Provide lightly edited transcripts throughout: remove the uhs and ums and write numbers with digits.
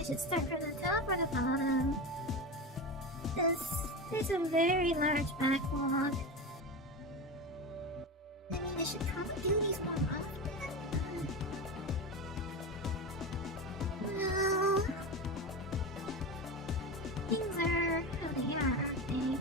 I should start from the top or the bottom. There's a very large backlog. I mean, I should probably do these more often. Well, things are how they are, aren't they?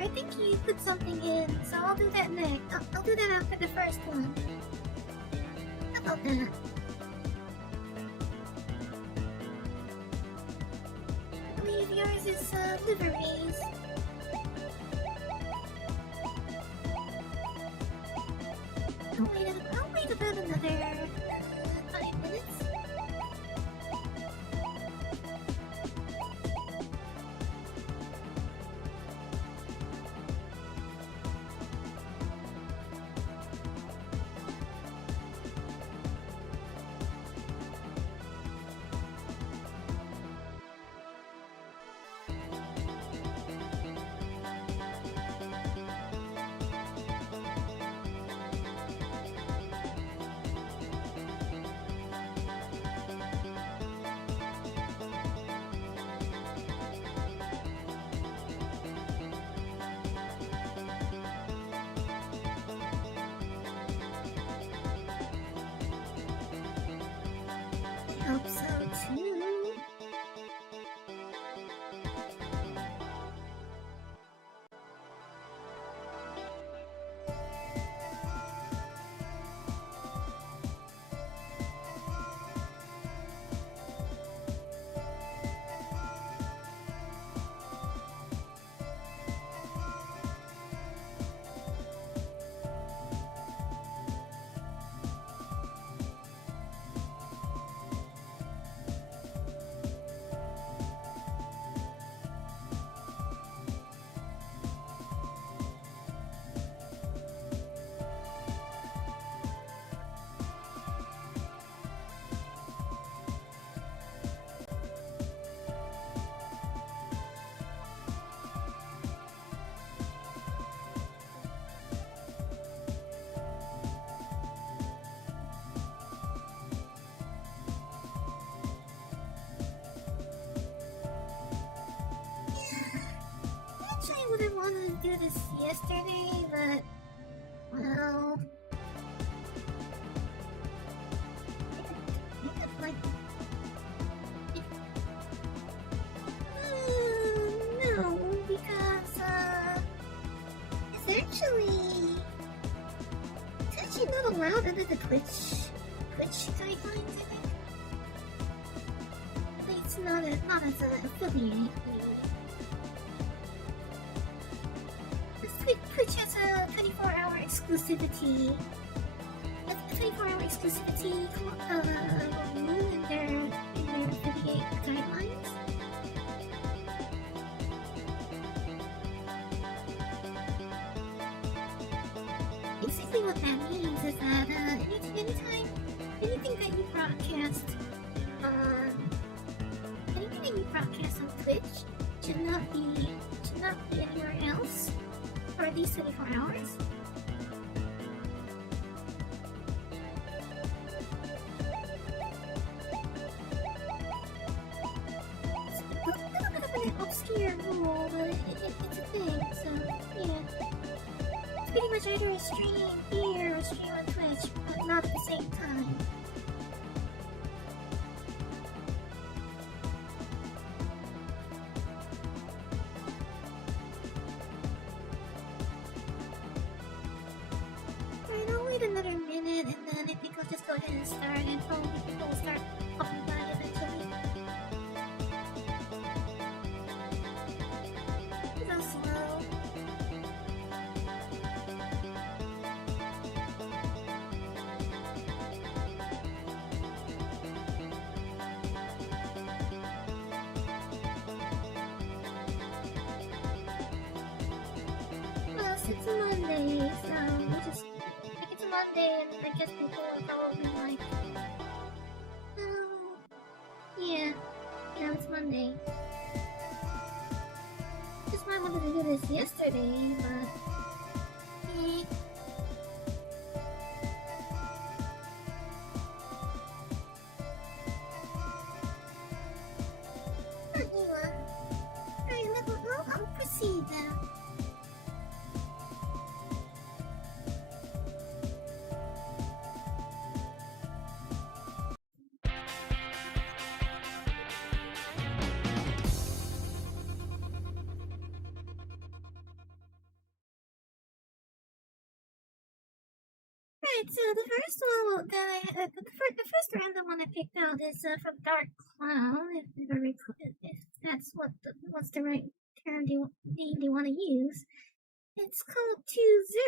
I think you put something in, so I'll do that next. I'll do that after the first one. How about that? I believe yours is Livery's. I'll wait about another 5 minutes. I hope so too. I would have wanted to do this yesterday, but, well, I could like, no, because, it's actually not allowed under the Twitch guidelines, I think. It's not as an affiliate. Twitch has a 24-hour exclusivity. A 24-hour exclusivity rule in their affiliate guidelines. Basically, what that means is that anything that you broadcast, on Twitch should not be anywhere else for at least 24 hours. It's a little bit of an obscure rule, but it's a thing, so yeah. It's pretty much either a stream here or a stream on Twitch, but not at the same time. Another minute, and then I think I'll just go ahead and start, and probably people will start popping by eventually. Go slow. a Monday, so we just like it's a Monday, and I guess people are probably like, oh, yeah, it's Monday. Just might wanted to do this yesterday, but eh. I'll proceed then. Right, so the first one that the first random one I picked out is from Dark Clown, if that's what's the right term name they want to use. It's called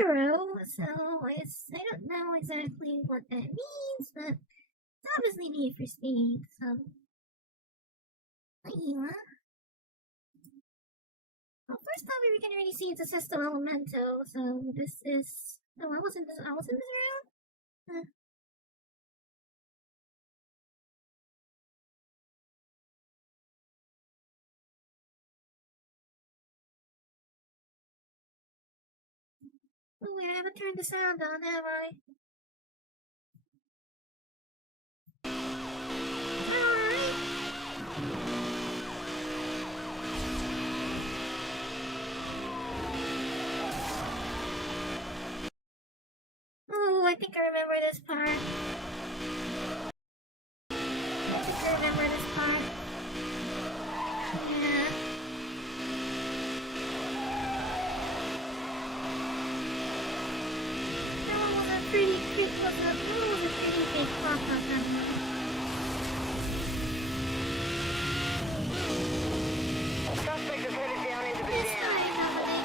2-0, so I don't know exactly what that means, but it's obviously Need for Speed, so yeah. Well, first time we can already see it's a Sesto Elemento, so this is I was in this round? Oh, I haven't turned the sound on, have I? Alright. Oh, I think I remember this part. Yeah. That was a pretty big pop-up. Suspect is headed down into the It's dam. fine, Dominic.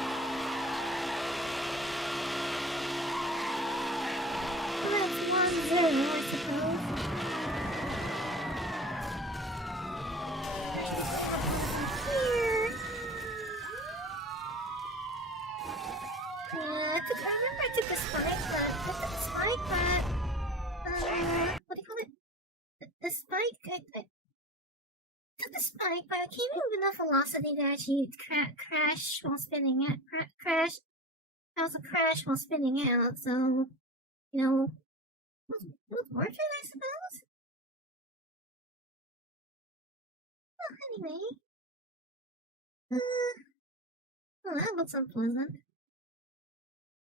Well, it's 1-0, I suppose. Here. I remember I took the spike, what do you call it? The spike, I took the spike, but I came in with enough velocity to actually crash while spinning out. Crash. That was a crash while spinning out, so, you know, it was worth it, I suppose? Well, anyway. Well, that looks unpleasant.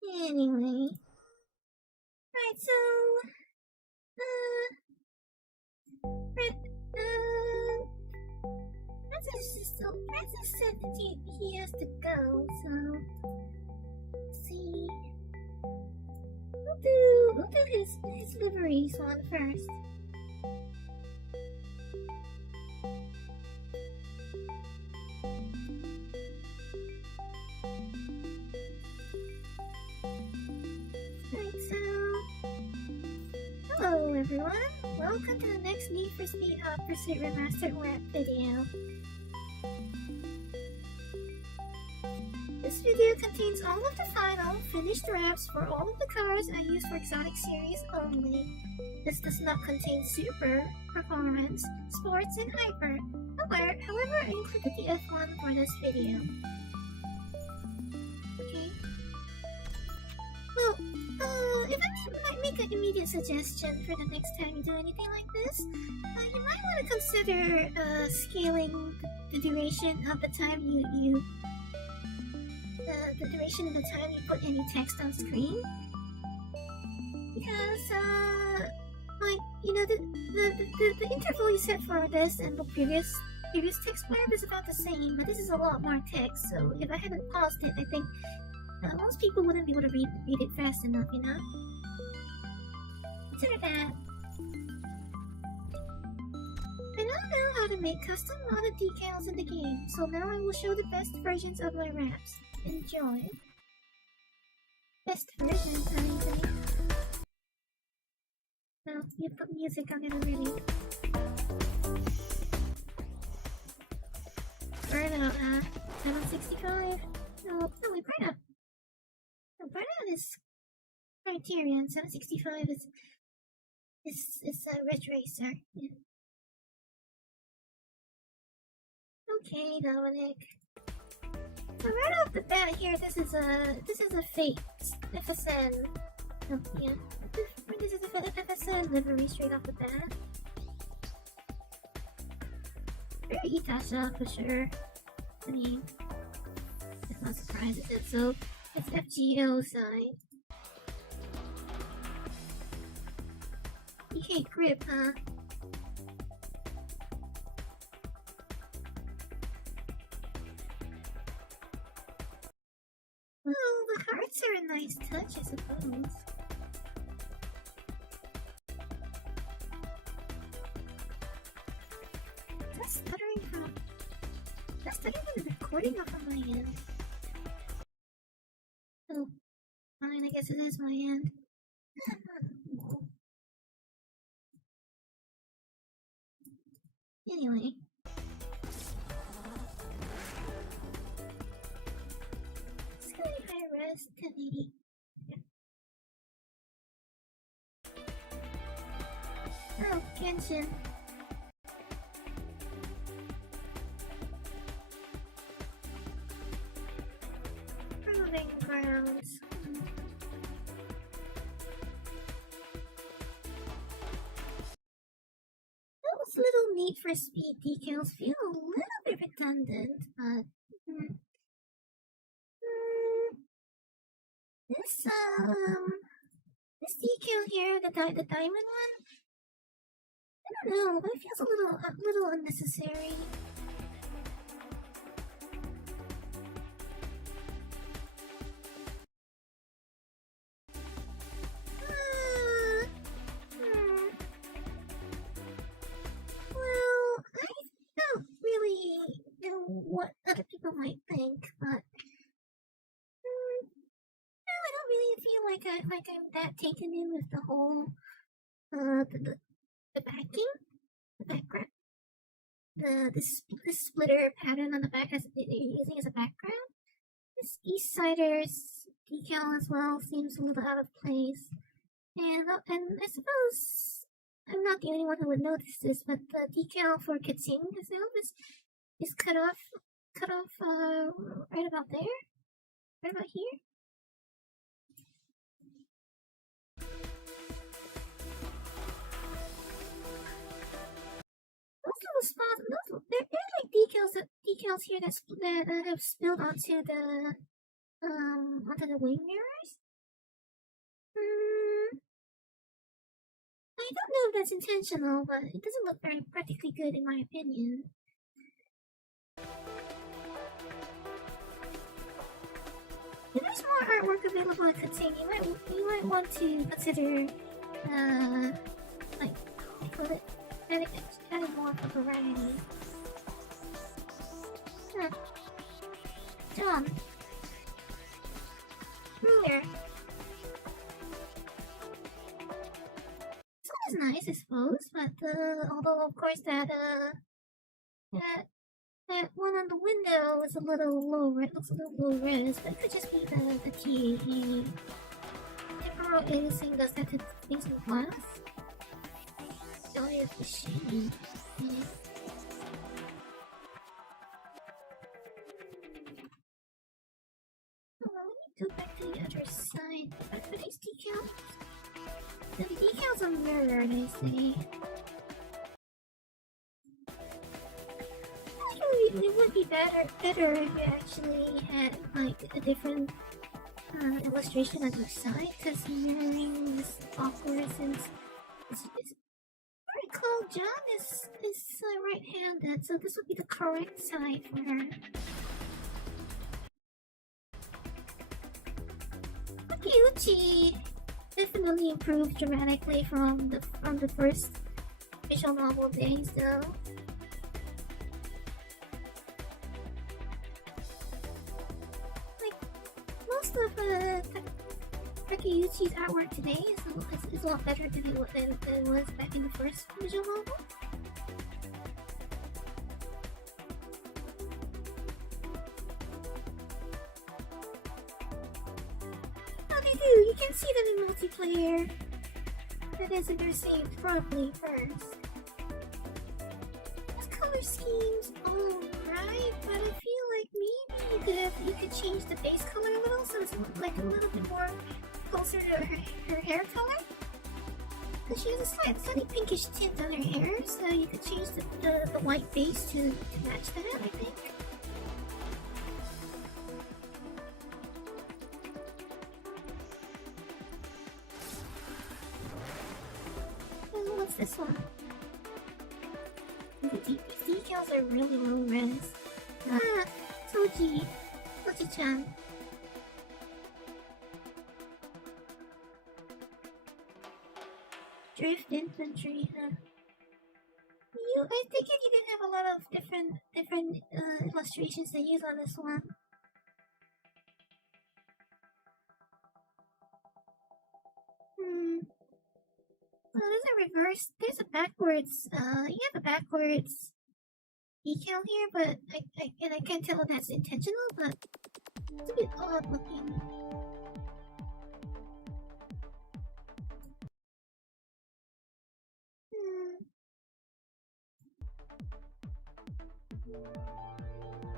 Anyway. Right, so, Francis said that he has to go, so, let's see. We'll do his liveries one first. Right, so, hello everyone. Welcome to the next Need for Speed Hot Pursuit Remastered Rap video. This video contains all of the final, finished raps for all of the cars I use for Exotic Series only. This does not contain Super, Performance, Sports, and Hyper. However, I included the F1 for this video. Okay. Well, if I might make an immediate suggestion for the next time you do anything like this, you might want to consider scaling the duration of the time you put any text on screen, because like, you know, the interval you set for this and the previous text blurb is about the same, but this is a lot more text, so if I hadn't paused it, I think most people wouldn't be able to read it fast enough, you know? Consider that. I now know how to make custom modded decals in the game, so now I will show the best versions of my raps. Enjoy. Best versions, honey. Well, you put music on it already. Burnout, 765? No, we burn up. Burnout is Criterion. 765 is a Ridge Racer. Yeah. Okay, Dominic. So right off the bat here, this is a fake FSN. Oh, yeah. This is a FSN livery straight off the bat. Very Itasha for sure. I mean, it's not surprising, is it? So it's FGO side. You can't grip, huh? Well, the hearts are a nice touch, I suppose. That's stuttering from the recording off on my end. Oh, fine, I guess it is my end. Anyway. Sky high res 1080. Oh, Genshin. Proving grounds. Those little Need for Speed decals feel a little bit redundant, but this decal here, the diamond one, I don't know, but it feels a little unnecessary. Well, I don't really know what other people might think, but no, I don't really feel like I'm that taken in with the whole the backing, the background, the splitter pattern on the back as using as a background. This East Siders decal as well seems a little out of place, and I suppose I'm not the only one who would notice this, but the decal for Katsing itself is cut off right about there, right about here. Those little spots, they're like decals here that have spilled onto the wing mirrors. I don't know if that's intentional, but it doesn't look very practically good in my opinion. If there's more artwork available at Katsing, you might want to consider adding more of a variety. John. Here. This one is nice, I suppose, but although of course that one on the window is a little low res, looks a little low res, but it could just be the TAE. Temporal aliasing does that to things in glass. Oh, it's the shade. Yeah. Let me go back to the other side. Back for these decals. The decals are mirrored, I see. It would be better if you actually had like a different illustration on your side, because mirroring is awkward since it's recall John is right-handed, so this would be the correct side for her. Takeuchi definitely improved dramatically from the first visual novel days, though. Like most of Takeuchi's artwork today is a lot better than it was back in the first visual novel. they do. You can see them in multiplayer. That is if they're saved properly first. Those color schemes, alright, but I feel like maybe you could change the base color a little so it's like a little bit more closer to her hair color. Because she has a slightly pinkish tint on her hair, so you could change the white base to match that, I think. What's this one? These decals are really low res. Ah, Toji-chan. Drift infantry, huh? I think you can have a lot of different illustrations to use on this one. Oh, there's a reverse. There's a backwards. You have a backwards decal here, but I can't tell if that's intentional, but it's a bit odd looking.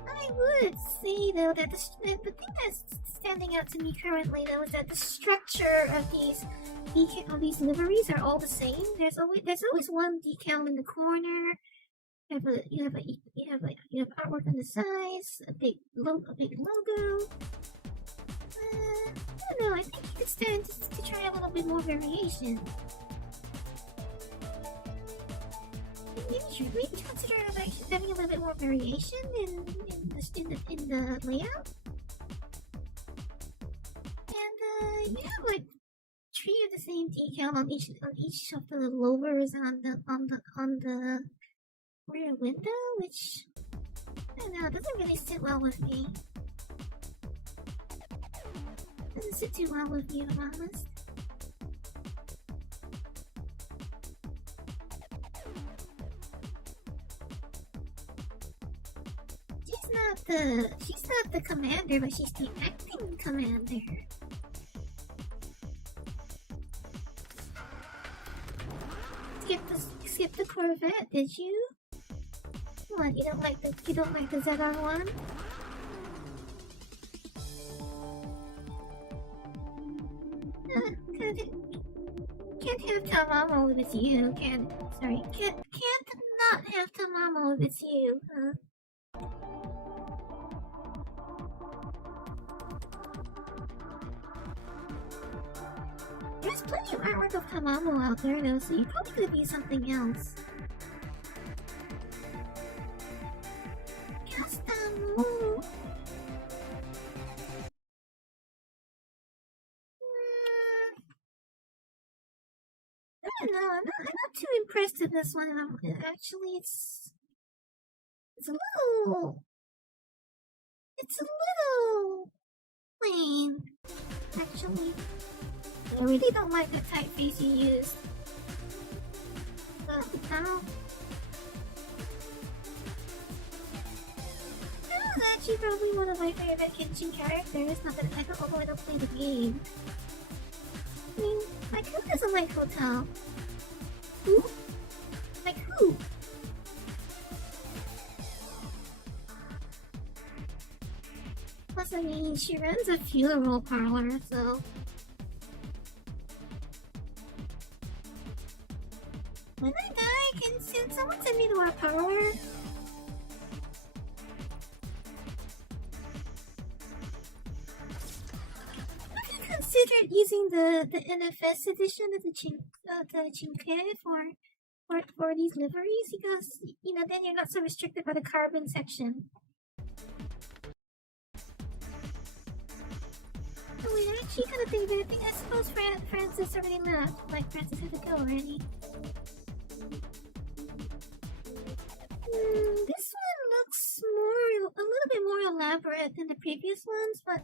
I would say though that the thing that's standing out to me currently though is that the structure of these liveries are all the same. There's always one decal in the corner. You have artwork on the sides, a big logo. I don't know. I think you could stand to try a little bit more variation. Maybe consider having a little bit more variation in the layout. And you have like 3 of the same decal on each of the lowers on the rear window, which I don't know, doesn't really sit well with me. Doesn't sit too well with me, if I'm honest. She's not the commander, but she's the acting commander. Skip the Corvette, did you? What, you don't like the ZR1? Can't have Tamamo if it's you, can't not have Tamamo if it's you, huh? There's plenty of artwork of Tamamo out there though, so you probably could be something else. Custom. I don't know, I'm not too impressed with this one. Actually, it's a little plain, actually. I really don't like the typeface you used. Now, that was actually probably one of my favorite Kenshin characters, although I don't play the game. I mean, like, who doesn't like Hotel? Who? Like, who? Plus, I mean, she runs a funeral parlor, so... When I die, can someone send me to our parlor? Have you considered using the NFS edition of the Chinke for these liveries? Because, you know, then you're not so restricted by the carbon section. Oh wait, I actually kind of think of it. I suppose Francis already left. Like, Francis had to go already. This one looks a little bit more elaborate than the previous ones, but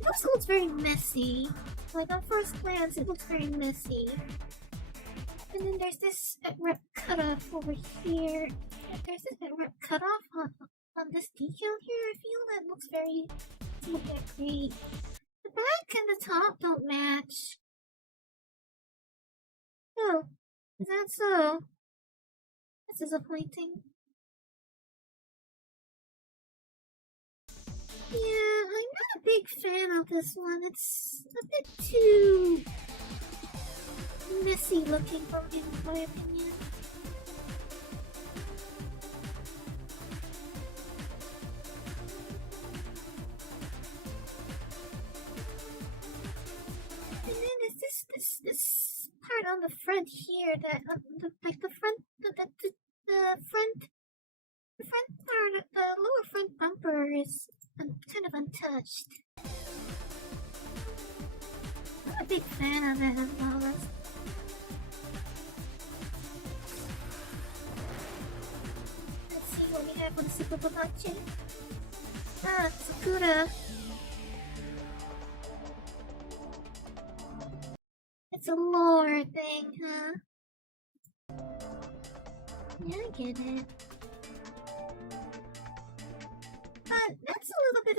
it also looks very messy. Like, on first glance, it looks very messy. And then there's this rep cutoff over here. There's this rep cutoff on this decal here. I feel that looks very, great. But back and the top don't match. Oh, is that so? That's disappointing. Yeah, I'm not a big fan of this one. It's a bit too messy looking for me, in my opinion. And then there's this part on the front here that the front part, the lower front bumper is kind of untouched. I'm a big fan of it as well. Let's see what we have for the Super Babachi. Ah, Sakura. It's a lore thing, huh? Yeah, I get it. But that's a little bit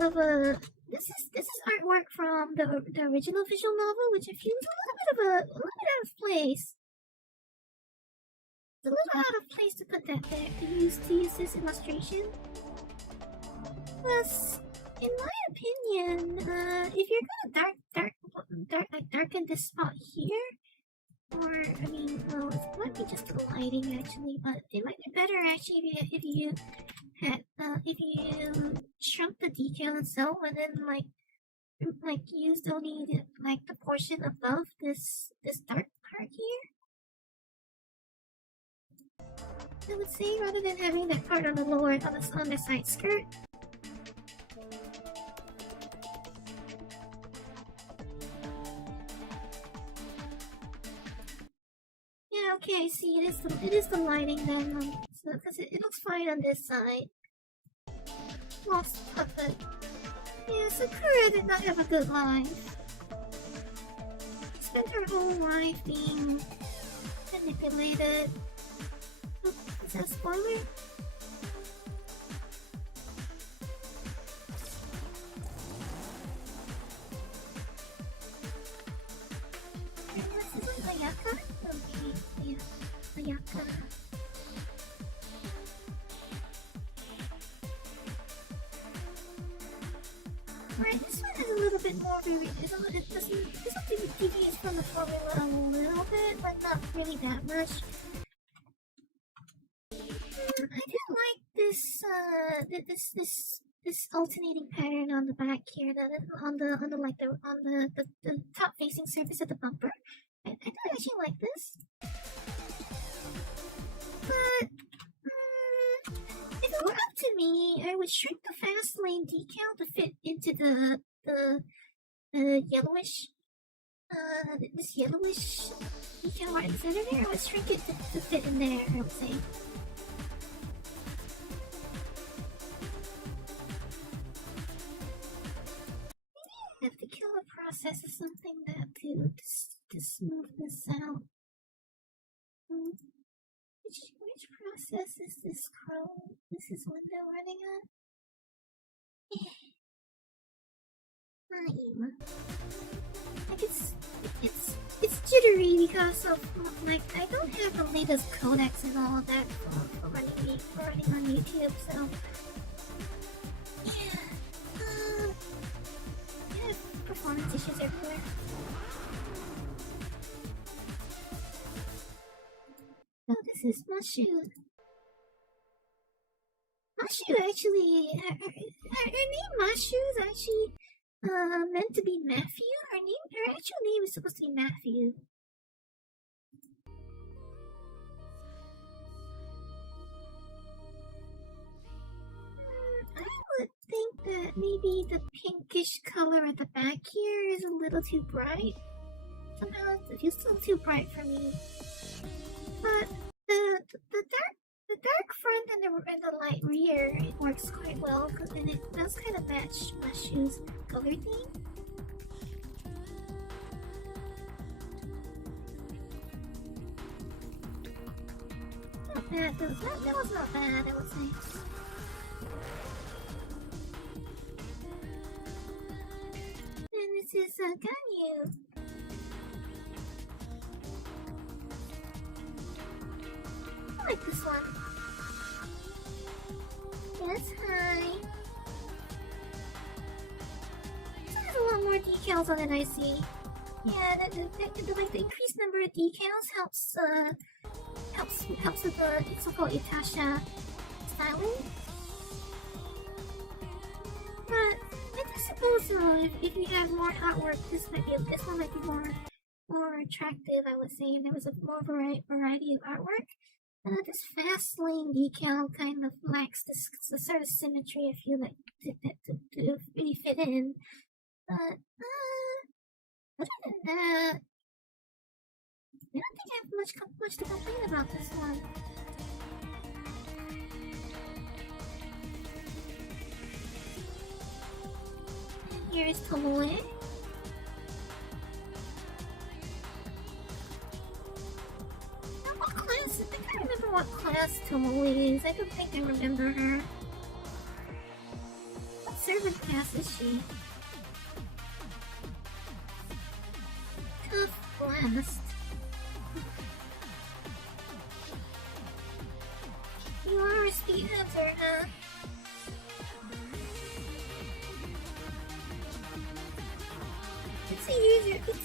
of a this is artwork from the original visual novel, which I feel is a little bit out of place. It's a little out of place to put that there to use this illustration. Plus, in my opinion, if you're gonna darken this spot here, or I mean, well, it might be just the lighting actually, but it might be better actually if you shrunk the decal itself and then like used only the portion above this dark part here. I would say rather than having that part on the lower on the side skirt. Yeah, okay, I see. It is the lighting then, so because it looks fine on this side. Lost puppet. Yeah, Sakura did not have a good life. She spent her whole life being manipulated. Oh, is that a spoiler? This is like Ayaka? Okay, yeah, Ayaka. Right, this one has a little bit more this one deviates from the formula a little bit, but not really that much. I do like this alternating pattern on the back here, on the top facing surface of the bumper. I do actually like this. But if it were up to me, I would shrink the fast lane decal to fit into the yellowish this yellowish decal right in the center there. I would shrink it to fit in there, I would say. Have to kill the process or something that to smooth this out. Which process is this Chrome? This is window running on? Like it's jittery because of like I don't have the latest codecs and all of that for running on YouTube, so yeah. I have performance issues everywhere. Oh, this is Mashu. Mashu actually, her name Mashu is actually meant to be Matthew. Her actual name is supposed to be Matthew. I would think that maybe the pinkish color at the back here is a little too bright. Somehow it feels a little too bright for me. But the dark front and the light rear, it works quite well because then it does kind of match my shoes color theme. Not bad. That was not bad, I would say. decals on it, I see. Yeah, the increased number of decals helps with the so-called Itasha styling. But I suppose if you have more artwork, this one might be more attractive. I would say if there was a more variety of artwork. This fast lane decal kind of lacks this sort of symmetry. I feel like to really fit in. But other than that, I don't think I have much to complain about this one. Here is Tomoe. What class? I can't remember what class Tomoe is. I don't think I remember her. What servant class is she? Tough Blast. You are a speed hunter, huh?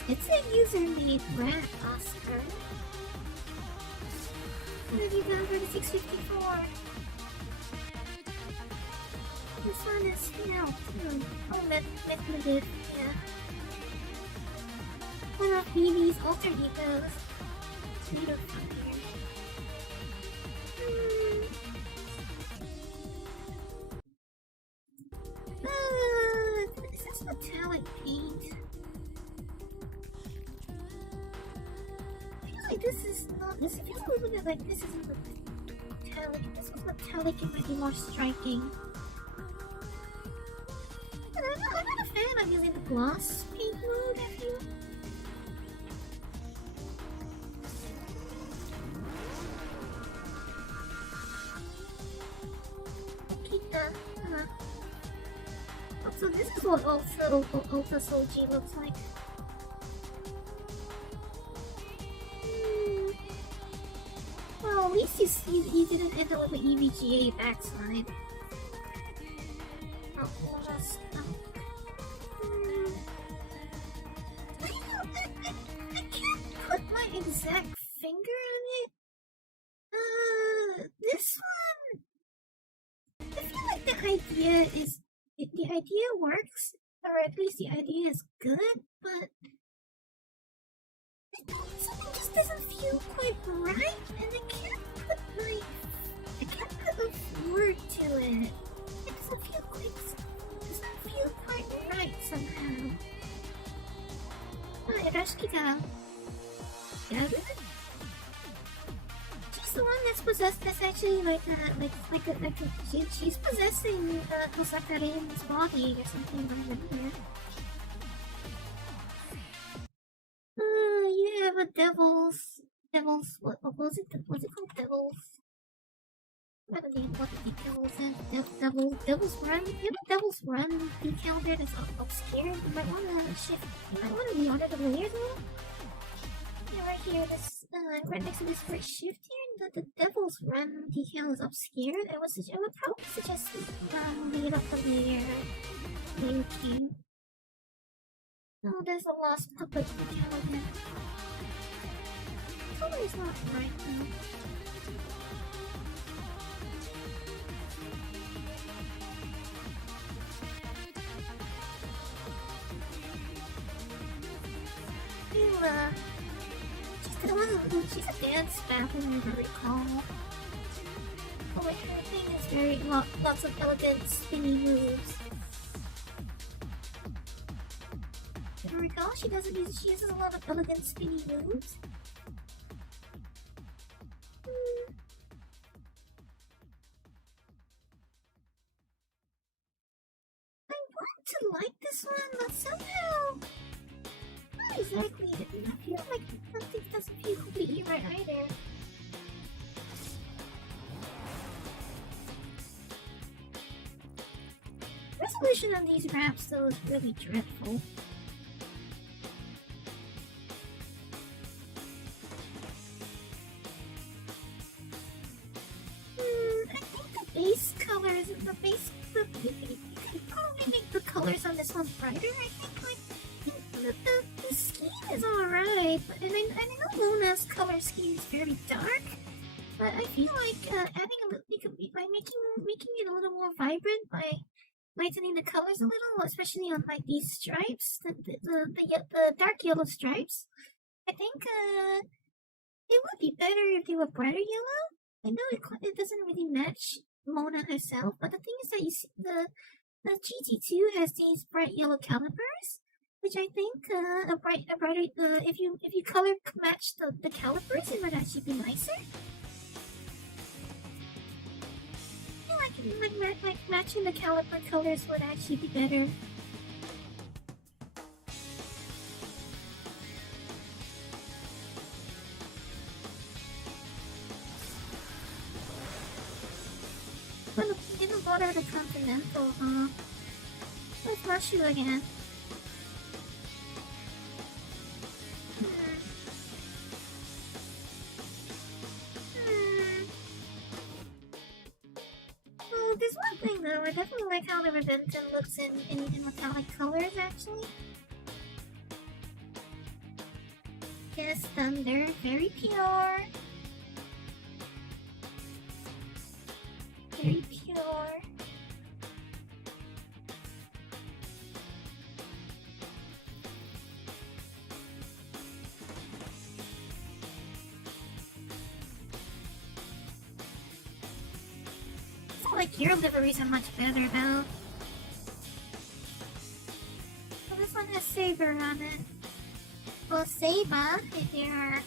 It's a user-made rat, Oscar. What have you done for the 654? This one is now too. Oh, Methodiv, yeah. One of BB's alter egos. Leader figure. Is this metallic paint? This is not. This feels a little bit like this isn't metallic. This was metallic, it might be more striking. I'm not a fan of using the gloss paint mode, I feel. Kita. So this is what Ultra Soji looks like. Well, at least you didn't end up with the EVGA backside. Oh, almost. I can't put my exact finger on it. This one. I feel like the idea works, or at least the idea is good, but something just doesn't feel quite right, and I can't put a word to it. It doesn't feel quite right somehow. Oh, Irashiki-ga. She's the one that's possessed. That's actually she's possessing Hosakarin's body or something. I remember. Yeah, but devils, what was it? Was it called devils? I don't know what the decals is. Devil's Run? You have a Devil's Run decal there that's obscured. You might want to shift, you might want to reorder the layers though. Yeah, right here, this, right next to this first shift here, the Devil's Run decal is obscured. I would probably suggest, leave up the layer key. Oh, there's a lost puppet decal again. The color is not right though. She's a dance battler, if I recall. Oh, like her thing is lots of elegant spinny moves. If I recall, she uses a lot of elegant spinny moves. I want to like this one, but somehow not exactly. I feel like something doesn't feel completely right either. Resolution on these wraps though is really dreadful. I think the base colors, you could probably make the colors on this one brighter. I think like the scheme is alright, and I know Luna's color scheme is very dark, but I feel like adding a little, by making it a little more vibrant by lightening the colors a little, especially on like these stripes, the dark yellow stripes. I think it would be better if they were brighter yellow. I know it doesn't really match Mona herself, but the thing is that you see the GT2 has these bright yellow calipers, which I think a brighter if you color match the calipers, it would actually be nicer. Like matching the caliper colors would actually be better. But didn't bother the Continental, huh? Let's rush you again. Well, there's one thing though, I definitely like how the Reventon looks in metallic colors, actually. Yes, thunder, very pure. Very pure. I feel like your liveries are much better though. Well, this one has Saber on it. Well, Saber, if you're...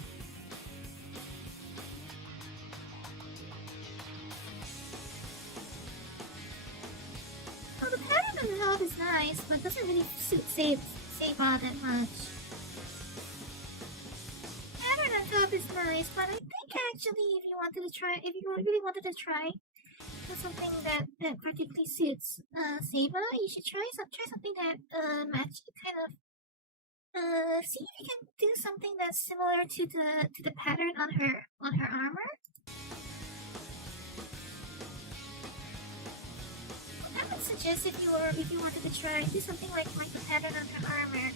Well, the pattern on the help is nice, but doesn't really suit Saber that much. Pattern on top is nice, but I think actually if you really wanted to try something that particularly suits Saber, you should try something that see if you can do something that's similar to the pattern on her armor. I would suggest if you wanted to try, do something like the pattern on her armor.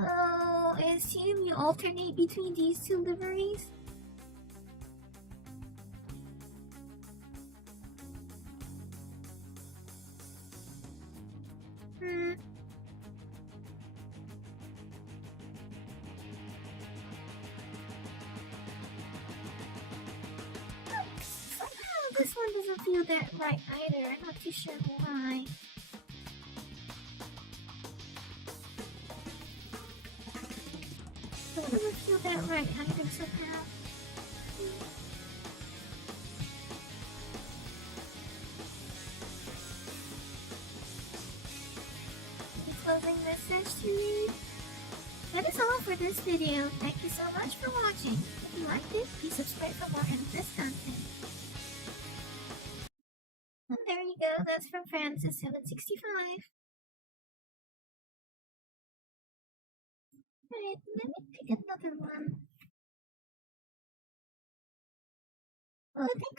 Oh, I assume you alternate between these two liveries? Somehow this one doesn't feel that right either. I'm not too sure why. It doesn't feel that right either somehow. Closing message to read. That is all for this video. Thank you so much for watching. If you liked it, please subscribe for more endless content. And there you go. That's from Francis765. Alright, let me pick another one. Well, I think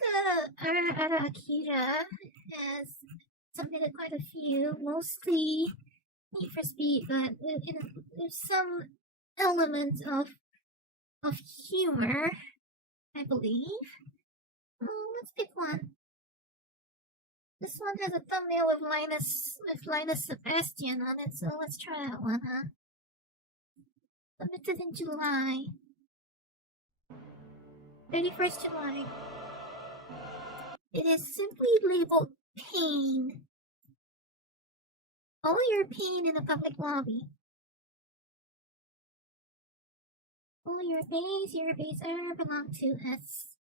Ara Akira has submitted quite a few, mostly Need for Speed, but there's some element of humor, I believe. Let's pick one. This one has a thumbnail with Linus Sebastian on it, so let's try that one, huh? Submitted in July. 31st July. It is simply labeled pain. All your pain in a public lobby. All your base error belong to us.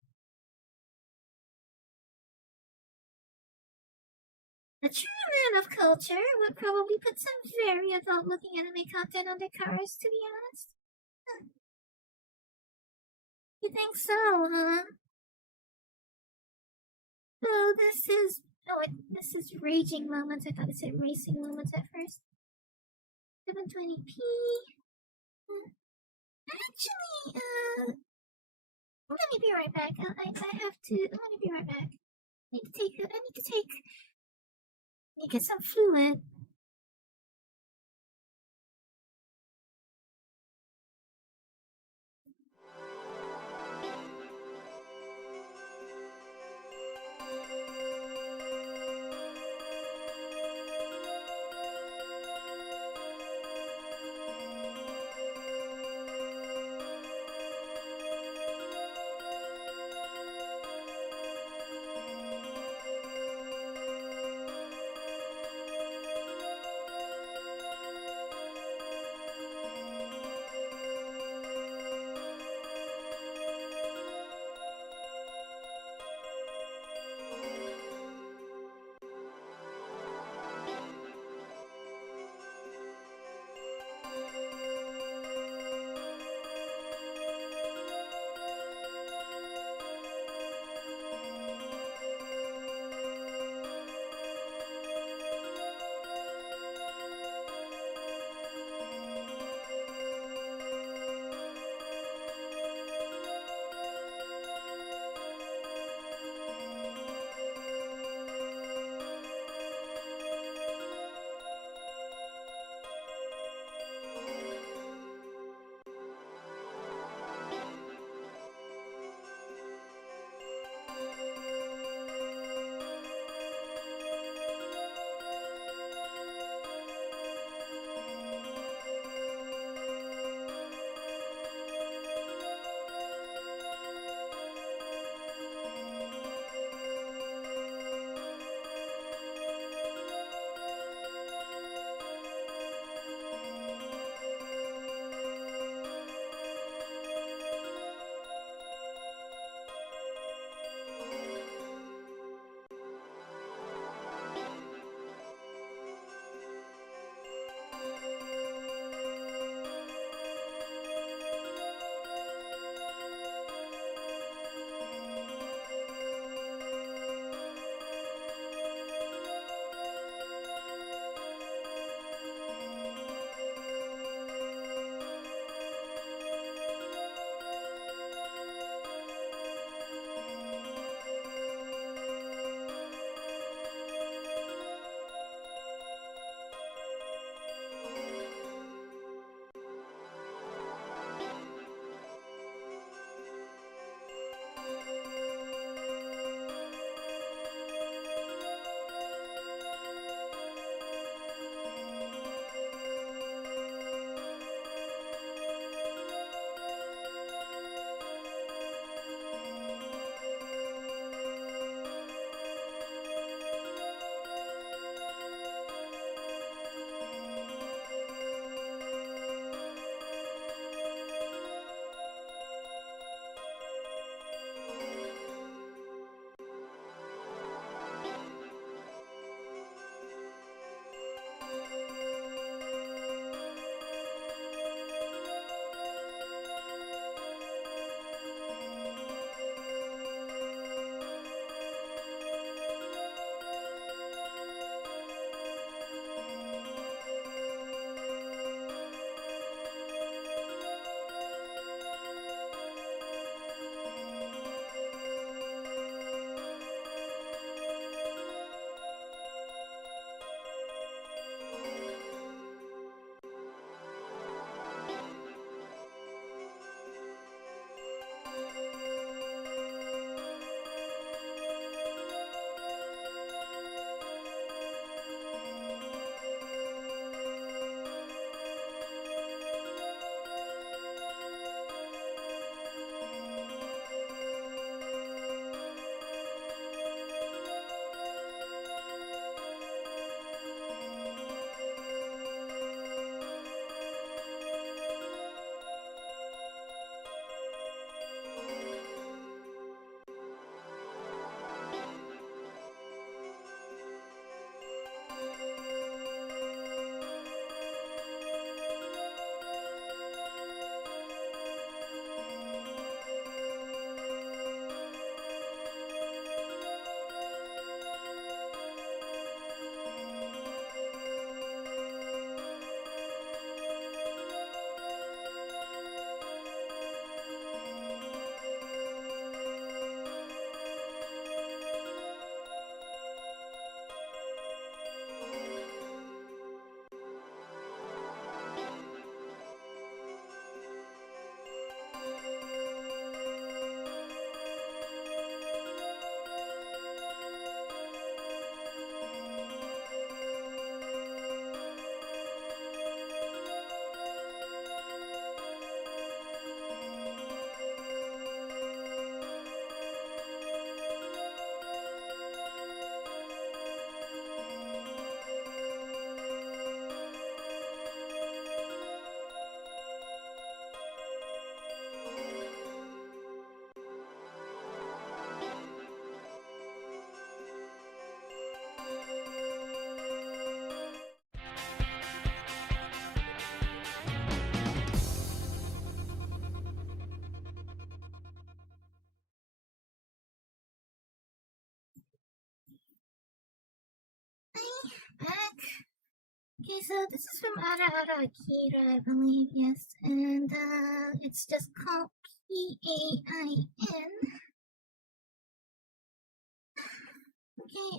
A true man of culture would probably put some very adult-looking anime content on their covers, to be honest. You think so, huh? Oh, this is Raging Moments. I thought it said Racing Moments at first. 720p. Actually, let me be right back. I have to. Let me be right back. I need to take. You get some fluid. Okay, so this is from Ara Akira, I believe, yes. And, it's just called PAIN. Okay,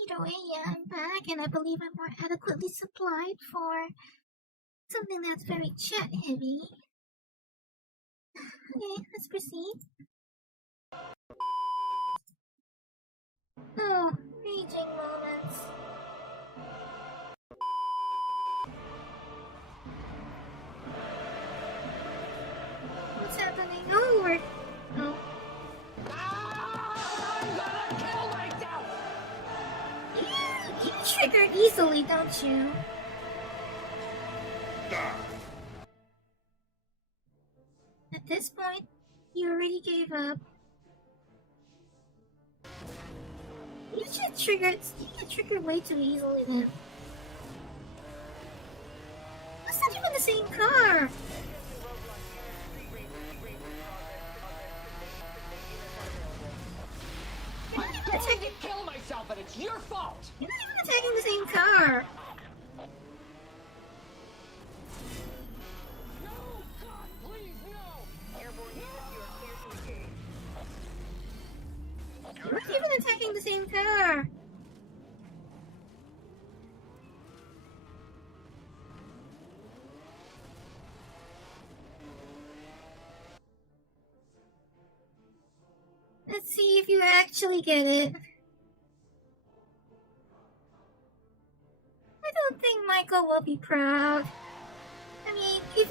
either way, yeah, I'm back, and I believe I'm more adequately supplied for something that's very chat heavy. Okay, let's proceed. Oh, raging moments. What's happening? Oh, we're... Oh. I'm gonna kill myself! You trigger easily, don't you? At this point, you already gave up. You get triggered way too easily then. That's not even the same car! I tried to kill myself and it's your fault! You're not even attacking the same car! No! God, please, no! Airborne units, you are clear to engage. You're not even attacking the same car! Let's see if you actually get it. I don't think Michael will be proud. I mean, if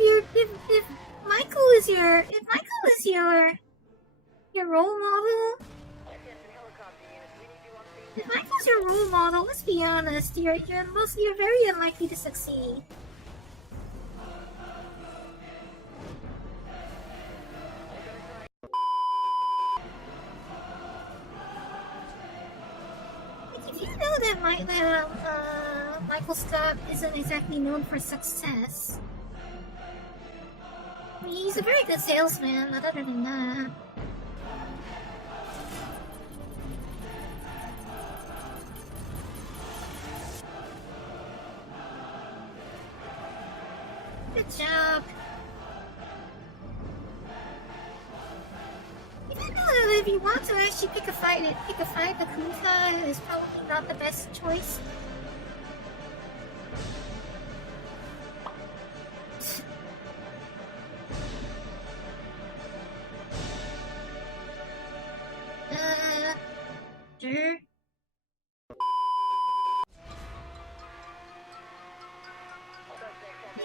Michael is your role model, if Michael's your role model, let's be honest, you're very unlikely to succeed. Did you know that Michael Scott isn't exactly known for success? I mean, he's a very good salesman, but other than that... Good job! You didn't know that if you want to actually pick a fight, the Kuta is probably not the best choice. Sure.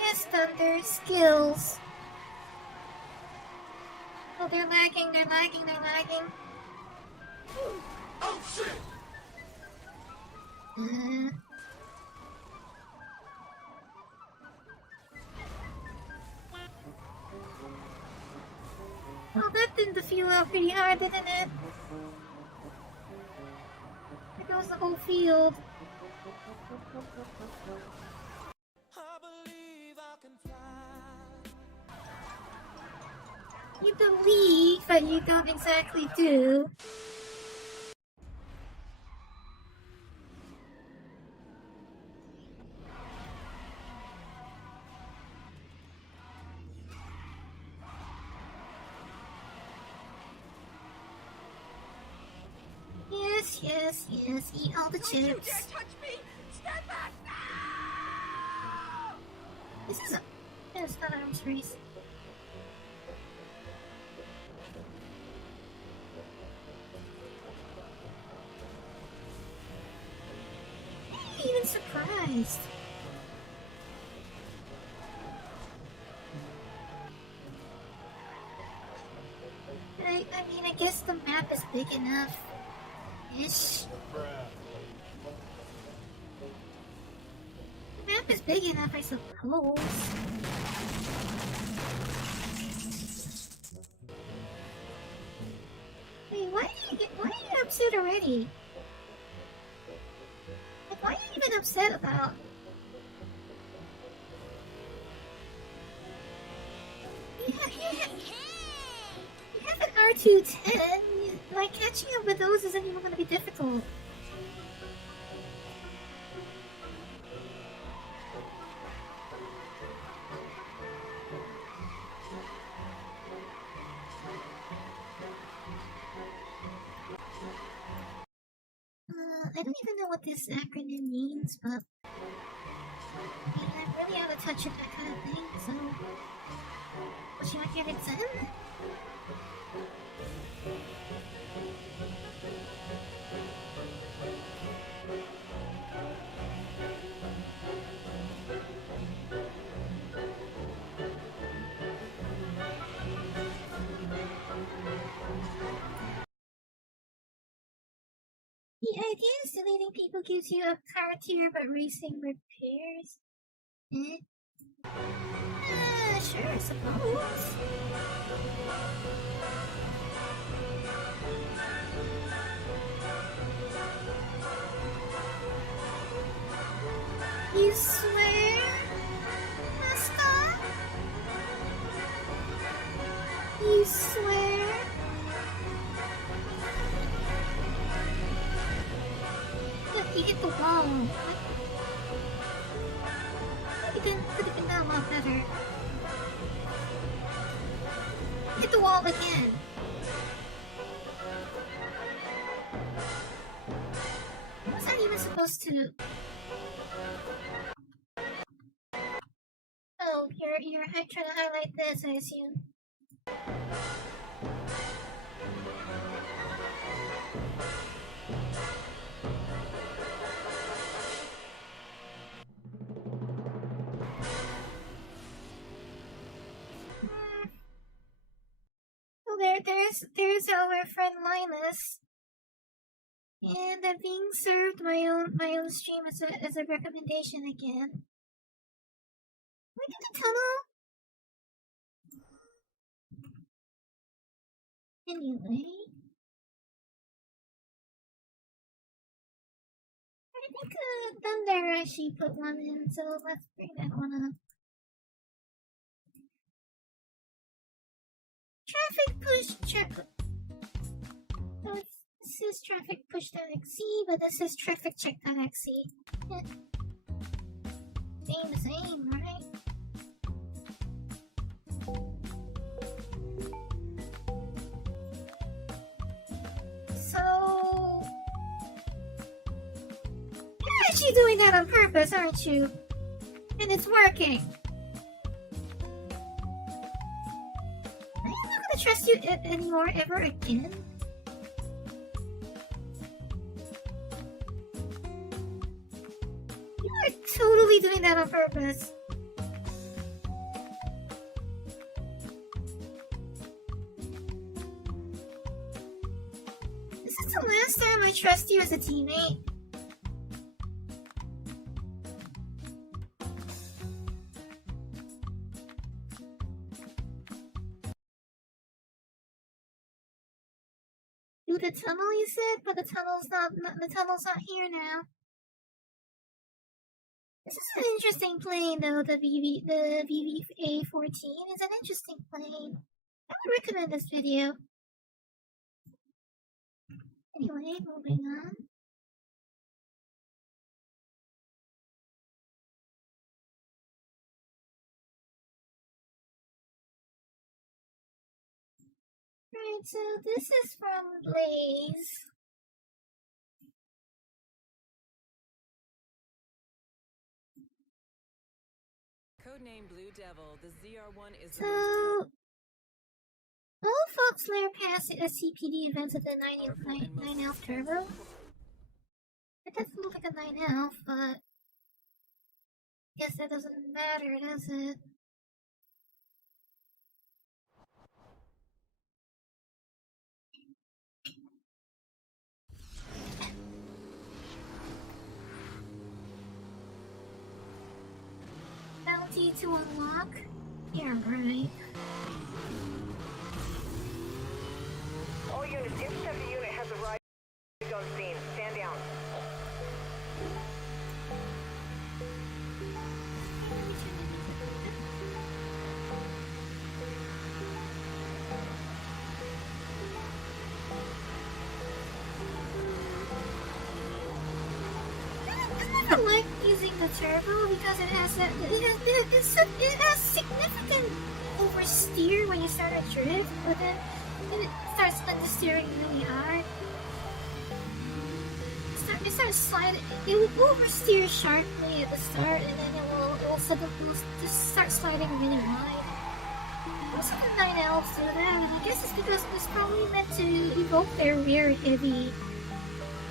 Yes, Thunder, skills. Oh, they're lagging. Oh shit! Well, that didn't feel out pretty hard, didn't it? There goes the whole field. I believe I can fly. You believe, but you don't exactly do. Yes, eat all the chips. You can't touch me! Stand back now! This is it's not arms race. I'm even surprised. I mean, I guess the map is big enough. Ish. The map is big enough, I suppose. Wait, why are you upset already? Like, why are you even upset about? You have an R210. Like, catching up with those isn't even going to be difficult. I don't even know what this acronym means, but I'm really out of touch with that kind of thing, so what should I get it done? The idea is deleting people gives you a car tier but racing repairs. Sure, I suppose. You swear, mascot? You swear? Look, you hit the wall. Could have been done a lot better. Hit the wall again. Was that even supposed to? Oh, you're trying to highlight this, I assume. Well, there's our friend Linus, and I'm being served my own stream as a recommendation again. Look at the tunnel. Anyway, I think Thunder actually put one in, so let's bring that one up. Traffic push check. So this is traffic push.exe, but this is traffic check.exe. Yeah. Same, right? So you're actually doing that on purpose, aren't you? And it's working. I'm not gonna trust you anymore ever again. You are totally doing that on purpose. This is the last time I trust you as a teammate. Do the tunnel, you said, but the tunnel's not here now. This is an interesting plane, though. The VVA-14 is an interesting plane. I would recommend this video. Anyway, moving on. Right, so this is from Blaze. Codename Blue Devil, the ZR1 is So, all Fox Lair passed SCPD events at the 9 Elf Turbo. It doesn't look like a 9 Elf, but guess that doesn't matter, does it? Bounty to unlock? Yeah, right. All units, interceptor unit has arrived on scene. Stand down. I like using the turbo because it has significant oversteer when you start a drift, but then it starts understeering really hard. it starts sliding. It will oversteer sharply at the start, and then it will suddenly just start sliding really wide. Most of the 9 elves do that, and I guess it's because it's probably meant to evoke their very heavy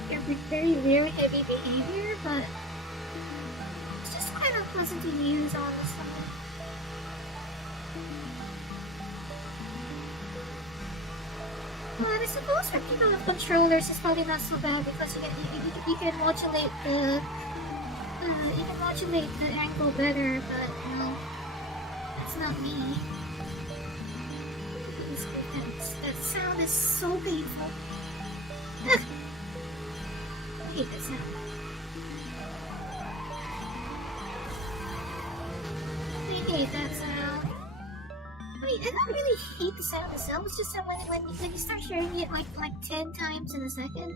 behavior, but it's just kind of pleasant to use, honestly. But I suppose for people with controllers, it's probably not so bad because you can modulate the angle better. But that's not me. That sound is so painful. I hate that sound. I hate that sound. I mean, I don't really hate the sound itself. It's just that when you start hearing it like 10 times in a second,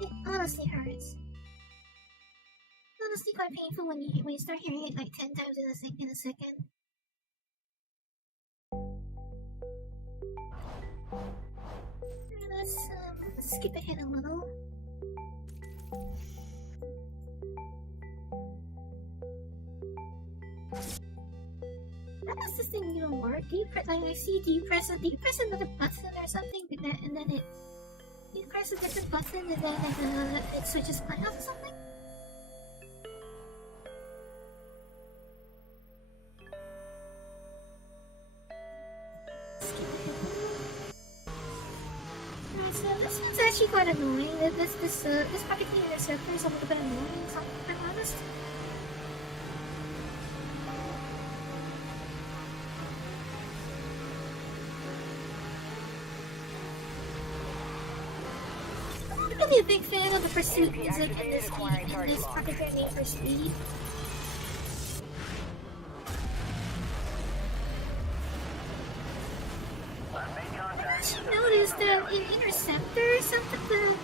it honestly hurts. It's honestly quite painful when you start hearing it like 10 times in a second. Let's skip ahead a little. How does this thing even work? Do you press another button or something, and then you press a different button and then it switches plans or something? So this one's actually quite annoying. This particular interceptor is a little bit annoying, if I'm being honest. I'm not really a big fan of the pursuit music in this particular Need for Speed. Notice that in Interceptor,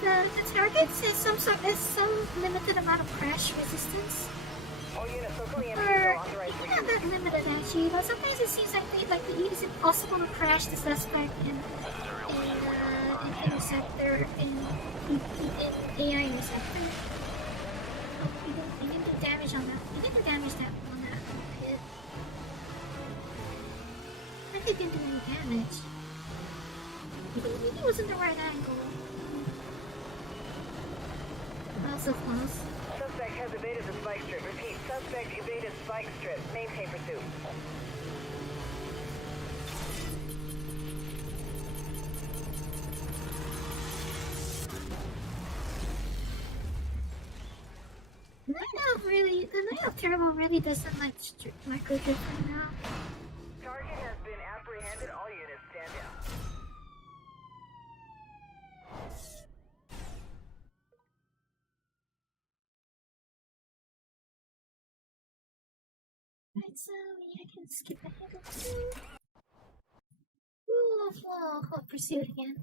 the target has some limited amount of crash resistance. Or maybe not that limited actually, but sometimes it seems like it's impossible to crash the suspect in Interceptor in AI Interceptor. You didn't do damage on that. You didn't do damage on that hit. I think it didn't do any damage. Maybe it was in the right angle. So close. Suspect has evaded the spike strip. Repeat, suspect evaded spike strip. Maintain pursuit. The Night of Terrible really doesn't like go different now. Target has been apprehended. All units stand down. Right, so yeah, I can skip ahead a little. Ooh, pursuit again.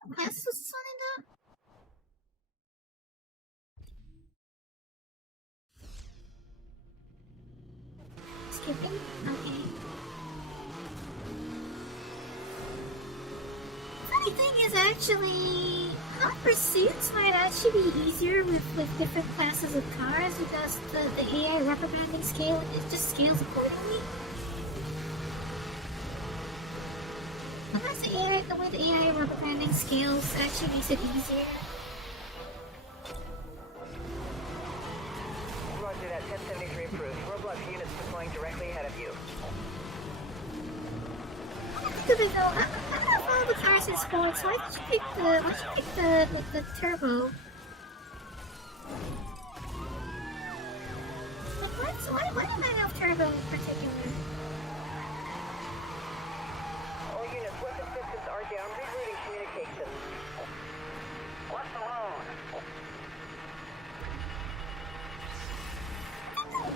What class was this one in now? Skipping? Okay. Funny thing is actually, hot pursuits might actually be easier with different classes of cars because the AI rubber banding scale, it just scales accordingly. Sometimes the way the AI rubber banding scales actually makes it easier. Roger that. 1073 approved. Roadblock units deploying directly ahead of you. I don't follow the cars in sports. Why did you pick the turbo? Like why did I have turbo in particular? All units, weapon systems are down. Rerouting communications. What's the load?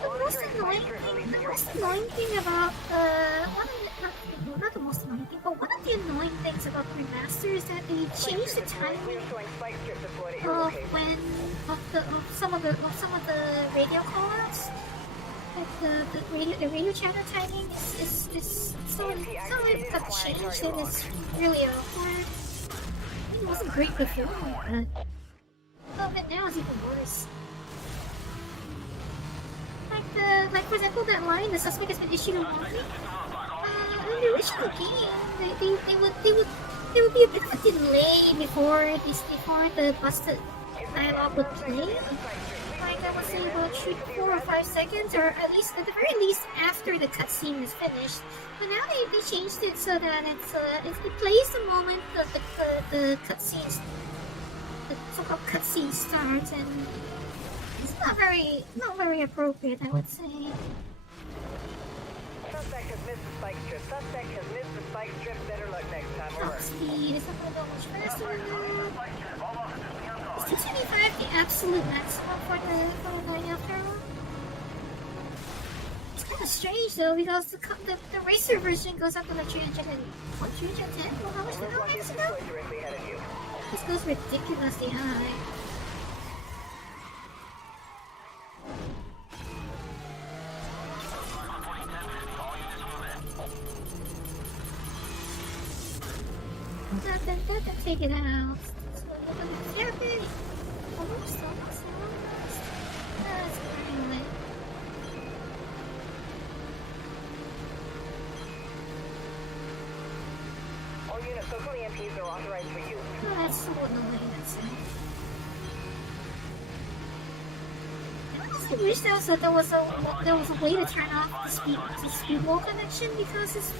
The most annoying thing about not the most annoying thing, but one of the annoying things about the remaster is that they changed the timing of some of the radio callouts. Like the radio channel timing is so it got changed and it's really awkward. it wasn't great before, but now it's even worse. Like for example, that line, the suspect has been issued a warning. In the original game, there would be a bit of a delay before the busted dialogue would play. Like I would say about 4 or 5 seconds, or at the very least after the cutscene is finished. But now they changed it so that it plays the moment that the cutscenes, the so-called cutscene starts, and it's not very appropriate, I would say. Suspect has missed the spike strip. Suspect has missed the spike strip. Better luck next time. Top speed is not going to go much faster than that. Is 225 the absolute maximum for the line after all? It's kind of strange though, because the racer version goes up to like 310. Well, how much did it go? This goes ridiculously high. That take it out. Yeah, okay. Almost. That's very late. All units, local EMPs are authorized for use. Oh, that's so annoying, that's it. I honestly wish there was a way to turn off the speed wall connection, because it's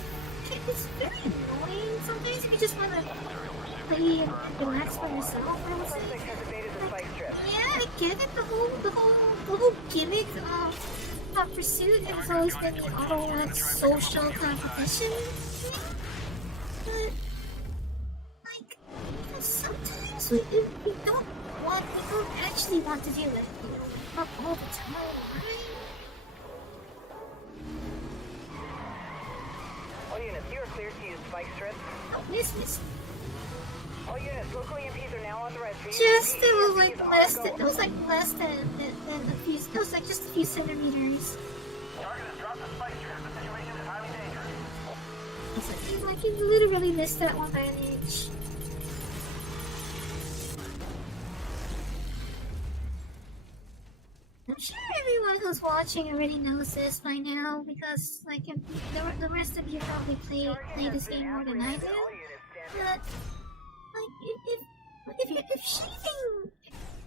very annoying. Sometimes if you just want to play and relax by yourself, I would say. Yeah, I get it. The whole gimmick of Pursuit has always been the auto social competition thing. But like, sometimes we don't actually want to do it. Not all the time, right? All units, you are cleared to use spike strips. Oh, miss. All units, local EMPs are now authorized for use. It was like less than a few, it was like just a few centimeters. Target has dropped the spike strip. The situation is highly dangerous. It's like you literally missed that one by an inch. I'm sure everyone who's watching already knows this by now, because like the rest of you probably play this game more than I do. But like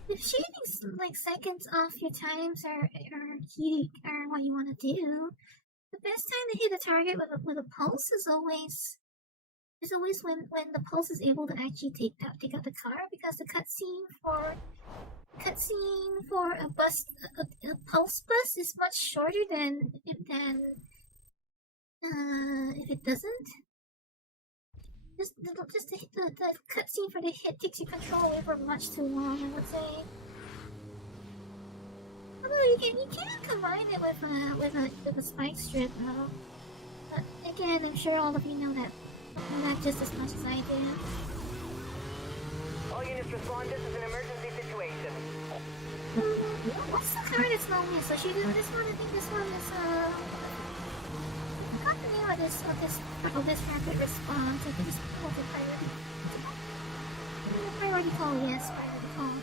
if shaving like seconds off your times are what you want to do, the best time to hit a target with a pulse is always when the pulse is able to actually take out the car, because the cutscene for a pulse bus is much shorter than if it doesn't. Just the cutscene for the hit takes your control away for much too long, I would say. Although you can combine it with a spike strip though. But again, I'm sure all of you know that just as much as I do. All units respond. This is an emergency situation. What's the car that's normally associated with this one? I think this one is I forgot the name of this rapid response. I think it's called the priority. Priority call, yes, priority call.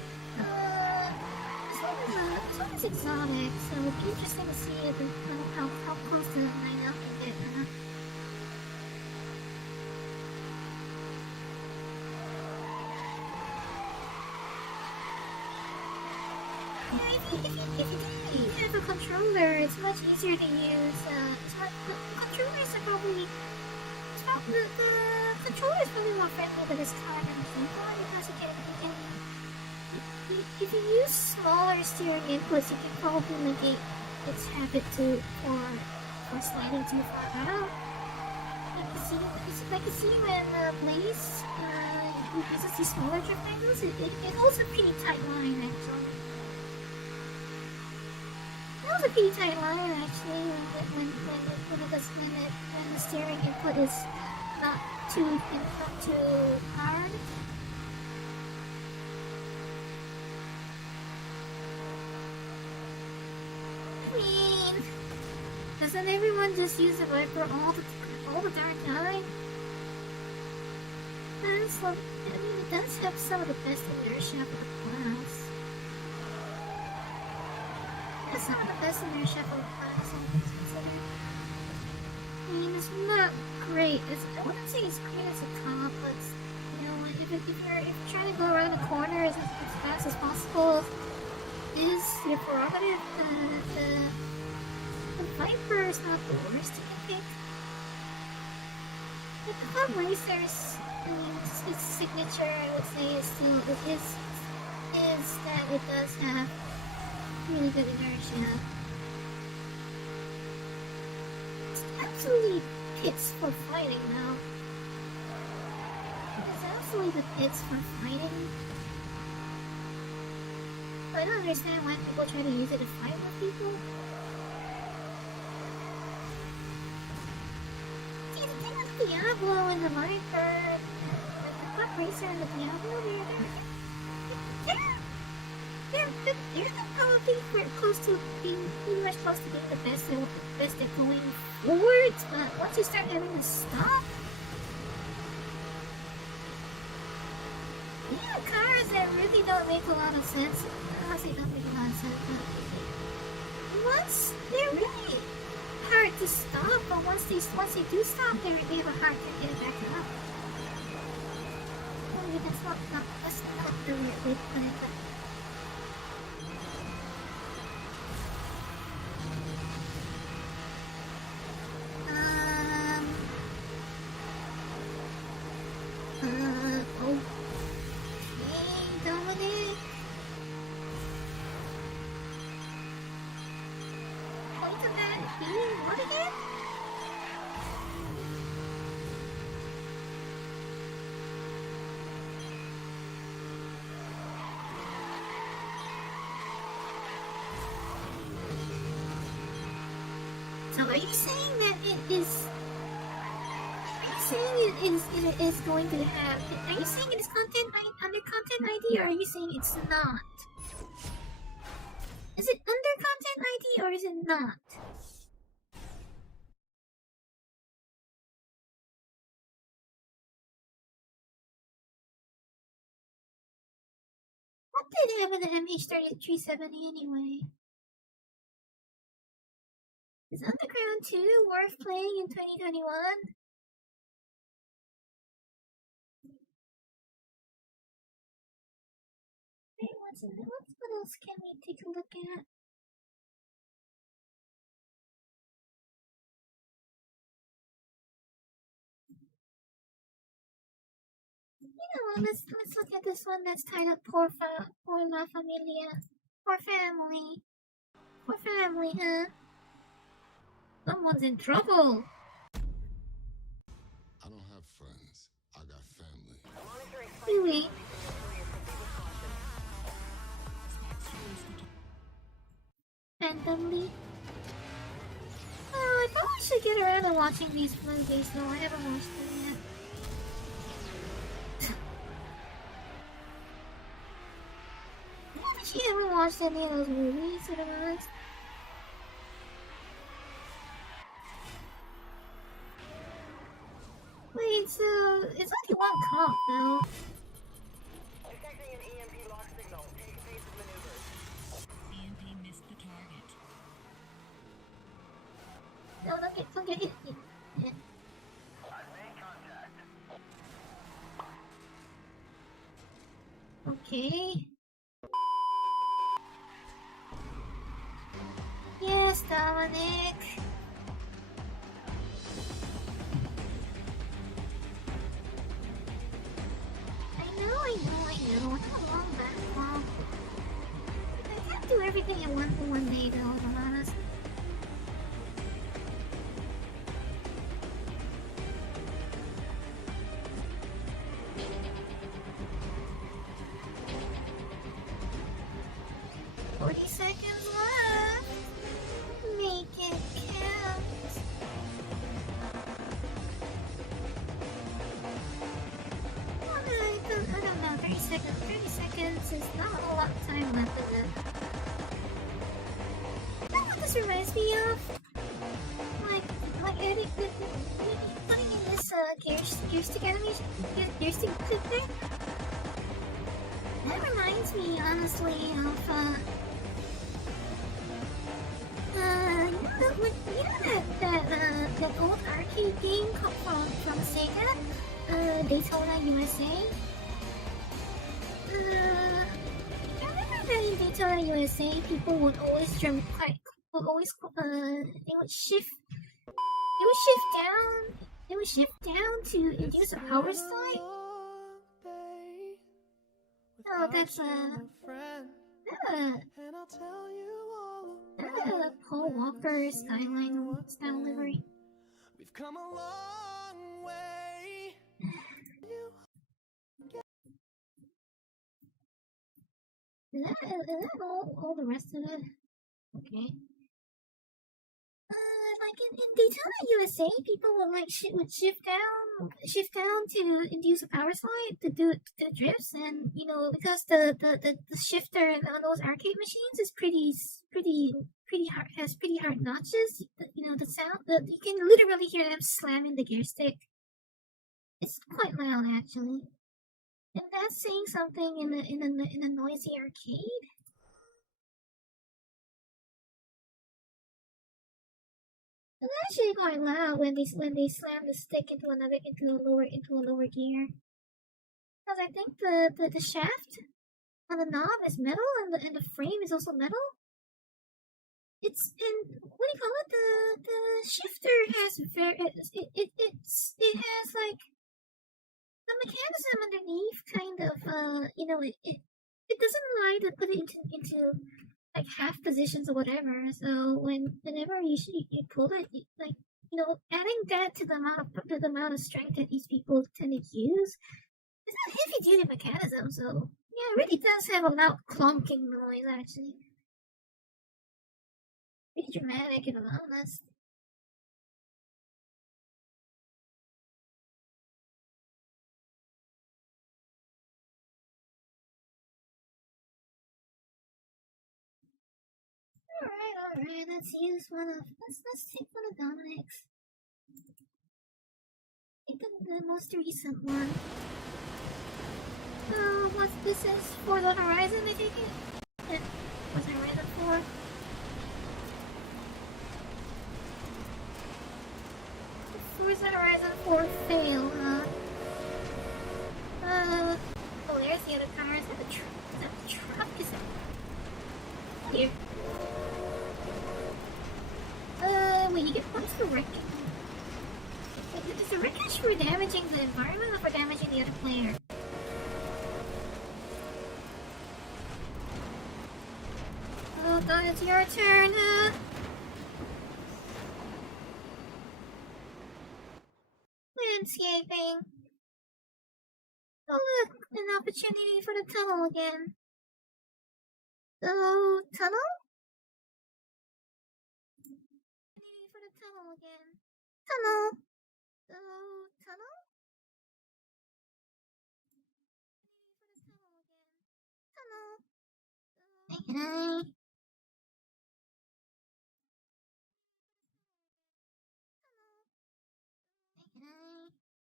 This one is exotic, so it'd be interesting to see how close to the line up we get. If you have a controller, it's much easier to use. The controllers are probably the controller is probably more friendly to this car than the keyboard, because if you use smaller steering inputs, you can probably negate its habit for sliding too far out. I can see when Blaze uses these smaller drift angles, it holds a pretty tight line actually. That was a pretty tight line actually when the steering input is not too hard. I mean, doesn't everyone just use the Viper all the darn time? has, like, I mean, it does have some of the best inertia for the class. It has some of the best inertia for the class, all things considered. I mean, it's not great. I wouldn't say it's great as a cop, but you know, if you're trying to go around a corner as fast as possible, is your prerogative. The Viper is not the worst you can pick. The Club Racer's, I mean, its signature, I would say, is that it does have really good inertia. It's absolutely pits for fighting now. It's absolutely the pits for fighting. I don't understand why people try to use it to fight with people. See, the thing with Diablo and the Viper, the Club Racer and the Diablo, they're probably very close to being pretty much close to being the best at going forwards, but once you start having to stop, cars that really don't make a lot of sense. Honestly, don't make a lot of sense, but once they're really hard to stop, but once they do stop, they have a hard time getting back up. I mean, that's not the right way to put it, but so are you saying that it is? Are you saying it is going to have? Are you saying it is content under content ID, or are you saying it's not? Is it under content ID or is it not? What did they have in the MH370 anyway? Is Underground 2 worth playing in 2021? Wait, what else can we take a look at? You know, let's look at this one that's titled Poor La Familia. Poor family. Poor family, huh? Someone's in trouble. I don't have friends. I got family. Really? Randomly? Oh, I probably should get around to watching these movies though. I haven't watched them yet. I actually haven't watched any of those movies, to be honest. Wait, so it's only one cop though. Detecting an EMP lock signal. Take evasive maneuvers. EMP missed the target. No, don't get hit. Yeah. I've made contact. Okay. Yes, Dominic. I know. How long that long? I can't do everything in one day though, if I'm honest. Seconds left. Make it count. I don't know. 30 seconds. 30 seconds is not a whole lot of time left of it. You know what this reminds me of? Like putting in this gear stick animation? Gear stick there? That reminds me, honestly, of that old arcade game from Sega, Daytona USA. I remember that in Daytona USA, people would always they would shift down to induce a power slide. Oh, that's Paul Walker Skyline style livery. We've come a long way. Is that all the rest of it? Okay. Like in Daytona USA, people would like shift down to induce a power slide to do drifts, and because the shifter on those arcade machines is pretty hard, has pretty hard notches. The sound, you can literally hear them slamming the gear stick. It's quite loud actually, and that's saying something in a noisy arcade. It's actually quite loud when they slam the stick into a lower gear. Because I think the shaft on the knob is metal, and the frame is also metal. It's what do you call it? The shifter has it has like the mechanism underneath, kind of it doesn't allow you to put it into like half positions or whatever. So whenever you pull it, adding that to the amount of strength that these people tend to use, it's a heavy duty mechanism. So yeah, it really does have a loud clunking noise actually. Pretty dramatic, if I'm honest. Alright, let's take one of Dominic's. Take the most recent one. What's this is? Forza Horizon, I take it? Yeah, what's Horizon 4? Forza Horizon 4 fail, huh? Oh, there's the other cars. Is that the truck? Is it? Here. Wait, you get points for wrecking. Wait, is the wreckage for damaging the environment or for damaging the other player? Oh god, it's your turn, huh? Landscaping. Oh look, an opportunity for the tunnel again. So, tunnel? For the tunnel again. Tunnel. So, tunnel? For the tunnel again. Tunnel.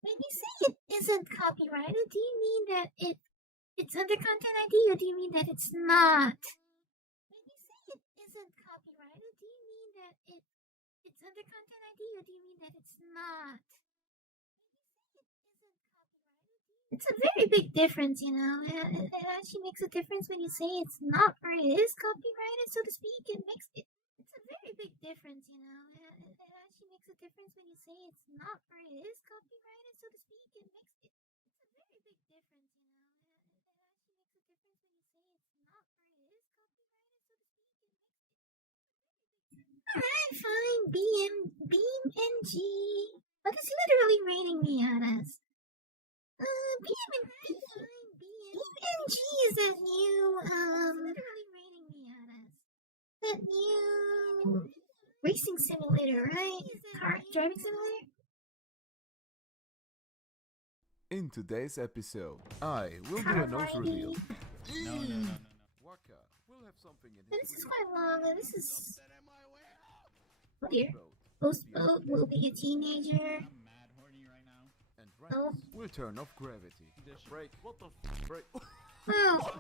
When you say it isn't copyrighted, do you mean that it's under Content ID, or do you mean that it's not? When you say it isn't copyrighted, do you mean that it's under Content ID, or do you mean that it's not? It's a very big difference, It actually makes a difference when you say it's not or it is copyrighted, so to speak. It's a very big difference, It actually makes a difference when you say it's not or it is copyrighted, so to speak. It's a very big difference, It actually makes a difference when you say it's not or it is copyrighted, so to speak. Alright, fine. BMNG. But it's literally raining Miatas. BMNG is that new, that new racing simulator, right? Car driving simulator? In today's episode, I will do a nose reveal. No. Waka will have something in This his is quite long, and this is... Oh dear. dear. Postboat will be a teenager. I'm mad horny right now. And Oh. We'll turn off gravity. Break. What the break? Oh.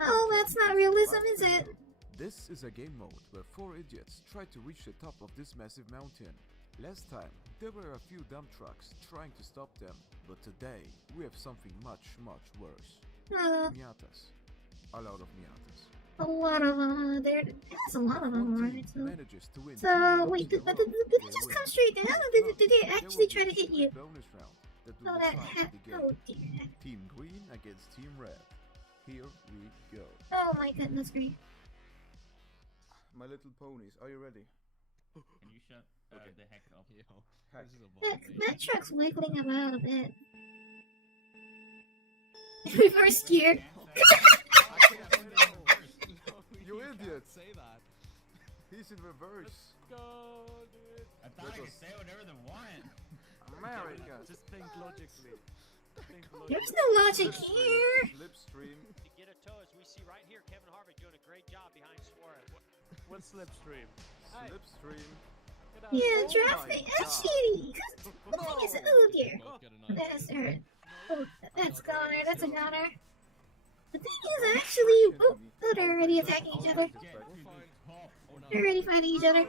Oh, that's not realism, is it? This is a game mode where 4 idiots try to reach the top of this massive mountain. Last time, there were a few dump trucks trying to stop them, but today we have something much worse. Miatas. A lot of Miatas. A lot of them. There's a lot of them, right? Manages to win So wait, did they just come straight down, or did they actually try to hit you? Bonus round that Oh, will that decide the game. oh dear. Team Green against Team Red. Here we go. Oh my goodness me. My little ponies, are you ready? Can you shut the heck up? That truck's wiggling about a bit. Reverse gear. You idiot! Say that. He's in reverse. Go, dude. I thought I could say whatever they want. America. Just think logically. There's no logic here. Slipstream. To get a toe, as we see right here, Kevin Harvick doing a great job behind Suarez. What's slipstream? Slipstream. Yeah, drafting. Actually, the thing is, oh dear. That's hurt. Oh, that's a goner. That's a goner. The thing is, actually, oh, they're already attacking each other. They're already fighting each other.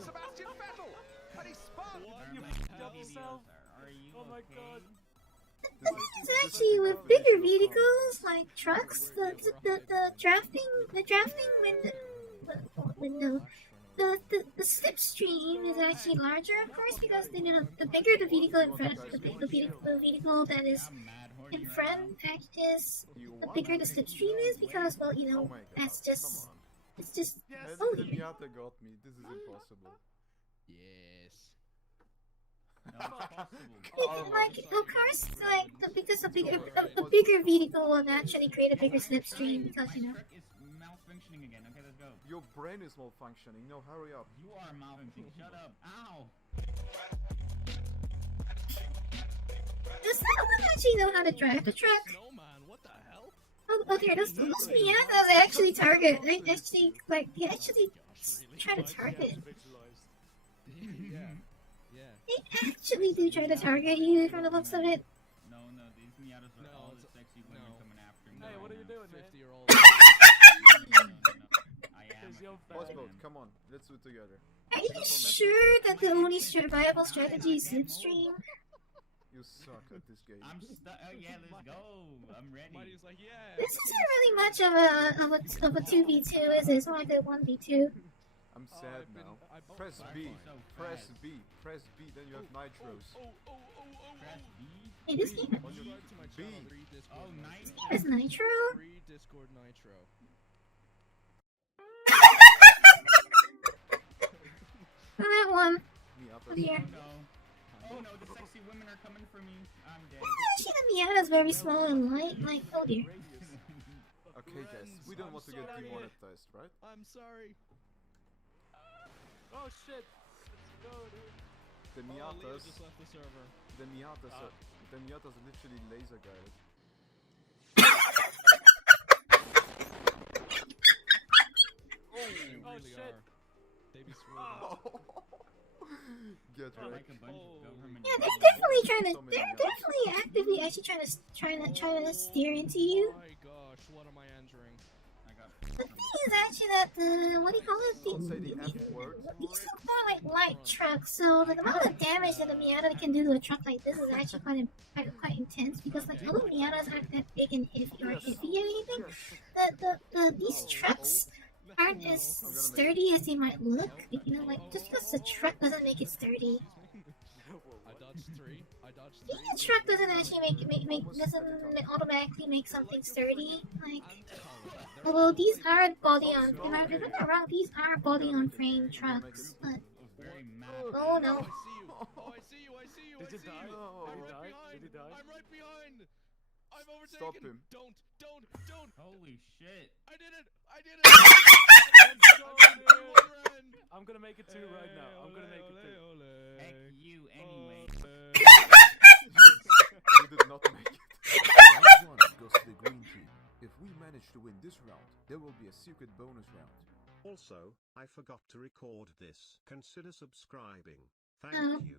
Sebastian Vettel! And he spun! You f***ed yourself! Oh my god. The thing is, actually, with bigger vehicles like trucks, the drafting window, the slipstream is actually larger, of course, because the bigger the vehicle in front, the vehicle that is in front is, the bigger the slipstream is, because, well, you know, that's just, it's just, oh The dear. Miata got me. This is impossible. Yes. No, it's possible. Like, of course, like, because a bigger vehicle will naturally create a bigger slipstream, because, you know. My truck is malfunctioning again. Okay, let's go. Your brain is malfunctioning. No, hurry up. You are malfunctioning. Shut up. Ow. Does that one actually know how to drive the truck? Snowman, what the hell? Oh dear, those Miatas actually target. They actually try to target. Yeah. They actually do try to target you from the looks of it. No, these Miatas are all the sexy women coming after me. Hey, what are you doing, man? 50-year-old. I am. your Oswald, come on. Let's do it together. Are you sure that the only viable strategy is slipstream? You suck at this game. I'm stuck. Oh yeah, let's go. I'm ready. Marty's like, yeah. This isn't really much of a 2v2, is it? It's more like a 1v2. I'm sad now. Press B. Press B. Press B. Then you have nitros. Press B. Hey, this game On your B. Oh, nice. is Nitro? Free Discord Nitro. That one. Miata. Oh dear. Oh no, the sexy women are coming for me. I'm dead. Actually, the Miata is very small and light. Like, oh dear. Okay, guys. We don't want to get demonetized, right? I'm sorry. Oh shit. Let's go, dude. The Leo Miatas. just left the server. The Miatas are literally laser guided. They really shit. are. They be swerving. Get Like wrecked. a bunch of government. Yeah, they're definitely they're definitely actively actually trying to steer into you. Oh my gosh, what am I entering? I got. The thing is actually that the, what do you call it? Don't say the F word. These are like light trucks, so the amount of damage that a Miata can do to a truck like this is actually quite intense, because like although Miatas aren't that big and heavy or anything, these trucks aren't as sturdy as they might look. You know, like just because the truck doesn't make it sturdy. I dodged three. Being a truck doesn't actually doesn't automatically make something sturdy. Like, although these are body on, if I'm not wrong, these are body on frame trucks. But Very mad. oh no, I see you. Did you die? No. Did he I'm die? right Did he behind. die? I'm right behind. I'm overtaken. Stop him. Don't. Holy shit. I did it. Let's go, dude. I'm gonna make it 2 right now. I'm gonna make it 2. Heck you anyway. You did not make it. Round 1 goes to the green team. If we manage to win this round, there will be a secret bonus round. Also, I forgot to record this. Consider subscribing. Oh. you.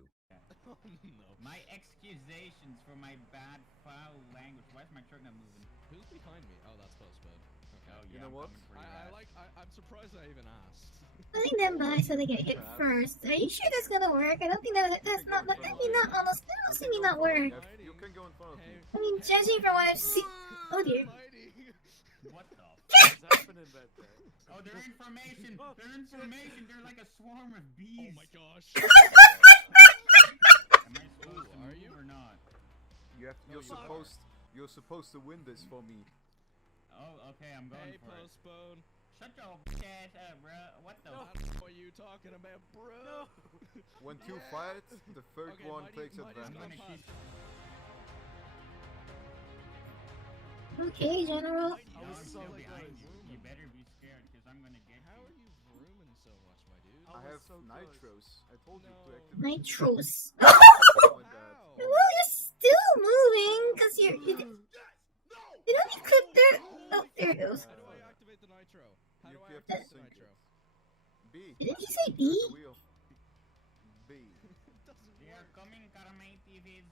Oh no. My excusations for my bad foul language. Why is my truck not moving? Who's behind me? Oh, that's postbone. Okay. Oh yeah. You know what? I'm surprised I even asked. Letting them by so they get hit first. Are you sure that's gonna work? I don't think that's not. That may not honestly may not work. You can go in front of me. I mean, judging from what I've seen. Oh dear. What the? What's happening back there? Oh, they're information. They're information. They're like a swarm of bees. Oh my gosh. Am I supposed to are move you? or not? You're supposed to win this for me. Oh, okay. I'm going Hey, for it. postpone. Shut your bitch ass up, bro. What the? I don't know what you talking about, bro. When two fight, the third Okay, one Mighty- takes Mighty's advantage. gonna pass. Okay, General. No, I was I'm so still like, behind you. vrooming. You better be scared, cause I'm gonna get How you. are you vrooming so much, my dude? I have so close. nitros. I told you to No. activate. Nitros. Oh my god. How? Well, you're still moving because you don't equip there. Oh, there it goes. How do I activate the nitro? How You do I have to activate the sync nitro? B. Didn't you say B? There's a wheel. B. They are coming, Karmate TV.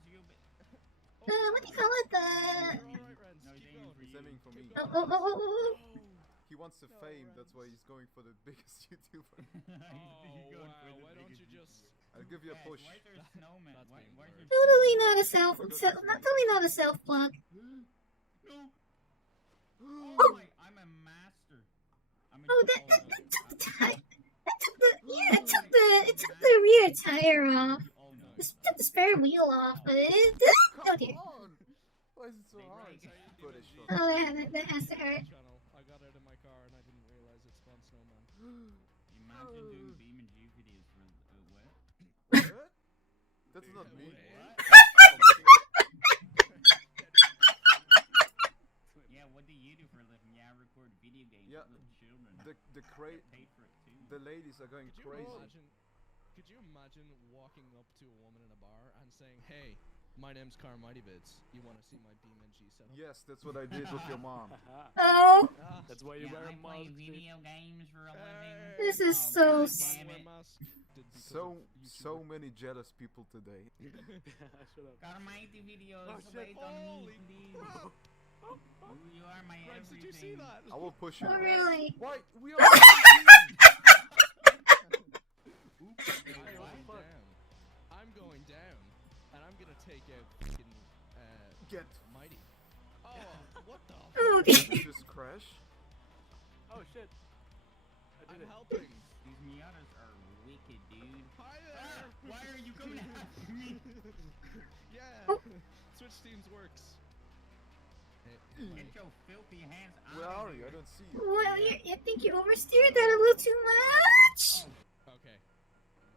What do you call it? You're alright, Renz. No, Keep he's going. aiming for He's you. aiming for me. Oh. He wants the fame, that's why he's going for the biggest YouTuber. Oh wow, why don't you just... I'll give you a Guys, push. why is there a snowman? That's Why, being why is there Totally not a self plug. No. Oh my, I'm a master. I'm a Oh, that Jolo. took the tire. It took the rear tire off. Oh no. It took the spare wheel off, but it oh dear. on! Why is it so They hard? like- Put it short. Oh yeah, that has to hurt. Channel. I got out of my car and I didn't realize it spawned snowman. Imagine doing Beam and G videos for what? What? That's not me. Yeah, what do you do for a living? Yeah, I record video games Yeah, with children. The I crate, get paid for it too. the ladies are going crazy. Could you imagine walking up to a woman in a bar and saying, "Hey, my name's Mighty Vids. You want to see my Beam and G setup?" Yes, that's what I did with your mom. Oh, That's why you Yeah, wear I a play mask. video games for a living. this is Oh, so. God s- damn it. So many jealous people today. Shut up. Karmate videos, Oh, shit. wait on me, Holy please. crap! You are my Renz, did you see everything. that? I will push you. Oh really? Why? We are. I'm going down. I'm going down, and I'm gonna take out fucking Get. Mighty. Oh, what the? Oh Did dear. you just crash? Oh shit. I I'm did it. helping. These Miatas are wicked, dude. Hi Ah, there. why are you coming after me? Yeah. Switch teams works. Get your filthy hands out Where of are you? here. I don't see you. Well, I think you oversteered that a little too much. Okay.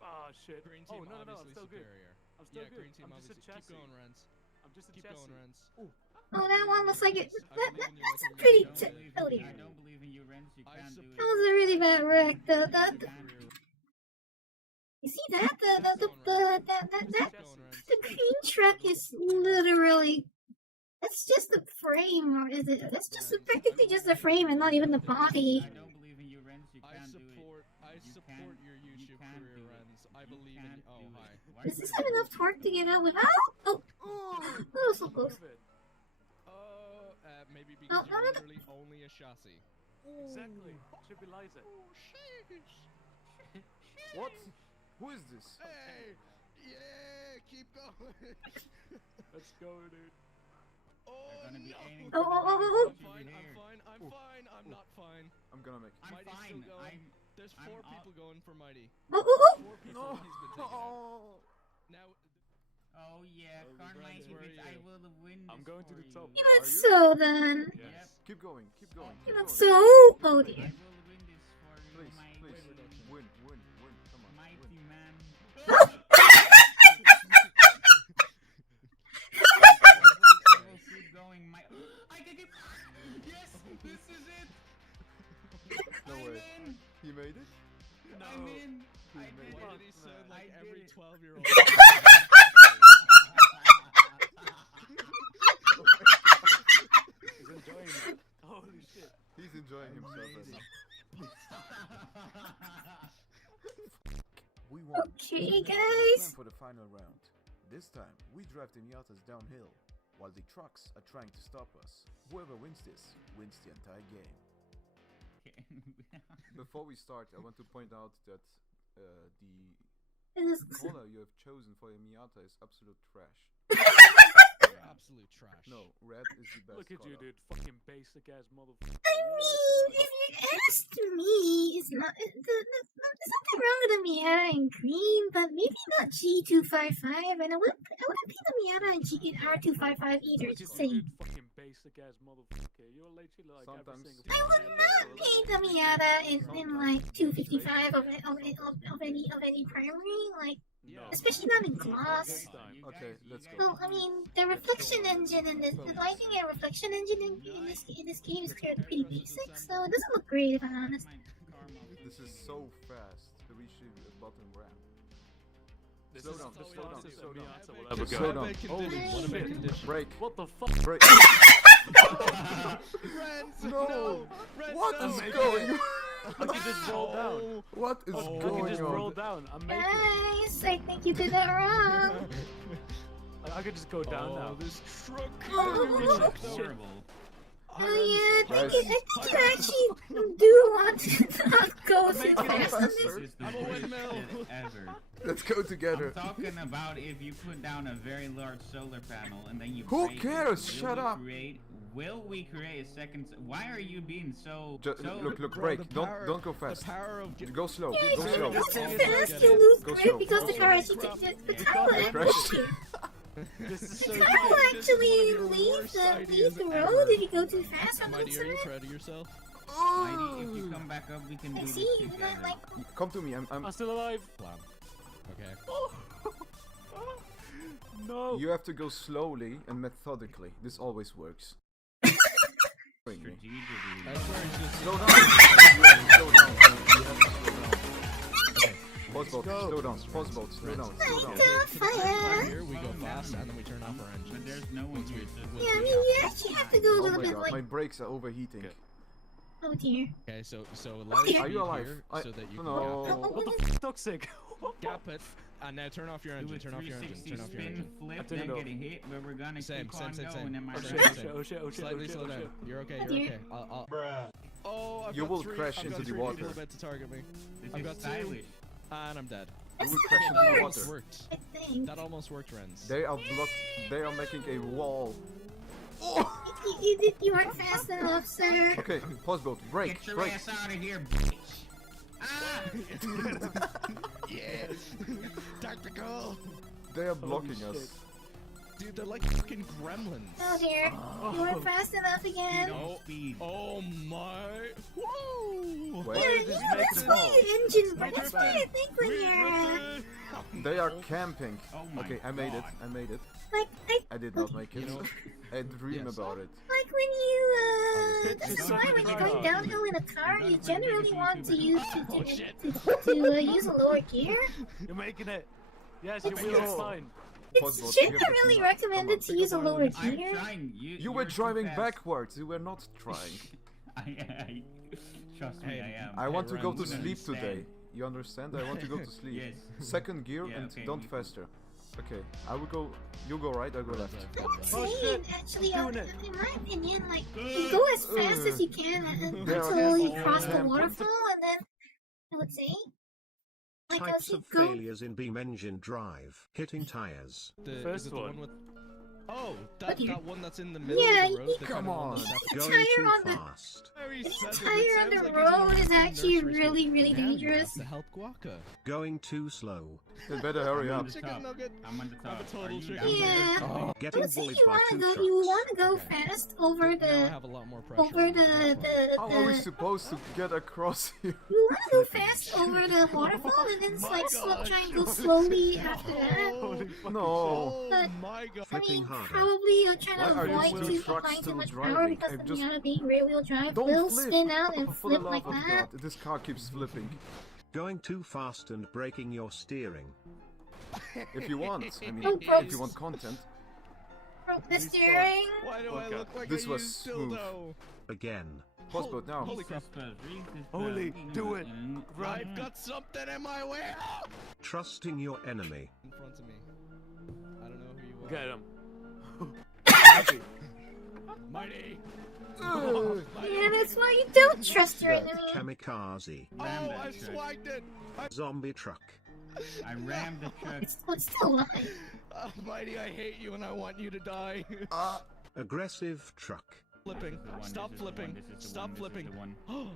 Oh shit. Green Oh team no, I'm obviously still good. superior. I'm still Yeah, good. green team I'm just a obviously. Keep chassis. going, Renz. I'm just a Keep chassis. going, Renz. Oh, that one looks like it. I believe in you That's a like a pretty. man. Oh dear. I don't believe in you, Renz. You I can't do support- That it. was a really bad wreck. You The can't. you see that Keep going, Renz. the green truck is literally. That's just the frame, or is it? That's just practically just the frame and not even the body. I don't believe in you, Renz. You I can't do it. support your you YouTube can't career, do it. Renz. I You believe in can't you. Oh, do hi. it. Why Does is this there have enough torque to get out without? Oh, that was so close. Move it. Maybe Oh, because no, you're no. literally only a chassis. Exactly. Trivialize it. What? Who is this? Hey! Yeah! Keep going! Let's go, dude. Oh, They're gonna be no! aiming Oh, for the oh, oh, biggest oh, bitch over here. I'm fine. I'm not fine. I'm gonna make it. I'm Mighty's fine. still going. There's I'm 4 up. people going for Mighty. Oh, oh, 4 people No. he's been taking out. Now, Oh yeah, Oh, Karmate Renz, where bitch, are I you? will win this I'm going to for the top. you. you look so then. Yes. Keep going. Keep going. You Keep look going. so. Oh I will dear. win this for you, Please, my please. Win, win, win. Come on. mighty Win. man. Oh. I will keep going. I can keep. Yes, this is it. No I'm way. in. He made it? I'm in. I made did it? why it. did he sound like I every did it. 12-year-old? He's enjoying that. Holy shit. He's enjoying himself right now. We won. Okay, It's guys. time for the final round. This time, we drive the Miatas downhill, while the trucks are trying to stop us. Whoever wins this, wins the entire game. Before we start, I want to point out that the color you have chosen for your Miata is absolute trash. Absolute trash. No, red is the best Look at you, color. dude. Fucking basic ass motherfucker. I mean, if you asked me, it's not. There's nothing wrong with the Miata in green, but maybe not G255, and I wouldn't paint the Miata in R255 either. Look at Just you, saying. dude. Fucking basic ass motherfucker. You're literally like Sometimes- every single. I would not paint the Miata in like 255 of any primary, like No. especially not in gloss. Okay, let's go. Well, I mean, the reflection engine and the lighting and reflection engine in this game is pretty basic, so it doesn't look great if I'm honest. This is so fast to reach the bottom ramp. This Slow is down, the slow down, fastest slow down. Miata will Just ever slow go. down. Condition. What about condition? Break. What the fuck? Break. Renz, No! Renz, What no. is going on? I can just roll down. What is I can going just roll on? down. I'm making it. Guys, I think you did that wrong. I could just go down Oh, now. this truck. Oh, Horrible. Oh yeah, I Guys. think you actually do want to not go too Make it fast on faster. this. This is the I'm a worst windmill. shit ever. Let's go together. I'm talking about if you put down a very large solar panel and then you Who break it, cares? will Shut we up. Will we create a second? Why are you being so? Look, Bro, break. the Don't power- don't go fast. The power of Go slow. Yeah, Go if you slow. go too Get fast, it. you lose Go grip slow. because the Go car slow. actually takes the Yeah. car will Crash. push you. This is The so car will This is one of actually your leave worst the ideas road ever. if you go too fast on the Mighty, are you inside. proud of yourself? Mighty, if you come back up, we can do I this see, and together. then like Come to me. I'm. I'm still alive. Plan. Okay. No. You have to go slowly and methodically. This always works. Bring me. Strategically. I swear it's just... Slow down. You have to slow down. You have to slow down. Pause boat. Slow down. Pause boat. Slow down. Slow down. on fire. Here we go fast and then we turn off our engines. But there's no one Once here. we- Yeah, I mean, you actually have to go a Oh little my bit god, like. my brakes are overheating. Okay. Oh dear. Okay, so allow Are your Are you speed alive? here I- so that you no. can What the fuck, toxic? gap it. And now turn off your Do engine. a Turn off your engine. 360 Turn off your spin, engine. flip, turn it then off. get a hit, but we're gonna Same, keep same, on same, going. same. Am I Oh Same, shit, right? oh shit, oh shit, oh shit, Slightly oh shit, slow oh down. shit. You're okay. Oh, You're dear. okay. I'll... Oh, I've You got will three, crash I've into got the three water. people about to target me. This I've is got two. stylish. And I'm dead. You That's will not crash how into the it Almost works. water. worked. I think. That almost worked, Renz. They are They are making a wall. Oh! You weren't fast enough, sir. Okay, pause boat. Break. Get your Break. ass out of here, bitch! Ah! Yes! Tactical! They are blocking shit. us. Dude, they're like fucking gremlins. Oh dear. You weren't fast enough again. Oh, Speed. oh my! Whoa! Wait. Yeah, just yeah, make that's the why wall. your engine. We That's drifted. why I think when We you're drifted. They are camping. Oh my Okay, I made it. God. I made it. like I did not make it. You know- I dream Yes. about it. like when you this is Don't why when you're try going to- downhill in a car, don't you try to make generally it want to easy, use Oh, shit. to use a lower gear. You're making it. Yes, It's you will. It's just- fine. Pause boat. It's You have to generally keep up. recommended to Come on, use a pick up lower on I'm gear. trying. You You're were too driving fast. backwards. You were not trying. I trust me, Hey, I am. I want to go to Renz. sleep Understand. today. You understand? I want to go to sleep. Yes. Second gear Yeah, and okay, don't we- faster. Okay, I will go. You go right. I go left. Oh, Saying, shit. actually, Doing it. in my opinion, like you go as fast as you can They are until you all cross the camping. waterfall, and then I would say, like as Types you of go. failures in beam engine drive. Hitting tires. The First is it the one. one with... Oh, What year? that one that's in the middle Yeah, of the road. you- the Come kind of one on. that's- The Going tire too on the fast. Very the sudden. It tire on sounds the like he's in road a is fucking actually nursery really, school. really Now you dangerous. have to help Guaca. Going too slow. They better hurry I'm up. on the Chicken top. nugget. I'm on the top. I'm a total Are you chicken down there? Yeah. Oh, I Getting would say bullied you by want to two go. trucks. You want to go Okay. fast over now I the have a lot more pressure. over on me, the that's why. How are we the. supposed to get across here? You want to go fast over the waterfall and then like try and go slowly after that. Holy fucking No. Oh But- my god. I Flipping mean, harder. probably you're trying Why to are these avoid two too trucks applying too still much power driving? because I'm the just- Miata being rear-wheel drive Don't will flip. spin out and For the flip love like of that. God, this car keeps flipping. Going too fast and breaking your steering. If you want, I mean, Oh, if you want content. Bro, broke the steering. Why do I look like This a was used smooth. dildo? Again. Pause boat now. Holy crap. Holy, do it. I've got something in my way. Trusting your enemy. In front of me. I don't know who you are. Get him. Mighty. Yeah, that's why you don't trust your enemy. Kamikaze. Oh, I swagged it. Zombie truck. I rammed the truck. It's still alive. Oh, Mighty, I hate you and I want you to die. Aggressive truck. Flipping. Stop flipping. Stop flipping. Oh,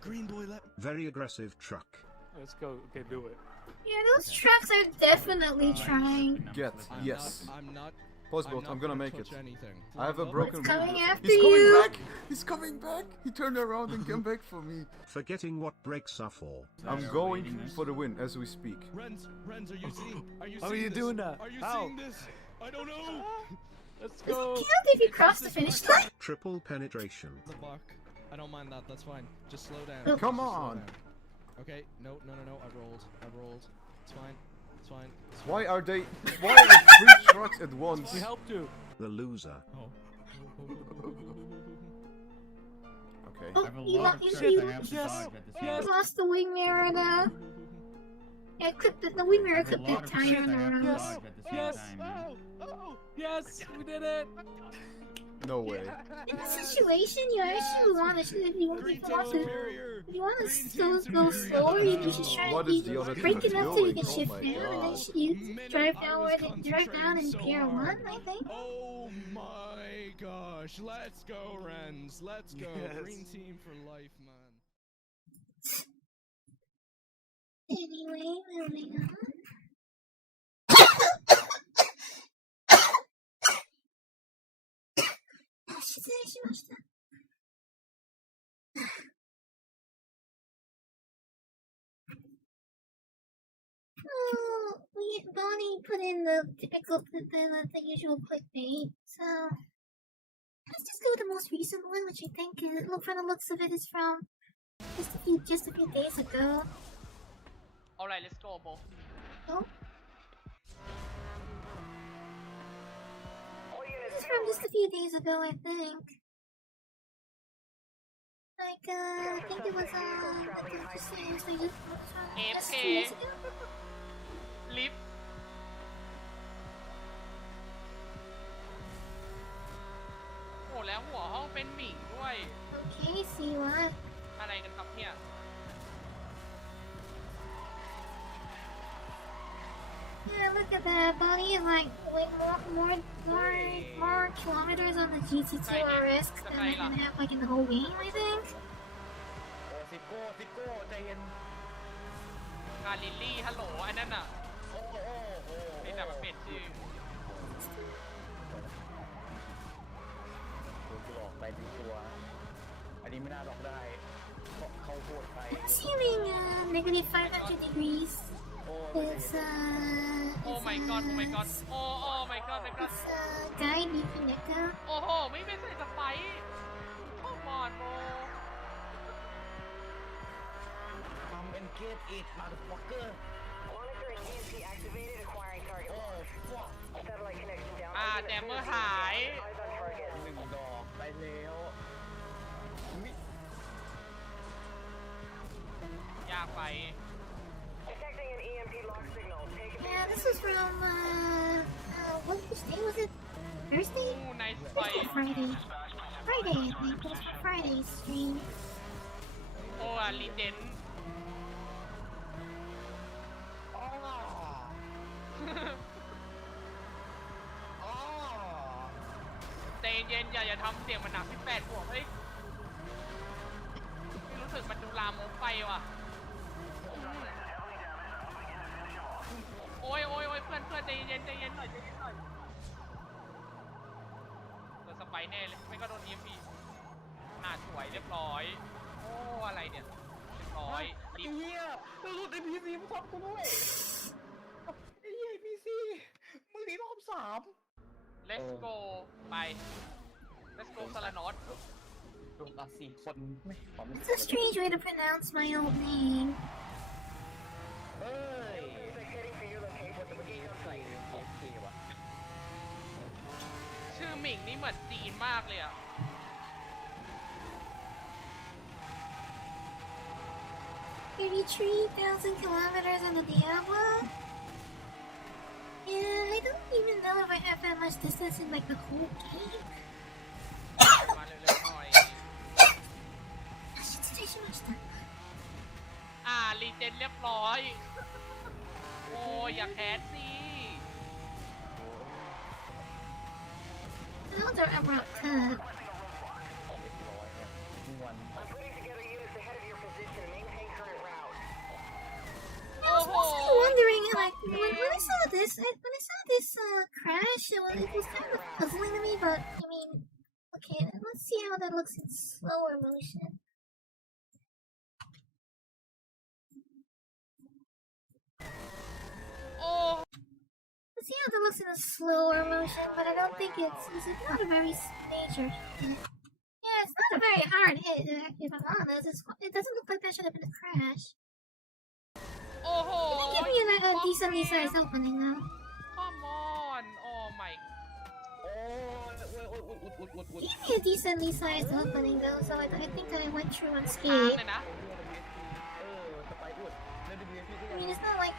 green boy, let. Very aggressive truck. Let's go. Okay, do it. Yeah, those trucks are definitely trying. Get, yes. I'm not. Pause boat, I'm gonna make it. touch anything. I have a broken It's coming window. after He's coming you. back! He's coming back! He turned around and came back for me. Forgetting what brakes are for. I'm going for the win as we speak. Renz, are you seeing? Are you How seeing are you this? doing that? Are you How? seeing this? I don't know. Let's Does go. it count if you cross the finish line? Triple penetration. The buck. I don't mind that. That's fine. Just slow down. Oh. Come Just slow on. down. Okay. No. I rolled. It's fine. It's fine. Why are there 3 trucks at once? We helped you. The loser. Oh. Okay. Oh, I have a you lot of you- trucks you- I have to yes, dodge at the same yes. time. lost the wing mirror now. Yeah, clip the wing I mirror have a clipped lot that of tire trucks on I the have to road. Yes. dodge at the same Yes. time, man. Yes, we did it. No way. In this situation, you actually want to, if you want Green to, team superior. if you want to Green still team go superior. slower, you should try What to is be the other team breaking up so you doing? can Oh shift my down, and then God. you Minute drive I down was where they drive down in concentrating so Pier 1, hard. I think. Oh my gosh. Let's go, Renz. Let's go. Yes. Green team for life, man. Anyway, moving on. Bonnie put in the typical, the usual clickbait, so let's just go with the most recent one, which I think, from the looks of it, is from just a few days ago. Alright, let's go, Bo. Oh. This is from just a few days ago, I think. Like, I think it was, just seriously, just 2 days ago. Lift.โอ้แล้วหัวห้องเป็นหมิงด้วย Okay, see what? อะไรกันครับเนี่ย Yeah, look at that. Bonnie is like way more kilometers on the GT2 RS than I can have like in the whole game, I think. ซิโก้ใจเย็น กาลิลลี่ฮัลโหลอันนั้นน่ะนี่แต่มันเปลี่ยนชื่อ หลอกไปเป็นตัว อันนี้ไม่น่าหลอกได้เพราะเขาโหดไป Assuming negative 500 degrees is Oh my god Oh my god Oh my god my god is guide making it go. โอ้โหไม่ใส่สไปร์โอ้มอนโบ Come and get it motherfucker Monitoring EMP activated acquiring target Satellite connection down แจมเมอร์หาย Eyes on target 1 ดอกไปแล้ว ยากไป Detecting an EMP lock signal Take it Yeah, this is from which day was it? Thursday? อู้ไนส์ I ไป think it was Friday. Friday, I think. It was Friday stream. โอ้ลีเจนใจเย็นอย่าทำเสียงมันหนัก18 บวกเฮ้ยรู้สึกมันดูลามกไปว่ะโอ้ยเพื่อนใจเย็นหน่อยโดนสไปแน่เลยไม่ก็โดน EMP สวยเรียบร้อยโอ้อะไรเนี่ยเรียบร้อยรีบ เหี้ยมึงหลุด NPC มาทับกูด้วยไอ้เหี้ย NPC มึงหนีรอบ3 Let's go ไป Let's go สลานอต โดนตัด4 คนไม่ความไม่ It's a strange way to pronounce my old name. เฮ้ยแต่แค่ที่ฟีลโลเคชั่นแต่เมื่อกี้ใส่โอเควะ หมิงนี่เหมือนจีนมากเลยอะ 33,000 kilometers on the Diablo? Yeah, I don't even know if I have that much distance in like the whole game. มาเร็วๆหน่อย รีเจนเรียบร้อย โอ้ยอย่าแคสสิ Those are abrupt cut. I'm putting together units ahead of your position. Maintain current route. I was mostly wondering, like, when I saw this, crash, it was kind of puzzling to me, but, I mean, okay, let's see how that looks in slower motion. Oh. Let's see how that looks in a slower motion, but I don't think it's not a very major hit. Yeah, it's not a very hard hit, if I'm honest. It doesn't look like that should have been a crash. Oh, It did give me a decently sized opening, though. Come on. Oh my. It gave me a decently sized opening, though, so I think I went through ค้าง unscathed. เลยนะ I mean, it's not like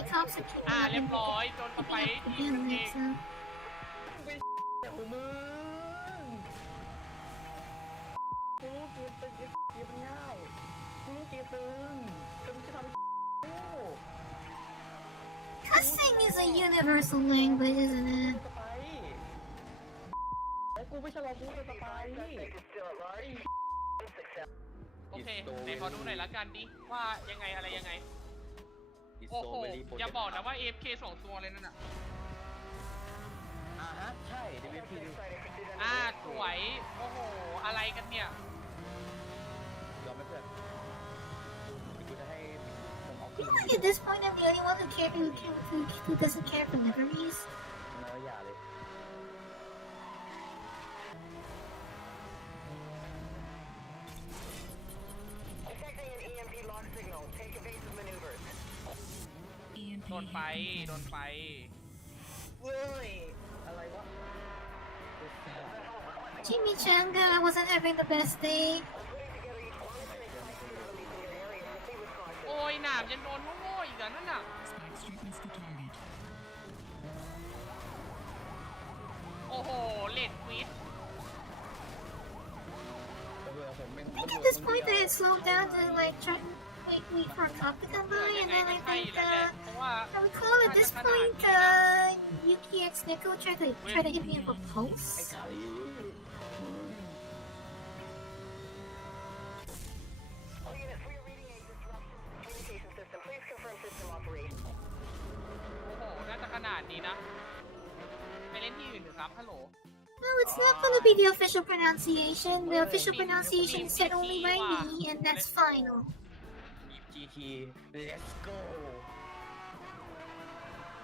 the top secure. เรียบร้อย โดนสไปร์ยิงเอง So. 'Cussing is a universal language, isn't it? โอเคไหนขอดูหน่อยละกันดิ ว่ายังไงอะไรยังไง โอ้โห อย่าบอกนะว่า AFK 2 ตัวเลยนั่นน่ะ ใช่เดี๋ยวไปพิมพ์ สวย โอ้โห อะไรกันเนี่ย ยอมไหมเพื่อนกูจะให้ผมเอา I feel like at this point I'm the only one who doesn't care for liveries. เนื้ออย่าเลย Detecting an EMP lock signal. Take evasive maneuvers. โดนไฟ โดนไฟ เว้ย อะไรวะ Chimichanga, I wasn't having the best day. โอ้ยหนามยังโดนโง่ๆอีกอ่ะนั่นน่ะ โอ้โห เลดควิด I think at this point I had slowed down to like try to wait for a cop to come by, and then I think I recall at this point Yuki X Nico tried to hit me with a pulse. All units, we are reading a disruption communication system. Please confirm system operation. โอ้โห น่าจะขนาดนี้นะ ไปเล่นที่อื่นเถอะครับ ฮัลโหล No, it's not gonna be the official pronunciation. The official pronunciation is said only by me, and that's final. GT let's go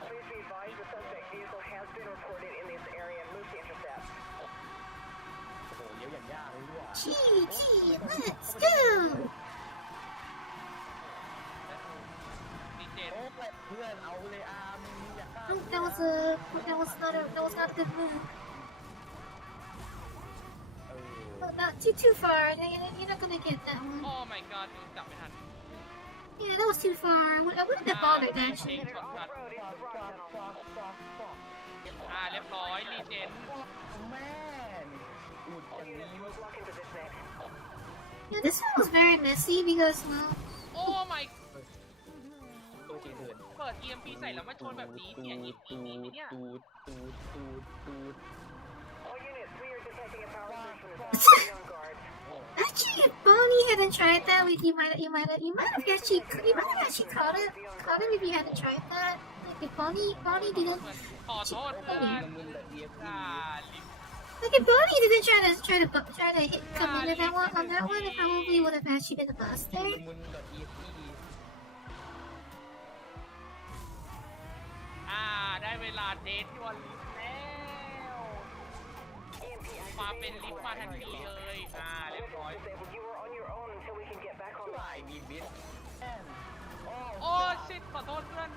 Please be advised the suspect vehicle has been reported in this area. Move to intercept. โอ้โหเลี้ยวอย่างยากเลยด้วย Gee, let's go! ดีเจ โอ้ยเพื่อนเอาเลยอาร์มอยากฆ่า Oh, that was not a good move. Oh, not too far. You're not gonna get that one. โอ้ my god ดูจับไม่ทัน Yeah, that was too far. I wouldn't have bothered actually. ช็อตคัท Road is the rock tunnel. เรียบร้อย รีเจน แม่นอุดอย่างนี้ Lock into this next. Yeah, this one was very messy because, well, โอ้ my ตัวจริงเถื่อน เปิด EMP ใส่แล้วมาชนแบบนี้เสียอีกทีนี้ไหมเนี่ย ตูด All units, we are detecting a power surge from the south. Be on guard. actually, if Bonnie hadn't tried that, you might have actually caught it if you hadn't tried that. Like if Bonnie didn't, ขอโทษเพื่อน มึนแบบเอียบ like if Bonnie didn't try to hit come in on that one, it probably would have actually been a bust there. มึนแบบเอียบ ได้เวลาเดทยวนลิฟต์แล้ว มาเป็นลิฟต์มาทันทีเลย เรียบร้อย Disabled. You are on your own until we can get back ไหว online. บิดโอ้ โอ้ชิตขอโทษเพื่อน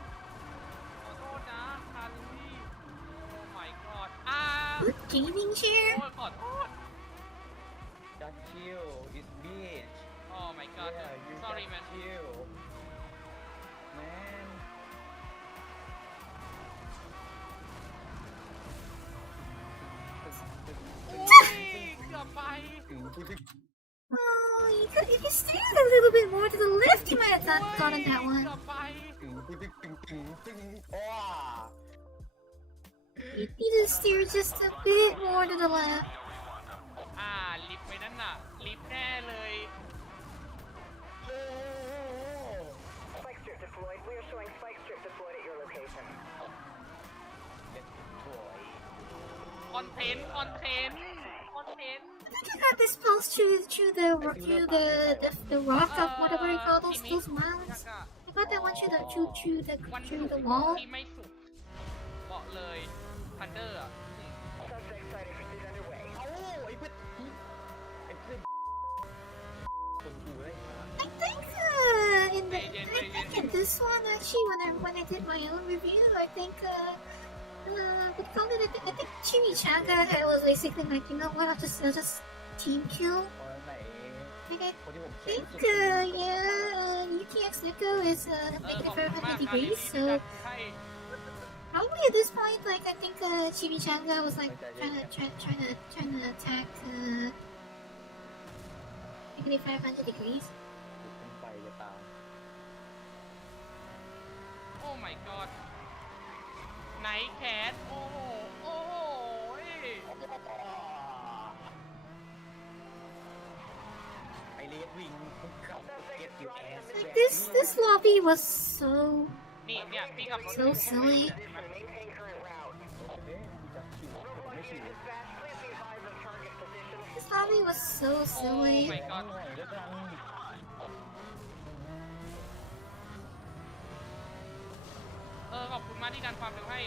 ขอโทษนะคาร์ลี่โอ้ my god good gaming chair? โอ้ยขอโทษ Just chill. It's beach. Oh my god Yeah, you sorry just man chill. Man. โอ้ยเกือบไป Oh, if you steered a little bit more to the left, you might have gotten that เกื one. อบไป You need to steer just a bit more to the left. ลิฟต์ไปนั่นน่ะ ลิฟต์แน่เลย Spike strip deployed. We are showing spike strip deployed at your location. คอนเทนต์ คอนเทนต์ คอนเทนต์ I think I got this pulse through the rock of whatever you call those mounds. I got that one through the วัน through the ศุกร์ wall. ที่ไม่สุกบอกเลยทันเดอร์อ่ะ Suspect sighting pursuit underway. I think in this one actually when I did my own review, I think we called it. I think Chimichanga was basically like, you know what, I'll just team kill. And I think UTX Nico is negative 500 degrees, so probably at this point, like I think Chimichanga was like trying to attack negative 500 degrees. Oh my god ไนท์แคทโอ้โห โอ้โห Like this lobby was so นี่เนี่ยพี่ขับรถ so silly. Maintain current route. Roguelike unit dispatch. Please be advised of target position. This lobby was so โอ้ silly. my god ขอบคุณมากที่ดันความเร็วให้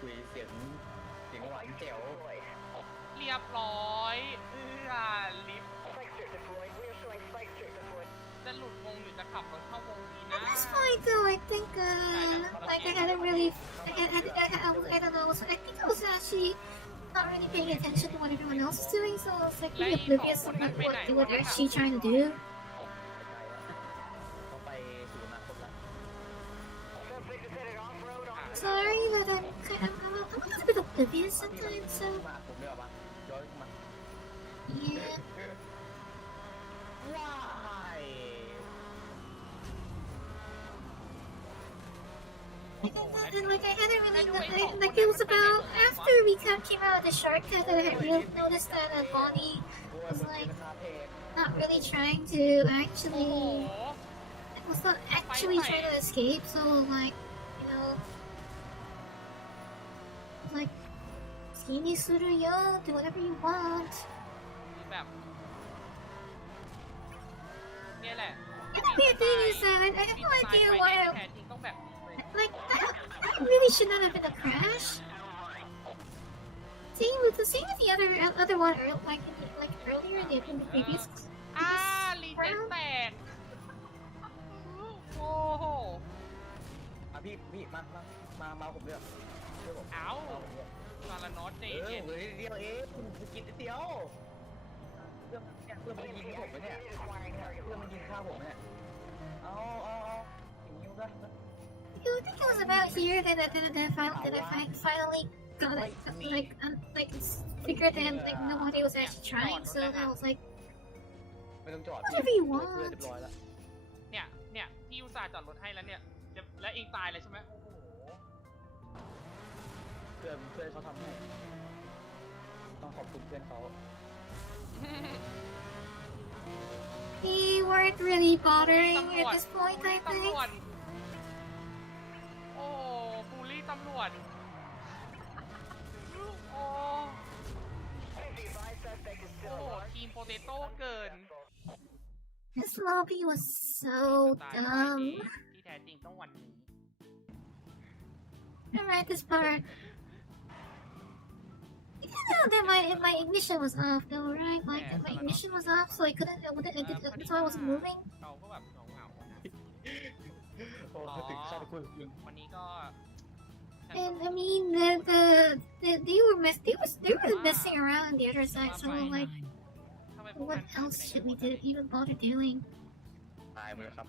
คุยเสียงหวานแจ๋ว เรียบร้อยลิฟต์ Spike strip deployed. We are showing spike strip deployed. จะหลุดวงหรือจะขับรถเข้าวงนี้นะ At this point, though, I think like I hadn't really, I don't know. I think I was actually not really paying attention to what everyone else was doing, so I was like really oblivious to what they were actually trying to do. เขาไปสู่อนาคตแล้ว Suspect is headed off-road on Sorry that I'm a little bit oblivious sometimes, so มาผมไม่ออกมาย้อนมา yeah. ว้าย And like I hadn't really like it was about after we came out of the shortcut that I had noticed that Bonnie was like not really trying to actually was not actually trying to escape, so like, you know, like skinny suru yo, do whatever you want. แบบเนี่ยแหละ And the weird thing is that I have no idea why แท้จริงต้องแบบ like that really should not have been a crash. Same with the other one like earlier in the previous ลีเจนแตก โอ้โห พี่มาผมเลือกเลือกผม เอ้าซาลานอสเจ เฮ้ย เย็น เดียวเองคุณกินนิดเดียวเพื่อนมันยิงผมเนี่ยเพื่อนมันยิงฆ่าผมเนี่ยเอาอย่างนี้ก็ I think it was about here that I finally got it, like figured that like nobody was actually trying, so I was like, ไม่ต้องจอด whatever you เพื่อน want. เรียบร้อยแล้ว เนี่ยพี่อุตส่าห์จอดรถให้แล้วเนี่ยแล้วเองตายเลยใช่ไหมโอ้โห เพื่อนเขาทำให้ต้องขอบคุณเพื่อนเขา They weren't really bothering at this point, I ตำร think. วจโอ้บูลลี่ตำรวจโอ้ทีมโปเตโต้เกิน This lobby was so สไตล์ dumb. ที่แท้จริงต้องวันนี้ Alright, this part. I didn't know that my ignition was off though, right? Like my ignition was off, so I couldn't. That's why I wasn't moving. เราก็แบบเหงา โอ้ถึงขั้นคุณยิง ๆวันนี้ก็ And I mean, they were messing around on the other side. So I'm like, ทำไมพวก what มัน else should we even bother doing? ตายหมดแล้วครับ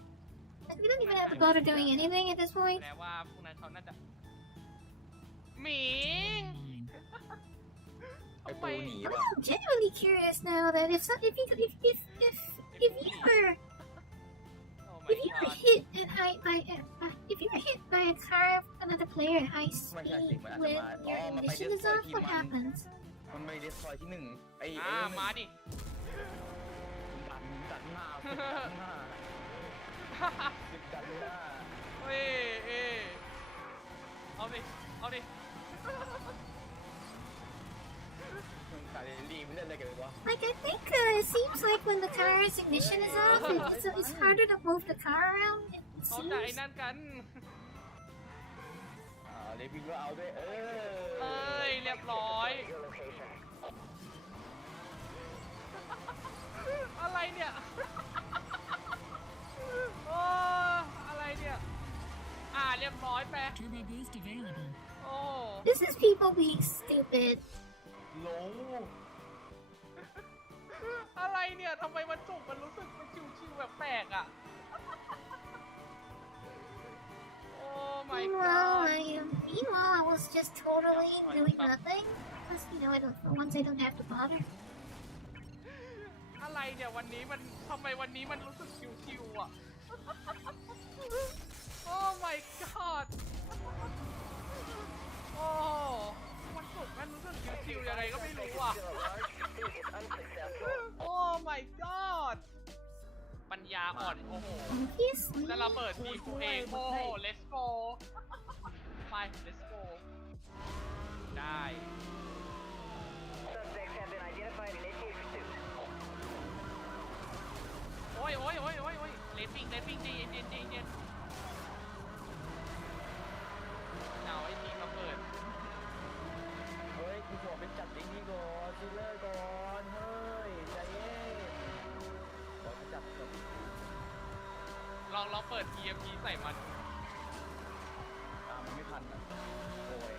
Like, we don't even have to bother doing anything at this แป point. ลว่าพวกนั้นเขาน่าจะหมิ ง ไอ้ปูหนี I'm ว่ะ genuinely curious now that if you were Oh my if you were god hit at high by if you were hit by a car of another player at high ไม่ใช่ speed สิมันอาจจะ when มา your มันไป ignition เด is สทอย off, ที่ what มัน happens? มันไปเดสทอยที่หนึ่งไอ้ มาดิ ดันหน้าดันหน้าดันหน้า เอ้ยเอาดิ ขายลีมันเล่นอะไรกันวะ Like I think it seems like when the car's ignition is off, it's harder to move the car around. It เขาจะไอ้ seems. นั่นกัน เลวินก็เอาด้วย เอ้ย เรียบร้อย Your location. อะไรเนี่ย โอ้อะไรเนี่ย เรียบร้อยแปะ Turbo boost available. โอ้ This is people being stupid. โล อะไรเนี่ยทำไมมันจุกมันรู้สึกมันชิวๆแบบแปลกอ่ะ โอ้ my god Meanwhile, I was just totally doing nothing because for once I don't have to bother. อะไรเนี่ยวันนี้มันทำไมวันนี้มันรู้สึกชิวๆอ่ะ โอ้ my god โอ้มันสุกมันรู้สึกชิวๆยังไงก็ไม่รู้อ่ะ Still a large pursuit is unsuccessful. โอ้ my god ปัญญาอ่อนโอ้โห Obviously. จะระเบิดทีมกูเองโอ้โห let's go ไป let's go ได้ Suspects have been identified and initiated pursuit. โอ้ยเลนปิ้งใจเย็นเอาไอ้ทีมระเบิด เฮ้ยกูขอไปจัดไอ้นี่ก่อนซิลเลอร์ก่อนเฮ้ยใจเย็นขอไปจับกับ ลองเปิด EMP ใส่มัน ตามมันไม่ทันอ่ะโอ้ย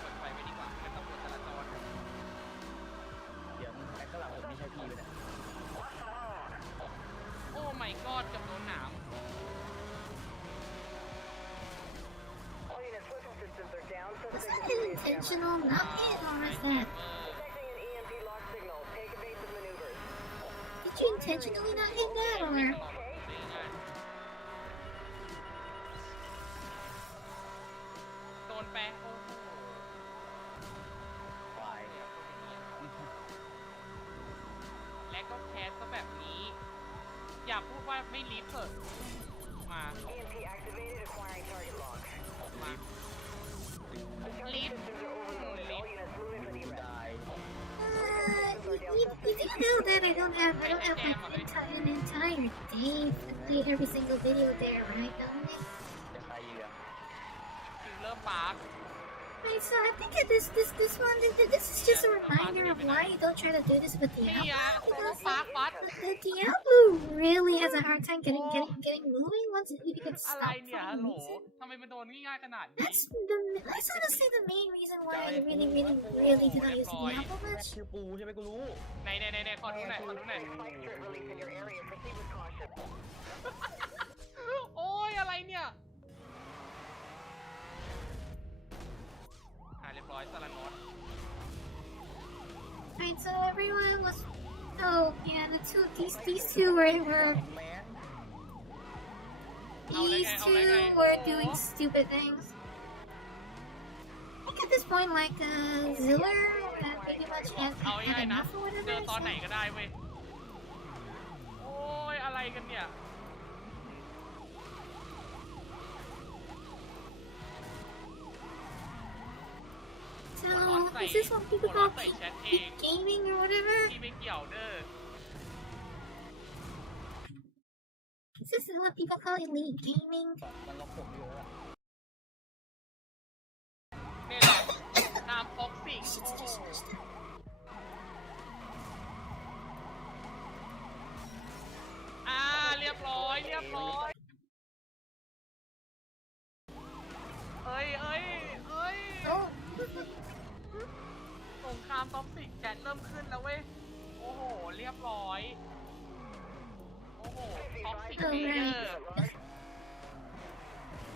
เปิดไฟไว้ดีกว่าเป็นตำรวจจราจร เดี๋ยวไอ้ข้างหลังผมนี่ใช่พี่เลยนะ โอ้ my god กับโดนหนาม All units, weapon systems are down. Was Suspect that intentional knock-in or was that? Detecting an EMP lock signal. Take evasive maneuvers. Did you intentionally not hit that or? โดนแปะโอ้โห ควาย และก็แคสก็แบบนี้ อย่าพูดว่าไม่รีบเถอะมา EMP activated. Acquiring target lock. มารีบ Systems are overloaded. All units moving for the กู arrest. ตาย You do know that I don't have like an entire day to play every single video there, right, Dominic? จะใครอีกอ่ะ คิวเลอร์ปาร์ค Right, so I think this is just a reminder of why you don't try to do this with นี่ Diablo. อะโซโลปาร์คบัส The Diablo really has a hard time getting moving once if you get อะไร stopped เนี่ย from ฮัลโหล moving. ทำไมมันโดนง่ายๆขนาดนี้ That's honestly the main reason why I really do not use Diablo much. ชื่อปูใช่ไหมกูรู้ ไหนขอดูหน่อย Spike strip release in your area. Proceed with caution. โอ้ยอะไรเนี่ยเรียบร้อยสลันนอต Right, so everyone was. Oh yeah, these two were แมน these two were doing stupid things. I think at this point, like Ziller pretty much เอา had ง่ายๆนะ enough or เจอ whatever. ตอนไหน So, ก็ได้เว้ย โอ้ยอะไรกันเนี่ย so is this what people call peak gaming or whatever? ที่ไม่เกี่ยวเด้อ Is this what people call elite gaming? มันล็อกผมอยู่อะ นี่แหละนามท็อกซิก失礼しました。เรียบร้อยเรียบร้อยเอ้ยสงครามท็อกซิกแก๊สเริ่มขึ้นแล้วเว้ยโอ้โหเรียบร้อยโอ้โหท็อกซิกเพลเยอร์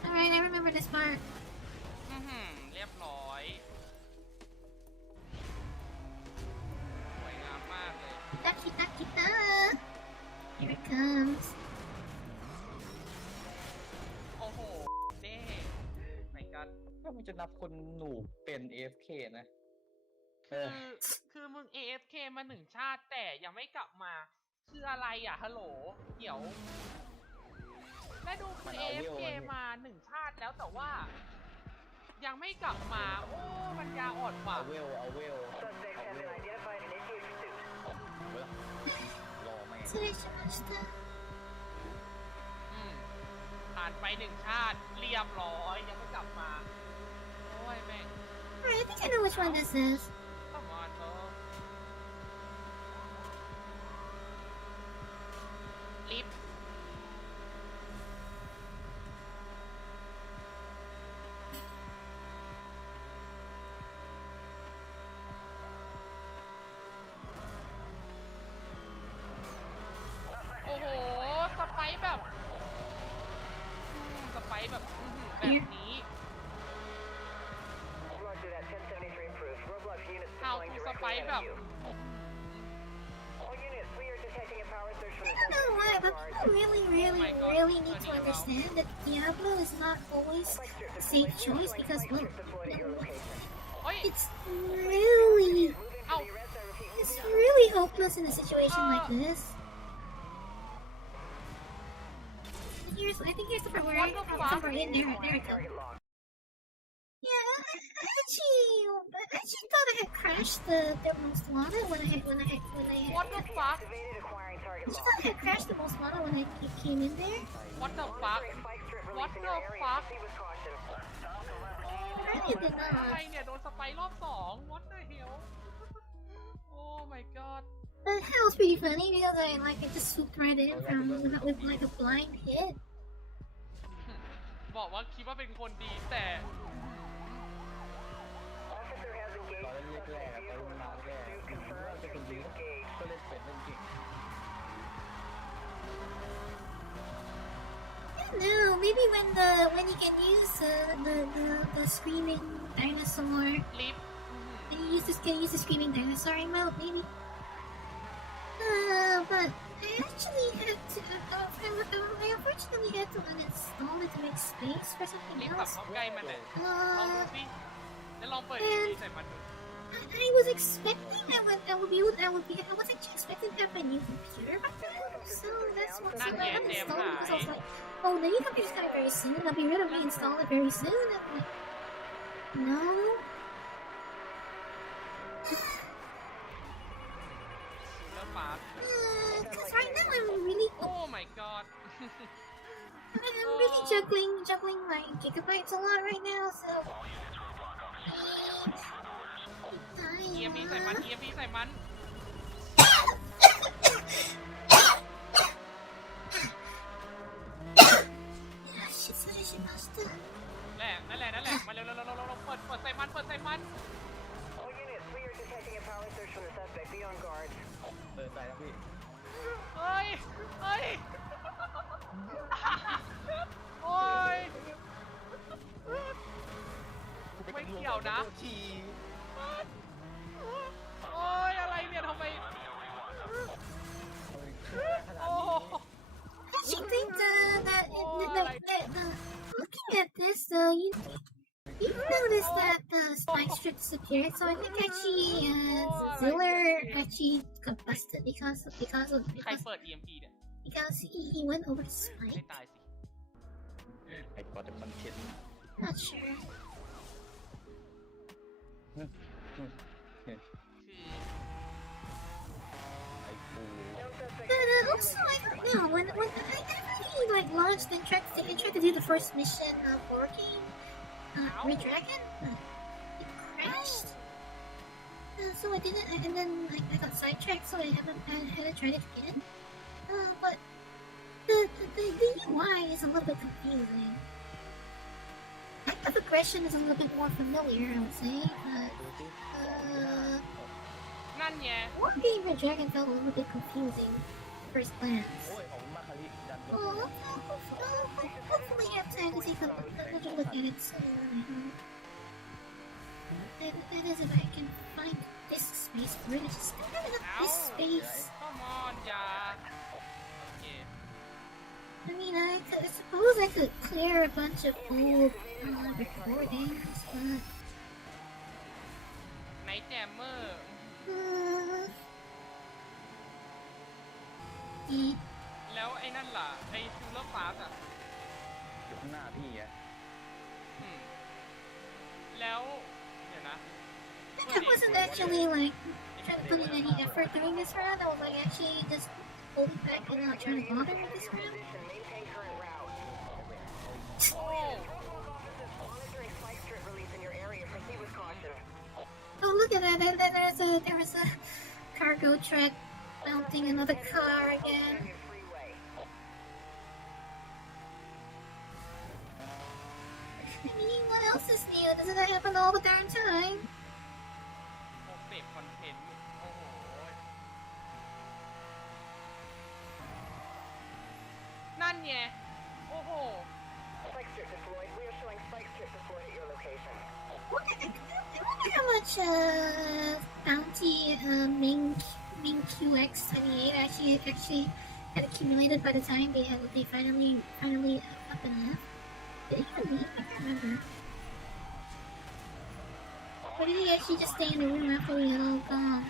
Alright, I remember this part. เรียบร้อยสวยงามมากเลย Kita. Here it comes. โอ้โหเด้ไม่กัน ถ้ามึงจะนับคนหนูเป็น AFK นะ คือมึง AFK มาหนึ่งชาติแต่ยังไม่กลับมาคืออะไรอ่ะฮัลโหลเดี๋ยวและดูคือ AFK มาหนึ่งชาติแล้วแต่ว่ายังไม่กลับมาโอ้มันยาอ่อนว่ะ เอาเวล Suspects have been identified and initiated pursuit. รอแม่ง 失礼しました。ผ่านไปหนึ่งชาติเรียบร้อยยังไม่กลับมาโอ้ยแม่ง Alright, I think I know which one this is. Come on ลิฟต์โอ้โหสไปร์แบบแบบนี้ Roger that, 1073 approved. Roblox units How deploying to directly survive ahead of up? you. All units, we are detecting a power surge from I the don't know why, but suspect. people really need to understand that Diablo is not always a safe choice because, well, Deployed at your location. เฮ้ย it's Ow. really hopeless in a situation like this. I think here's the part where I somewhere in there it goes. Yeah, I actually thought I had crashed the most wanted when I What the fuck Activated acquiring target I lock. thought I had crashed the most wanted when I came in there. What the fuck Spike strip What released in the your area. fuck Proceed with caution. Apparently it did อะไร not. เนี่ยโดนสไปร์รอบสอง What the hell Oh my god But that was pretty funny because I just swooped right in from with like a blind hit. บอกว่าคิดว่าเป็นคนดีแต่ Officer has ตอน engaged แรก suspect ไป vehicle มา and แรก pursuit ว่า confirmed เป็นคนดี engaged. ก็เล่นเป็นเล่นเก่ง No, maybe when you can use the screaming dinosaur, ลิฟต์ and you can use the screaming dinosaur emote, maybe. But I actually had to. I unfortunately had to uninstall it to make space for ลิ something ฟต์ขับ else. เข้าใกล้มันเนี่ยลองดูสิแล้วลองเปิดอีพีใส่มันดู I was expecting I was actually expecting to have a new computer back then, so that's what Not I yet, uninstalled it because I was damn like, oh, the new computer's coming very soon. I'll be ready to reinstall it very soon. I'm like, no. เริ่มปาร์ Because right now I'm really Oh my god juggling my gigabytes a lot right now, so. EMP ใส่มัน EMP ใส่มัน นั่นแหละมาเร็วเปิดใส่มัน All units, we are detecting a power surge from the suspect. Be on guard. เดินไปแล้วพี่ เฮ้ยโอ้ยไม่เกี่ยวนะโอ้ยอะไรเนี่ยทำไมโอ้ I actually think that looking at this, you notice that the spike strip disappeared. So I think actually Ziller actually combusted because ใครเปิด EMP เนี่ย because he went over the ไม่ spike. ตายสิ ไอ้ก็จะคอนเทนต์ Not sure. คือ ไอ้กู But also I don't know when I actually like launched and tried to do the first mission of working Red Dragon, it crashed. so I didn't, and then I got sidetracked, so I had to try it again. But the UI is a little bit confusing. The progression is a little bit more familiar, I would say, but นั่นไง War Game and Dragon felt a little bit confusing at first glance. โอ้ยของมาคาริดันรถ Hopefully I have time to take another look at it soon. That is, if I can find disk space for it. I just don't have enough disk space. Come on อย่าโอเค I mean, I suppose I could clear a bunch of old recordings, but ไนท์แจมเมอร์ แล้วไอ้นั่นล่ะ ไอ้ฟิลเลอร์ฟาสอ่ะ อยู่ข้างหน้าพี่อะ แล้วเดี๋ยวนะ I wasn't actually like trying to put in any effort during this round. I was like actually just holding back and not trying to bother this round. Maintain current route. โอ้ Monitoring spike strip release in your area. Proceed with caution. Oh, look at that! There was a cargo truck mounting another car again. I mean, what else is new? Doesn't that happen all the darn time? โอ้เสพคอนเทนต์โอ้โหนั่นไงโอ้โห Spike strip deployed. We are showing spike strip deployed at your location. I wonder how much bounty Ming QX28 actually had accumulated by the time they finally up and left. Did he even leave? I can't remember. Or did he actually just stay in the room after we had all gone?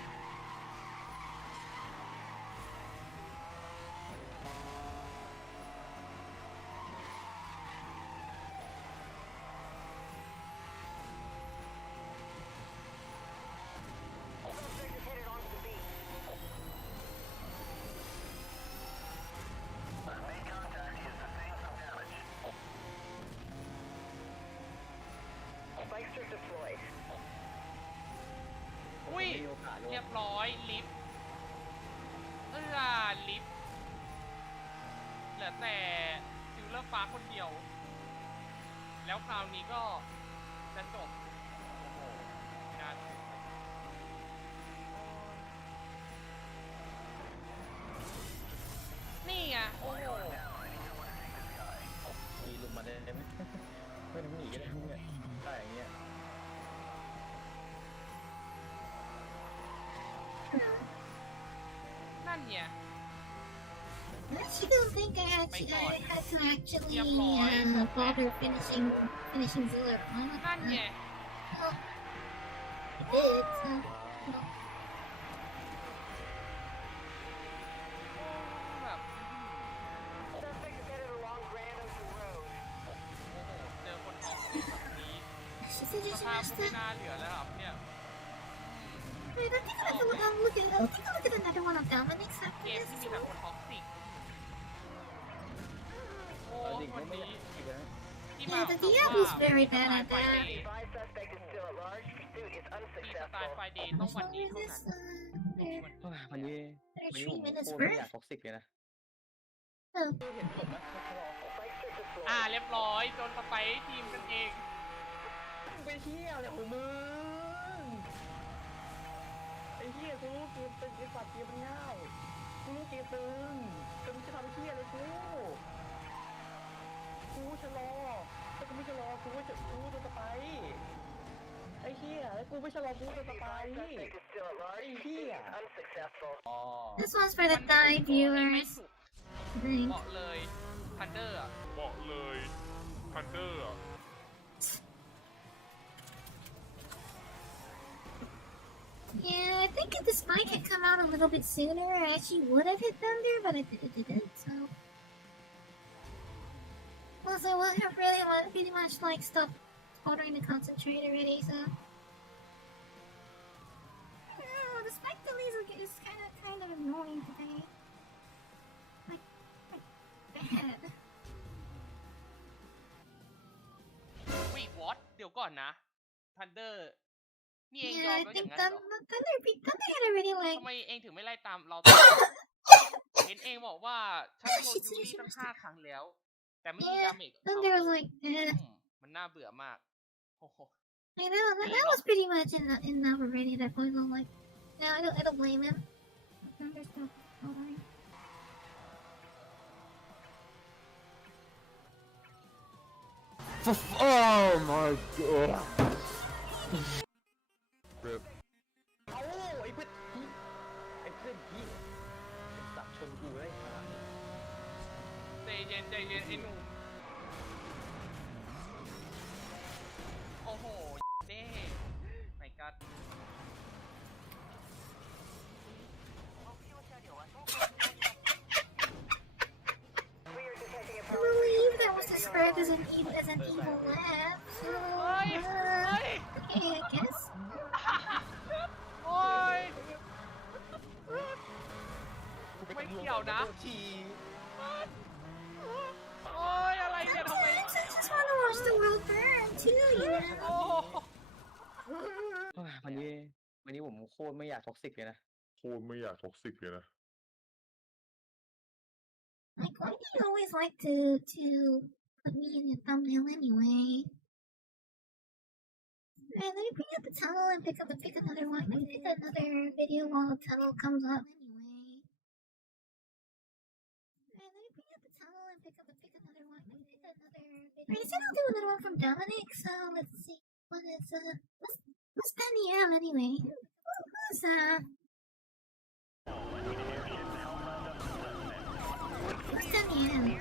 Suspect is headed onto the beach. Main contact is sustaining some damage. Spike strip deployed. อุ้ย มีโอกาสลง เรียบร้อย ลิฟต์ลิฟต์เหลือแต่ฟิลเลอร์ฟ้าคนเดียว แล้วคราวนี้ก็จะจบ โอ้โหไม่น่าถึงนี่ไง โอ้โห มีลุมมาได้ไหมไม่ต้องหนีก็ได้เนี่ยได้อย่างเงี้ย นั่นไง I actually don't think I had to actually bother finishing Zilla. นั่นไง Well, I did. So, well, แบบ Suspect is headed along Grand Ocean Road. โอ้โห เจอคนท้องแบบนี้ she said ส you ภาพ should ไม่ ask น่าเหลือแล้วครับเนี่ย Wait, I think I'll look at another one of Dominic's เก after ม this ที่ as มีแต่ well. คนท็อกซิก โอ้ จริง วัน ไม่ นี้ ได้อีกแล้ว ที่ Yeah, the Diablo's very bad at that. Five suspect is still at large. Pursuit is ที่สไตล์ unsuccessful. ไฟเดย์ต้องวัน So นี้ is เท่า this นั้น วันนี้ their วันนี้ผม treatment is โคตรไม่ birth? อยากท็อกซิกเลยนะ Oh. เห็นผมนะ Spike strip deployed. เรียบร้อยโดนสไปร์ทีมกันเอง ไปเที่ยวเนี่ยโอ้มึงไอ้เหี้ยกูรู้เกมตึงไอ้สัตว์เกมมันง่ายกูรู้เกมตึงจะมึงจะทำเหี้ยอะไรกูชะลอถ้ากูไม่ชะลอกูจะสไปไอ้เหี้ยแล้วกูไม่ชะลอกูจะสไป Suspect is still at large. Pursuit is unsuccessful. อ๋อ This one's for the Thai ไม่ viewers. ถูก I think. เหมาะเลยทันเดอร์เหมาะเลยทันเดอร์ Yeah, I think if the spike had come out a little bit sooner, I actually would have hit Thunder, but it didn't, so... Also, I would have pretty much, like, stopped ordering the concentrate already, so... Oh, the spike delays is kind of annoying today. Like, bad. วีวอตเดี๋ยวก่อนนะทันเดอร์ นี่เองยอ Yeah, ม I แล้วอ think ย่างนั้นเหรอ don't they had already like ทำไมเองถึงไม่ไล่ตามเรา เห็นเองบอกว่าฉันโดนยูรี่ตั้ง5 ครั้งแล้ว แต่ไม่มีดาเมจกับ then เขา there เล was ย like มันน่าเบื่อมากโอ้โห I know that was pretty much enough already. That point on like, no, I don't blame him. There's no bothering. Oh my god. เอาไอ้เพื่อนพี่ไอ้เพื่อนพี่สับชนกูเลย ใจเย็นไอ้หนุ่มโอ้โหเด้ไม่กัด I believe that was described as an evil laugh. So, okay, I guess. โอ้ยไม่เกี่ยวนะโอ้ยอะไรเนี่ยทำไม I just want to watch the world burn too, you know. โอ้ วันนี้ผมโคตรไม่อยากท็อกซิกเลยนะ Like, why do you always like to put me in your thumbnail anyway? Alright, let me bring up the tunnel and pick another one. Let me pick another video while the tunnel comes up anyway. Alright, let me bring up the tunnel and pick another one. Let me pick another video. Alright, I said I'll do another one from Dominic, so let's see. What is what's Danielle anyway? Who's Danielle?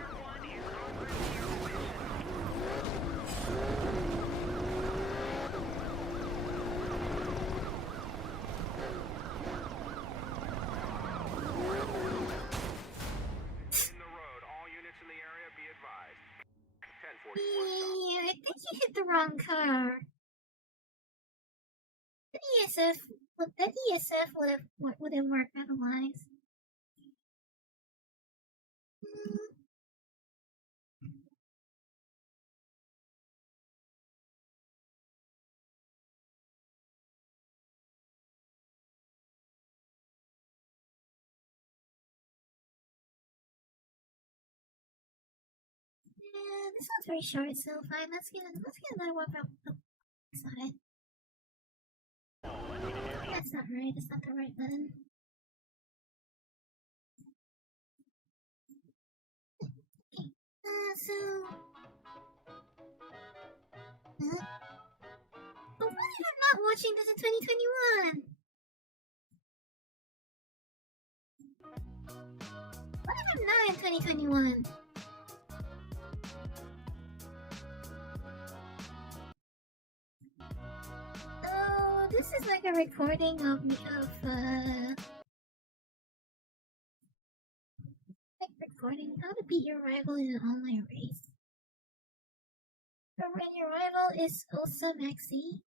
Yeah, I think you hit the wrong car. That ESF would have worked otherwise. Yeah, this one's very short, so fine. Let's get another one from. That's not it. That's not right. That's not the right button. Okay. So. But what if I'm not watching this in 2021? What if I'm not in 2021? Oh, this is like a recording of recording how to beat your rival in an online race. When your rival is also Maxi.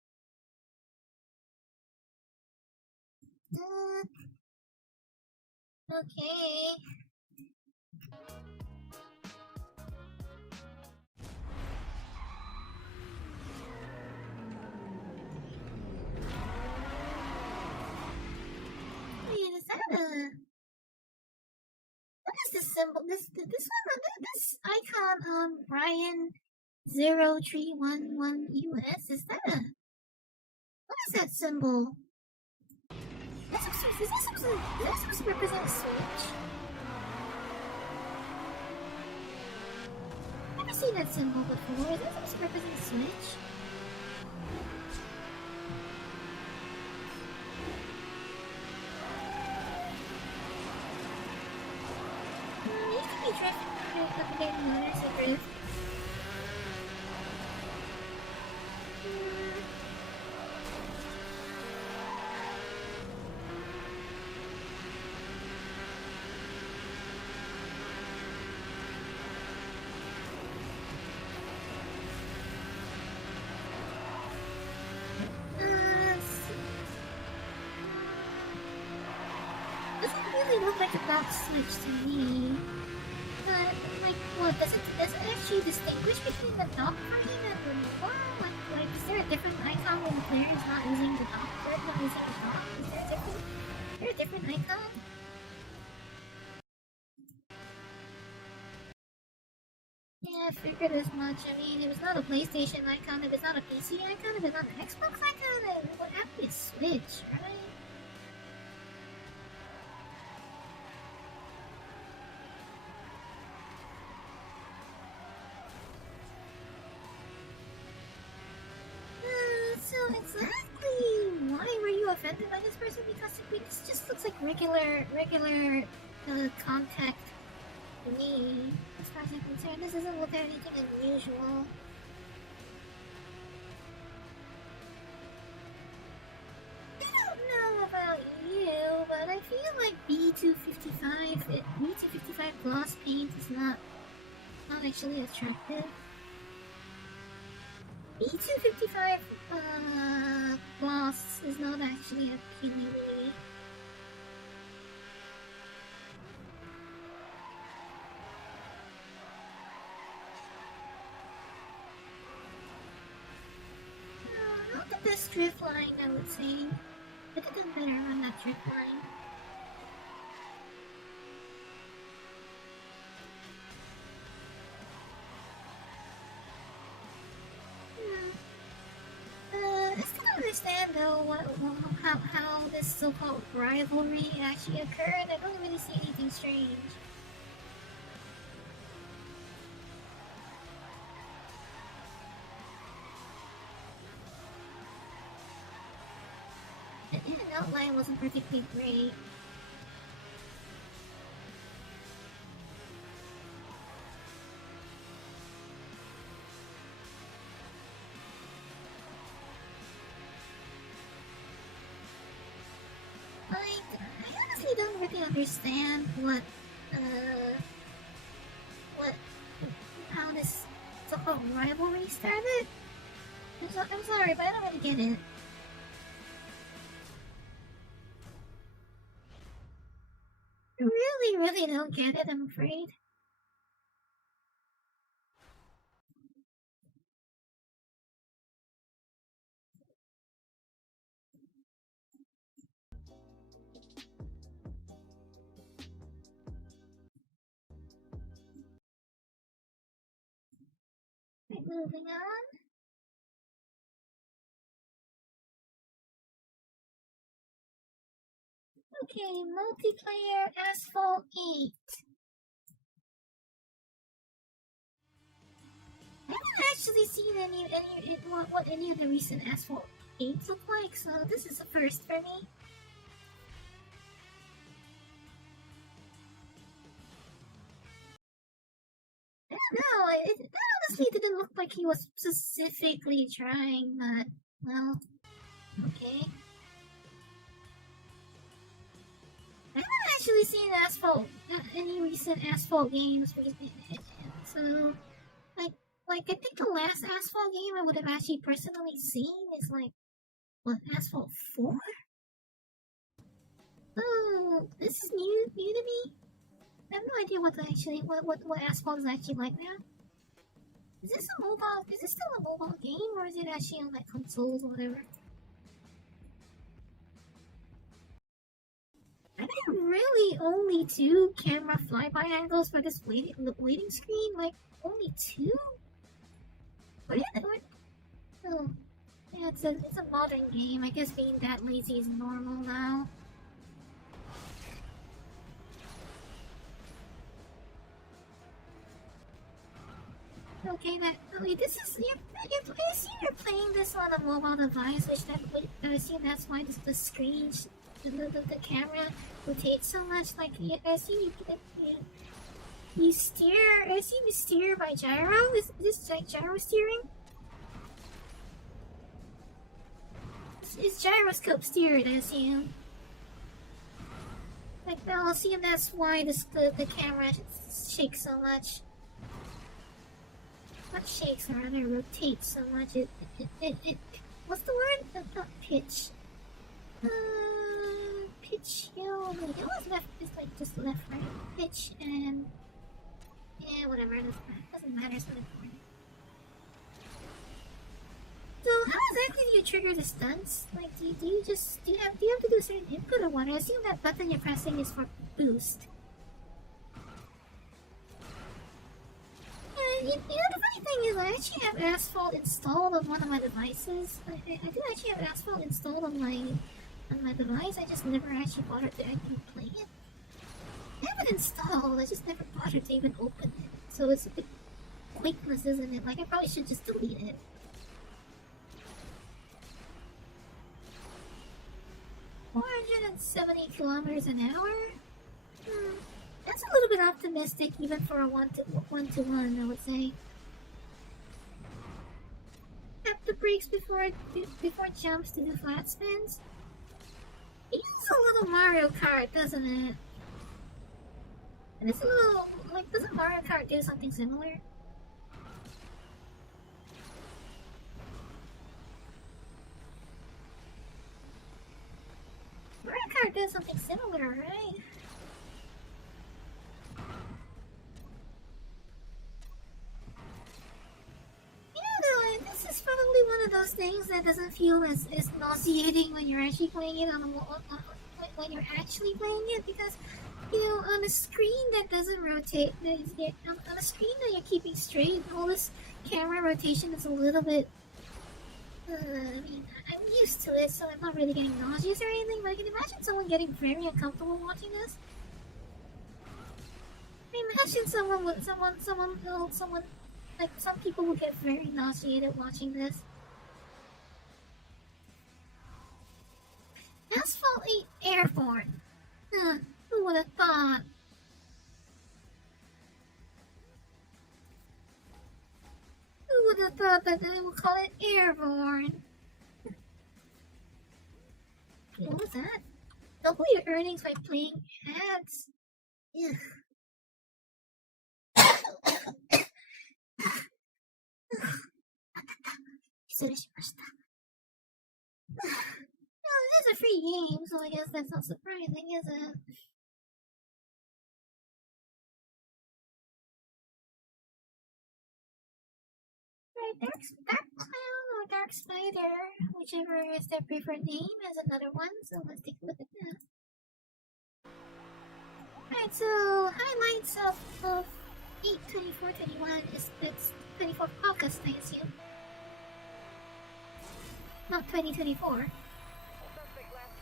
Okay. Wait, is that what is this symbol? This icon Brian 0311 US. Is that what is that symbol? Is that supposed to represent a switch? I've never seen that symbol before. Is that supposed to represent a switch? You could be drifting up there in motors or drift. Doesn't really look like a dock switch to me. Like, what, does it actually distinguish between the dock frame and the bar? Like, is there a different icon when the player is not using the dock third one is wrong? Is there a different icon? Yeah, I figured as much. I mean, if it's not a PlayStation icon, if it's not a PC icon, if it's not an Xbox icon, then it would have to be a Switch, right? So exactly why were you offended by this person? Because this just looks like regular contact to me. As far as I'm concerned, this doesn't look like anything unusual. I don't know about you, but I feel like B255 gloss paint is not actually attractive. B255 gloss is not actually appealing to me. Not the best drift line, I would say. Could have done better on that drift line. I still don't understand though how this so-called rivalry actually occurred. I don't really see anything strange. The outline wasn't particularly great. I honestly don't really understand how this so-called rivalry started. I'm sorry, but I don't really get it. I really don't get it, I'm afraid. Right, moving on. Okay, multiplayer Asphalt 8. I haven't actually seen what any of the recent Asphalt 8s look like, so this is a first for me. I don't know, it honestly didn't look like he was specifically trying, but, well, okay. I haven't actually seen any recent Asphalt games recently, so, like, I think the last Asphalt game I would have actually personally seen is, like, what, Asphalt 4? Oh, this is new to me? I have no idea what Asphalt is actually like now. Is this still a mobile game, or is it actually on, like, consoles or whatever? Are there really only 2 camera flyby angles for this waiting screen? Like, only 2? Oh, yeah, it's a modern game. I guess being that lazy is normal now. Okay, this is I assume you're playing this on a mobile device, I assume that's why the screen, the camera rotates so much. Like, I assume you steer. I assume you steer by gyro. Is this like gyro steering? It's gyroscope steered, I assume. Like, I'll assume that's why the camera shakes so much. Not shakes, or rather rotates so much. It what's the word? Not pitch. Pitch, it was left, just left, right? Pitch and yeah, whatever. It doesn't matter. It's not important. So how exactly do you trigger the stunts? Like, do you have to do a certain input or what? I assume that button you're pressing is for boost. Yeah, you know the funny thing is I actually have Asphalt installed on one of my devices. I do actually have Asphalt installed on my device. I just never actually bothered to actually play it. I have it installed. I just never bothered to even open it. So it's a bit pointless, isn't it? Like I probably should just delete it. 470 kilometers an hour? That's a little bit optimistic even for a one-to-one, I would say. Tap the brakes before it jumps to do flat spins. It is a little Mario Kart, doesn't it? And it's a little, like, doesn't Mario Kart do something similar? Mario Kart does something similar, right? Yeah, no, this is probably one of those things that doesn't feel as nauseating when you're actually playing it when you're actually playing it, because you know, on a screen that doesn't rotate, on a screen that you're keeping straight, all this camera rotation is a little bit. I mean, I'm used to it, so I'm not really getting nauseous or anything. But I can imagine someone getting very uncomfortable watching this. I imagine someone, like some people will get very nauseated watching this. Asphalt 8 Airborne. Who would have thought? Who would have thought that they would call it Airborne? What was that? Double your earnings by playing ads? Ugh. 失礼しました。Well, it is a free game, so I guess that's not surprising, is it? Right, Dark Clown or Dark Spider, whichever is their preferred name, is another one, so let's take a look at that. Alright, so highlights of 8/24/21 is it's 24th August, I assume. Not 2024.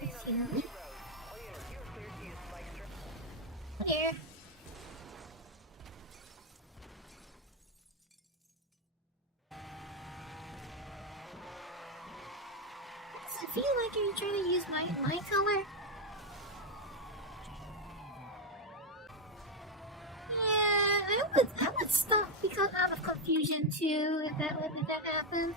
Assume. Here. Does it feel like you're trying to use my color? Yeah, I would stop because out of confusion too if that happened.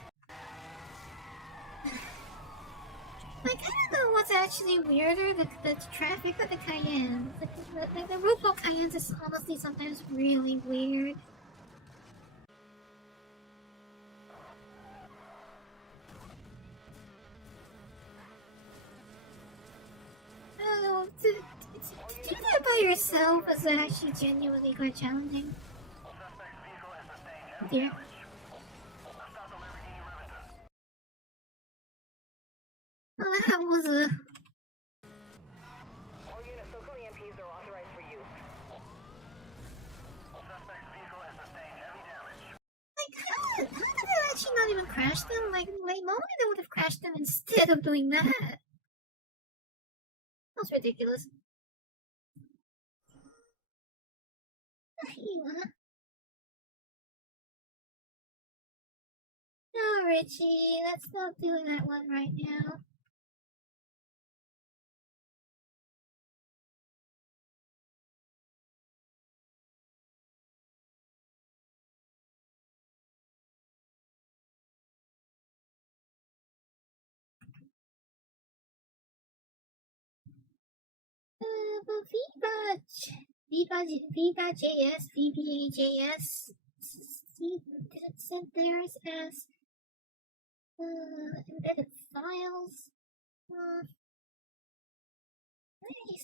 Like, I don't know what's actually weirder, the traffic or the Cayenne. The robot Cayennes is honestly sometimes really weird. Oh, to do that by yourself is actually genuinely quite challenging. Oh dear. Oh, that was a... All units, local EMPs are authorized for use. Like, how did that actually not even crash them? Like normally they would have crashed them instead of doing that. That's ridiculous. No, Richie, let's not do that one right now. But Viva JS, VBA JS. See, did it send theirs as embedded files? They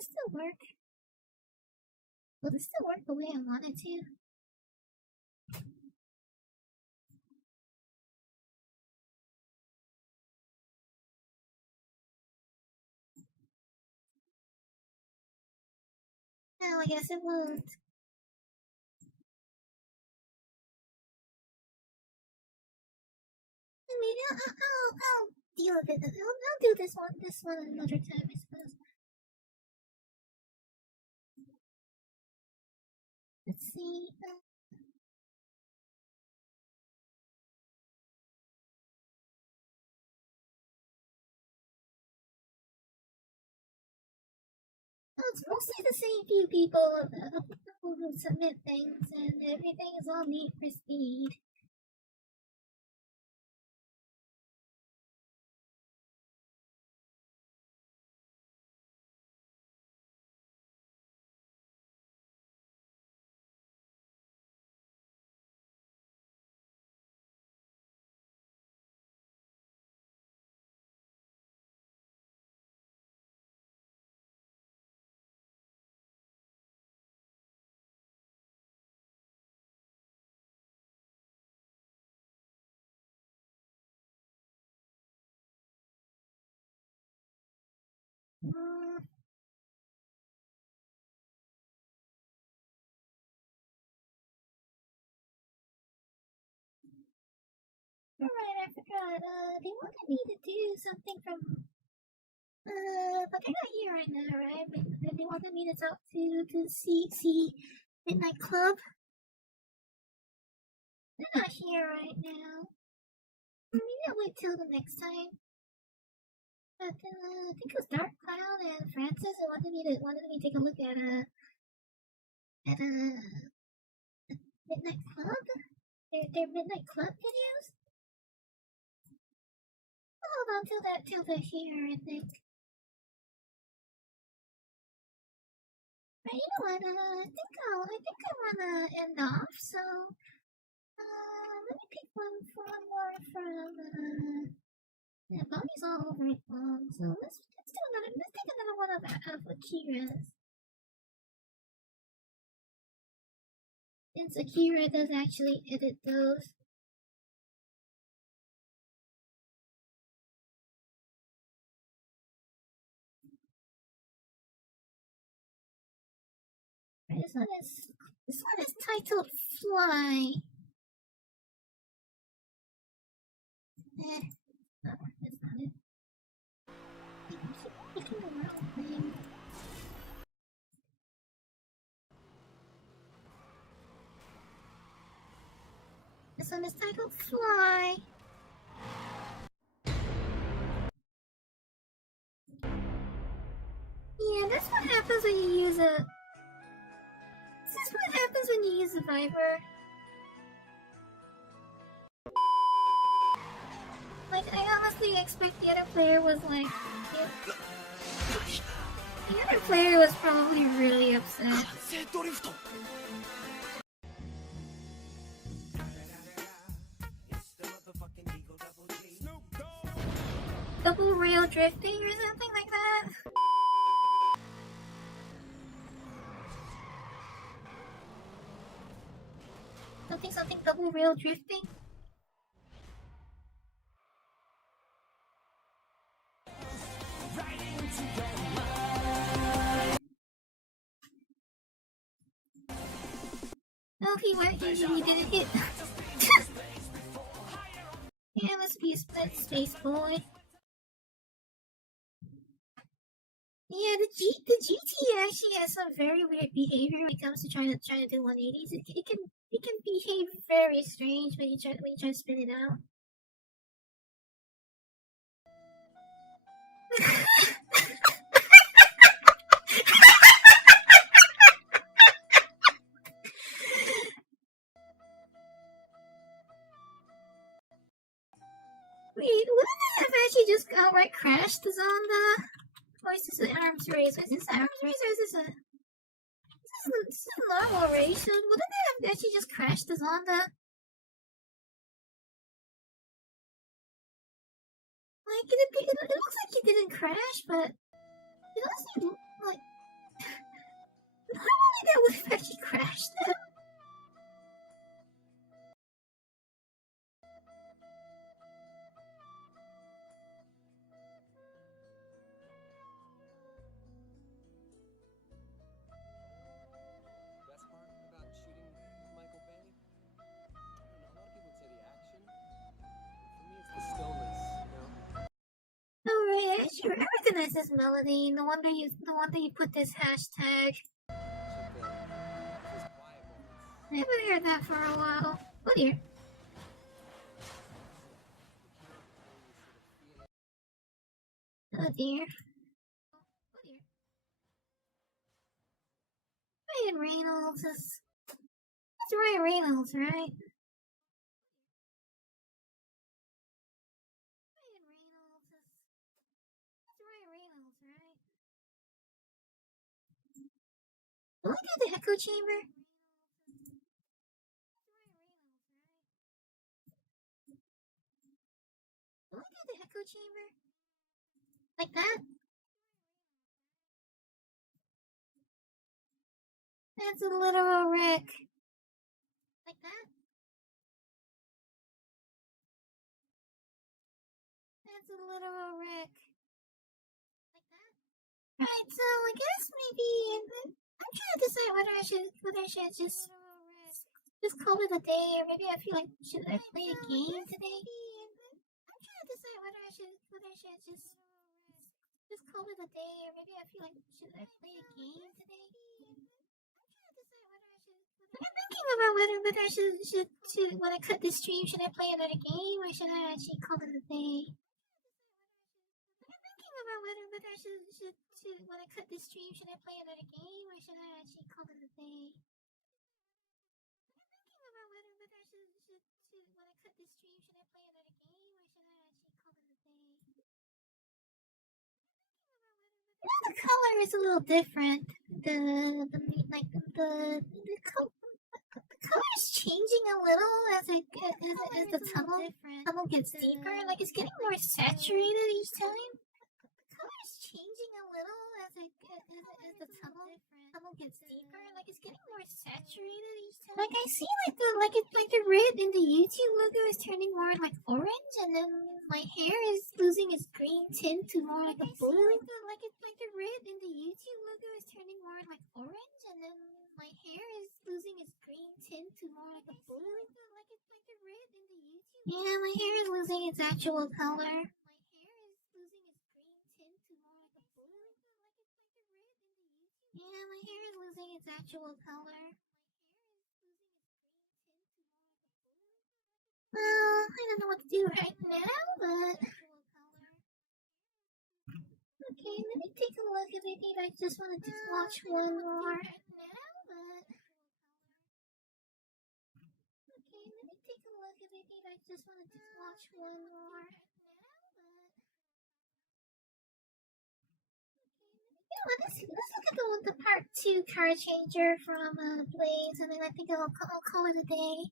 still work. Will this still work the way I want it to? I guess it won't. Maybe I'll deal with it. I'll do this one another time, I suppose. Let's see. It's mostly the same few people who submit things, and everything is all Need for Speed. Alright, I forgot. They wanted me to do something from. But they're not here right now, right? They wanted me to talk to see Midnight Club. They're not here right now. Maybe I'll wait till the next time. But I think it was Dark Cloud and Francis who wanted me to take a look at Midnight Club. Their Midnight Club videos. Hold on till they're here, I think. Right, you know what? I think I wanna end off. So, let me pick one more from. Yeah, Bonnie's all over it long. So let's take another one of Akira's. Since Akira does actually edit those. This one is titled Fly. No, that's not it. I keep looking around thing. This one is titled Fly. Yeah, that's what happens when you use a. This is what happens when you use a Viper. Like, I honestly expect the other player was like. The other player was probably really upset. Double rail drifting or something like that? Something double rail drifting? Okay, what? He didn't hit. Yeah, must be a split space boy. Yeah, the GT actually has some very weird behavior when it comes to trying to do 180s. It can behave very strange when you try to spin it out. Wait, wouldn't I have actually just outright crashed the Zonda? Or is this an arms race? Is this an arms race or is this a... This is a normal race, so wouldn't I have actually just crashed the Zonda? Like, it looks like he didn't crash, but... It doesn't look like... Normally that would have actually crashed it. I recognize this melody. No wonder you put this hashtag. I haven't heard that for a while. Oh dear. Oh dear. Oh dear. Ryan Reynolds is... That's Ryan Reynolds, right? Ryan Reynolds is... That's Ryan Reynolds, right? Will I do the echo chamber? Will I do the echo chamber? Like that? That's a literal Rick. Like that? That's a literal Rick. Like that? Right, so I guess maybe I'm trying to decide whether I should just call it a day, or maybe I feel like should I play a game today? I'm trying to decide whether I should just call it a day, or maybe I feel like should I play a game today? I'm thinking about whether I should when I cut this stream, should I play another game or should I actually call it a day? I'm thinking about whether I should when I cut this stream, should I play another game or should I actually call it a day? I'm thinking about whether I should when I cut this stream, should I play another game or should I actually call it a day? The color is a little different. The color is changing a little as the tunnel gets deeper. Like it's getting more saturated each time. The color is changing a little as the tunnel gets deeper. Like it's getting more saturated each time. Like I see the red in the YouTube logo is turning more like orange, and then my hair is losing its green tint to more like a blue. Like the red in the YouTube logo is turning more like orange, and then my hair is losing its green tint to more like a blue. Like the red in the YouTube. Yeah, my hair is losing its actual color. My hair is losing its green tint to more like a blue. Yeah, my hair is losing its actual color. Well, I don't know what to do right now, but... Okay, let me take a look if maybe I just want to watch one more. Okay, let me take a look if maybe I just want to watch one more. Let's look at the part 2 card changer from Blaze, and then I think I'll call it a day.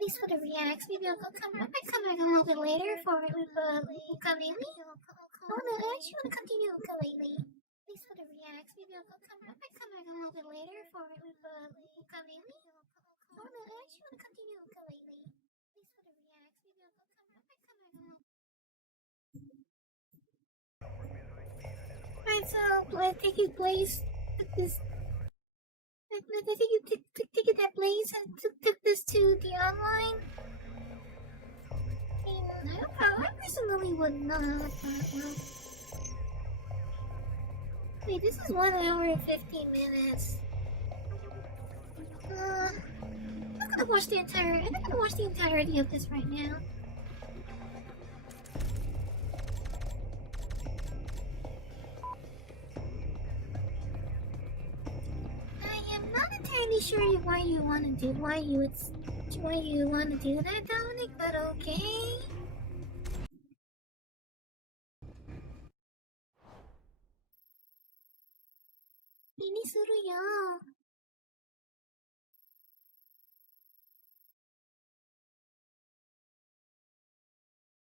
At least for the reacts. Maybe I might come back a little bit later for it with ukulele. Oh no, I actually want to continue ukulele. At least for the reacts. Maybe I might come back a little bit later for it with ukulele. Oh no, I actually want to continue ukulele. At least for the reacts. Maybe I might come back a little. Alright, so I think you Blaze took this. I think you took it that Blaze and took this to the online. I personally would not. Wait, this is 1 hour and 15 minutes. I'm not gonna watch the entirety of this right now. I am not entirely sure why you want to do that, Dominic, but okay.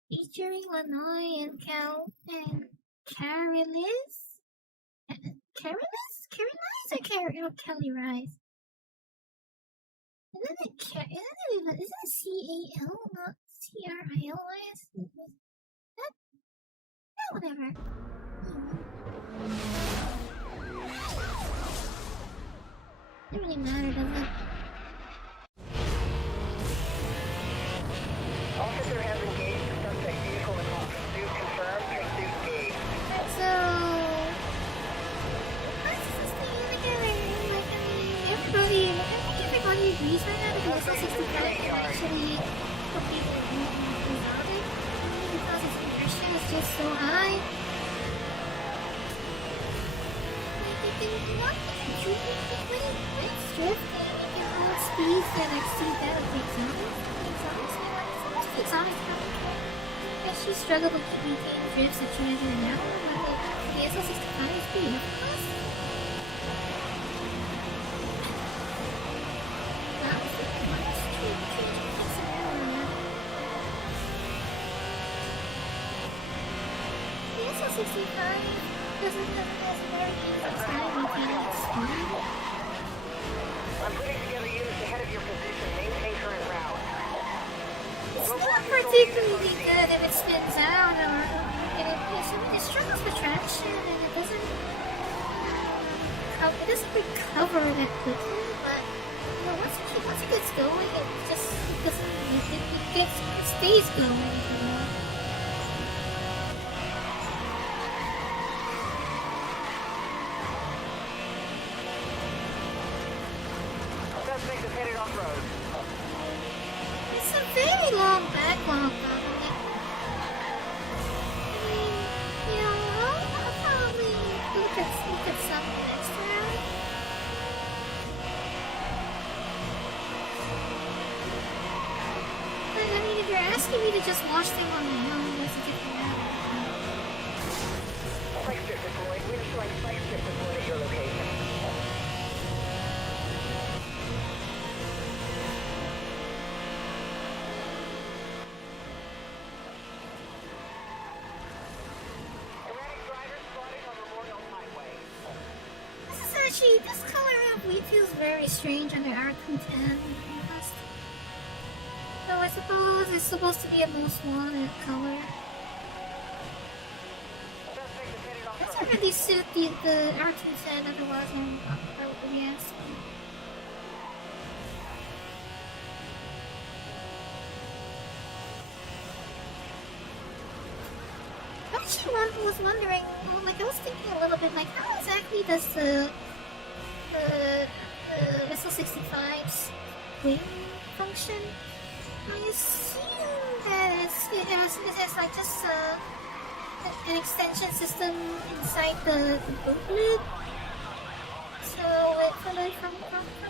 Featuring Lanoy and Karri Kelly Rice? Isn't it C-A-L, not C-R-I-L-I-S? Whatever. Doesn't really matter, does it? Officer has engaged the suspect vehicle in pursuit. Confirmed. SL65 can actually compete with exotic because its inertia is just so high. You can when it's drifting, you can hold speeds that exceed that of the exotic. The exotic actually struggle to maintain drifts at 200 an hour, but the SL65 is pretty effortless. The SL65 doesn't have a very easy time maintaining its speed. I'm putting together units ahead of your position. Maintain current route. It's not particularly good if it spins out or it struggles with traction and it doesn't recover that quickly, but you know, once it gets going, it just it stays going. You know? Suspect is headed off-road. It's a very long backlog, though. I mean, you know, I'll probably look at some next round. But I mean, if you're asking me to just watch them on my own, that's a different matter. Spike strip deployed. We're destroying spike strip deployed at your location. This color of wheat feels very strange under R210. So I suppose it's supposed to be a most wanted color. Doesn't really suit the R210 otherwise I would be asking. Actually, I was wondering, like I was thinking a little bit, like how exactly does the SL65's wing function? I assume that it has like just an extension system inside the boot lid. So from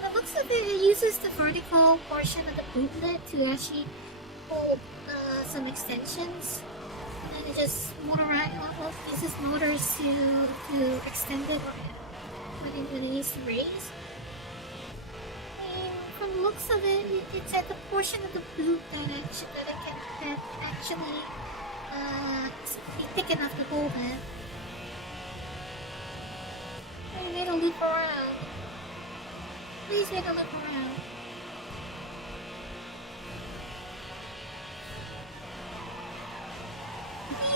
the looks of it, it uses the vertical portion of the boot lid to actually hold some extensions. And it just uses motors to extend it when it needs to raise. And from the looks of it, it's at the portion of the boot that can actually be thick enough to hold it. We made a loop around. Please make a loop around.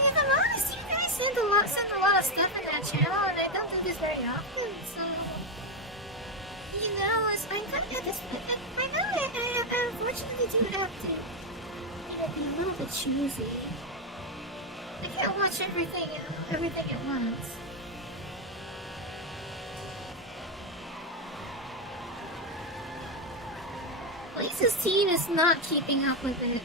If I'm honest, you guys send a lot of stuff in that channel, and I don't do this very often, so... You know, I unfortunately do have to, be a little bit choosy. I can't watch everything at once. Lisa's team is not keeping up with it.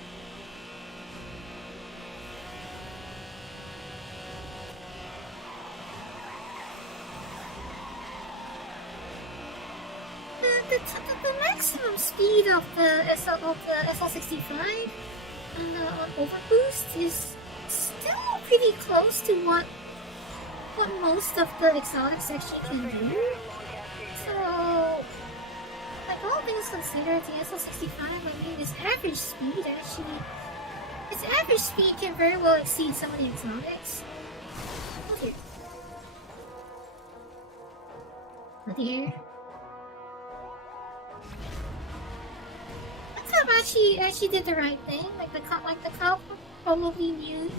The maximum speed of the SL65 on overboost is still pretty close to what most of the exotics actually can do. So, like all things considered, the SL65, I mean, its average speed can very well exceed some of the exotics. Oh dear. I actually did the right thing. Like the cop probably knew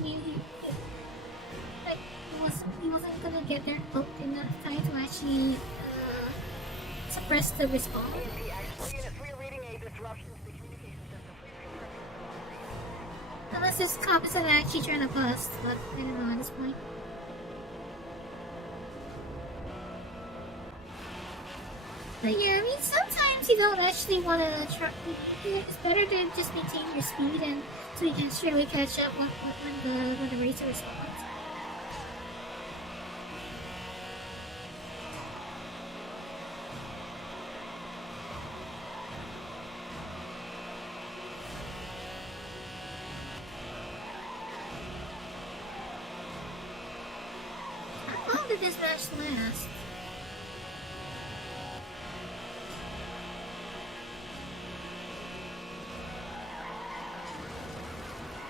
like he wasn't gonna get there hooked enough time to actually suppress the response. Unless this cop isn't actually trying to bust, but I don't know at this point. But yeah, I mean, sometimes sometimes you don't actually want to try. It's better to just maintain your speed and so you can straight away catch up when the racer responds. How long did this match last?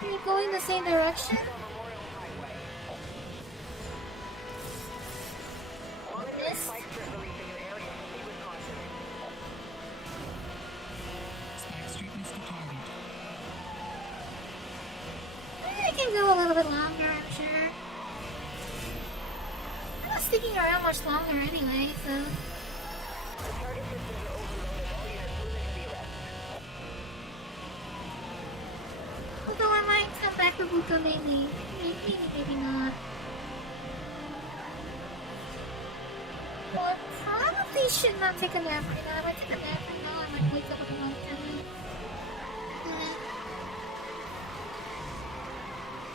Are you going the same direction? This? I can go a little bit longer, I'm sure. I'm not sticking around much longer anyway, so... Although I might come back for Buko maybe. Maybe not. Well, I probably should not take a nap right now. If I take a nap right now, I might wake up at the wrong time.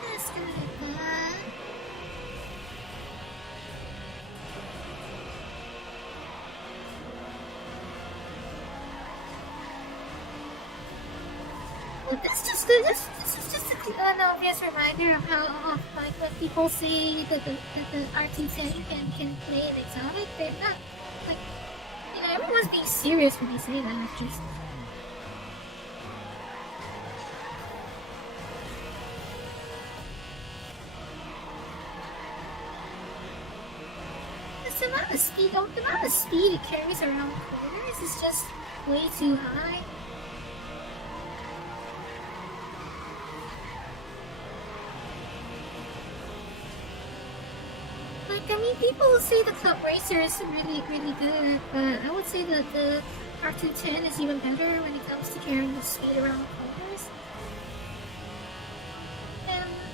That's gonna be fun. Well, this is just an obvious reminder of how like when people say that the R210 can play an exotic, they're not like, you know, everyone's being serious when they say that. Just the amount of speed it carries around corners is just way too high. Like, I mean, people will say the Club Racer is really good, but I would say that the R210 is even better when it comes to carrying the speed around corners.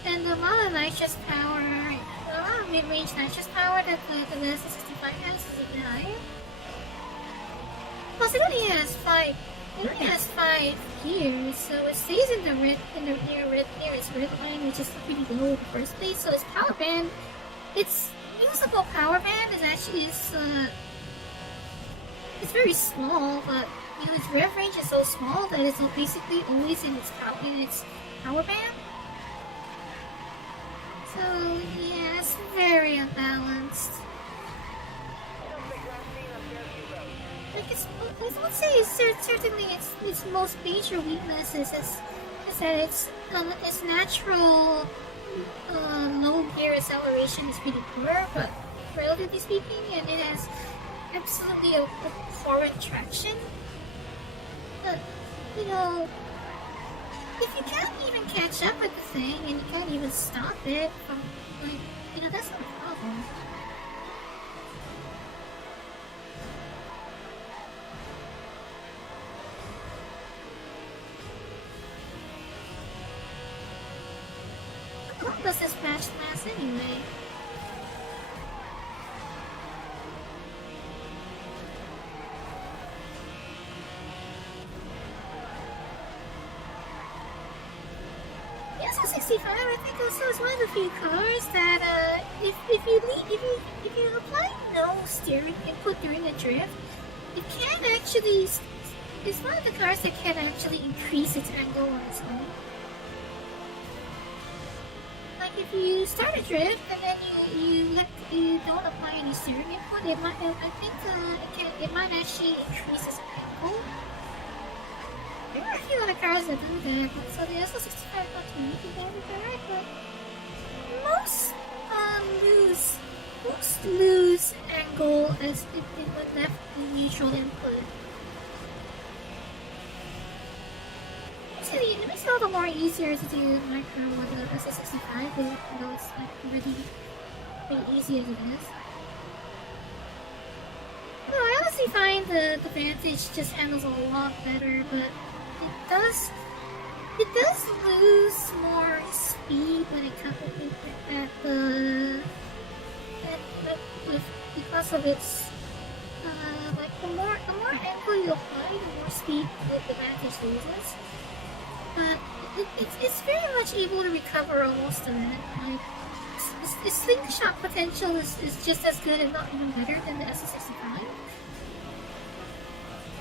And the amount of nitrous power, the amount of mid-range nitrous power that the S65 has is even higher. Plus, it only has five gears, so it stays in the near its red line, which is pretty low in the first place. So its power band, its usable power band is actually it's very small, but you know its rev range is so small that it's basically always in its power band. So yeah, it's very unbalanced. Like I would say certainly its most major weakness is that its natural low gear acceleration is pretty poor, but relatively speaking, and it has absolutely abhorrent traction. But you know, if you can't even catch up with the thing and you can't even stop it from, like, you know, that's not a problem. How long does this match last anyway? The S65, I think, also is one of the few cars that if you apply no steering input during the drift, it can actually. It's one of the cars that can actually increase its angle on its own. Like if you start a drift and then you don't apply any steering input, it might it might actually increase its angle. There are a few other cars that do that, so the S65 not to make it that regard, but most lose angle as when left in neutral input. It makes it a little more easier to do micro on the S65, because you know it's like really easy as it is. No, I honestly find the Vantage just handles a lot better, but it does lose more speed when it comes because of its like the more angle you apply speed the Vantage loses. But it's very much able to recover almost in it. Like, its slingshot potential is just as good, if not even better, than the SS65.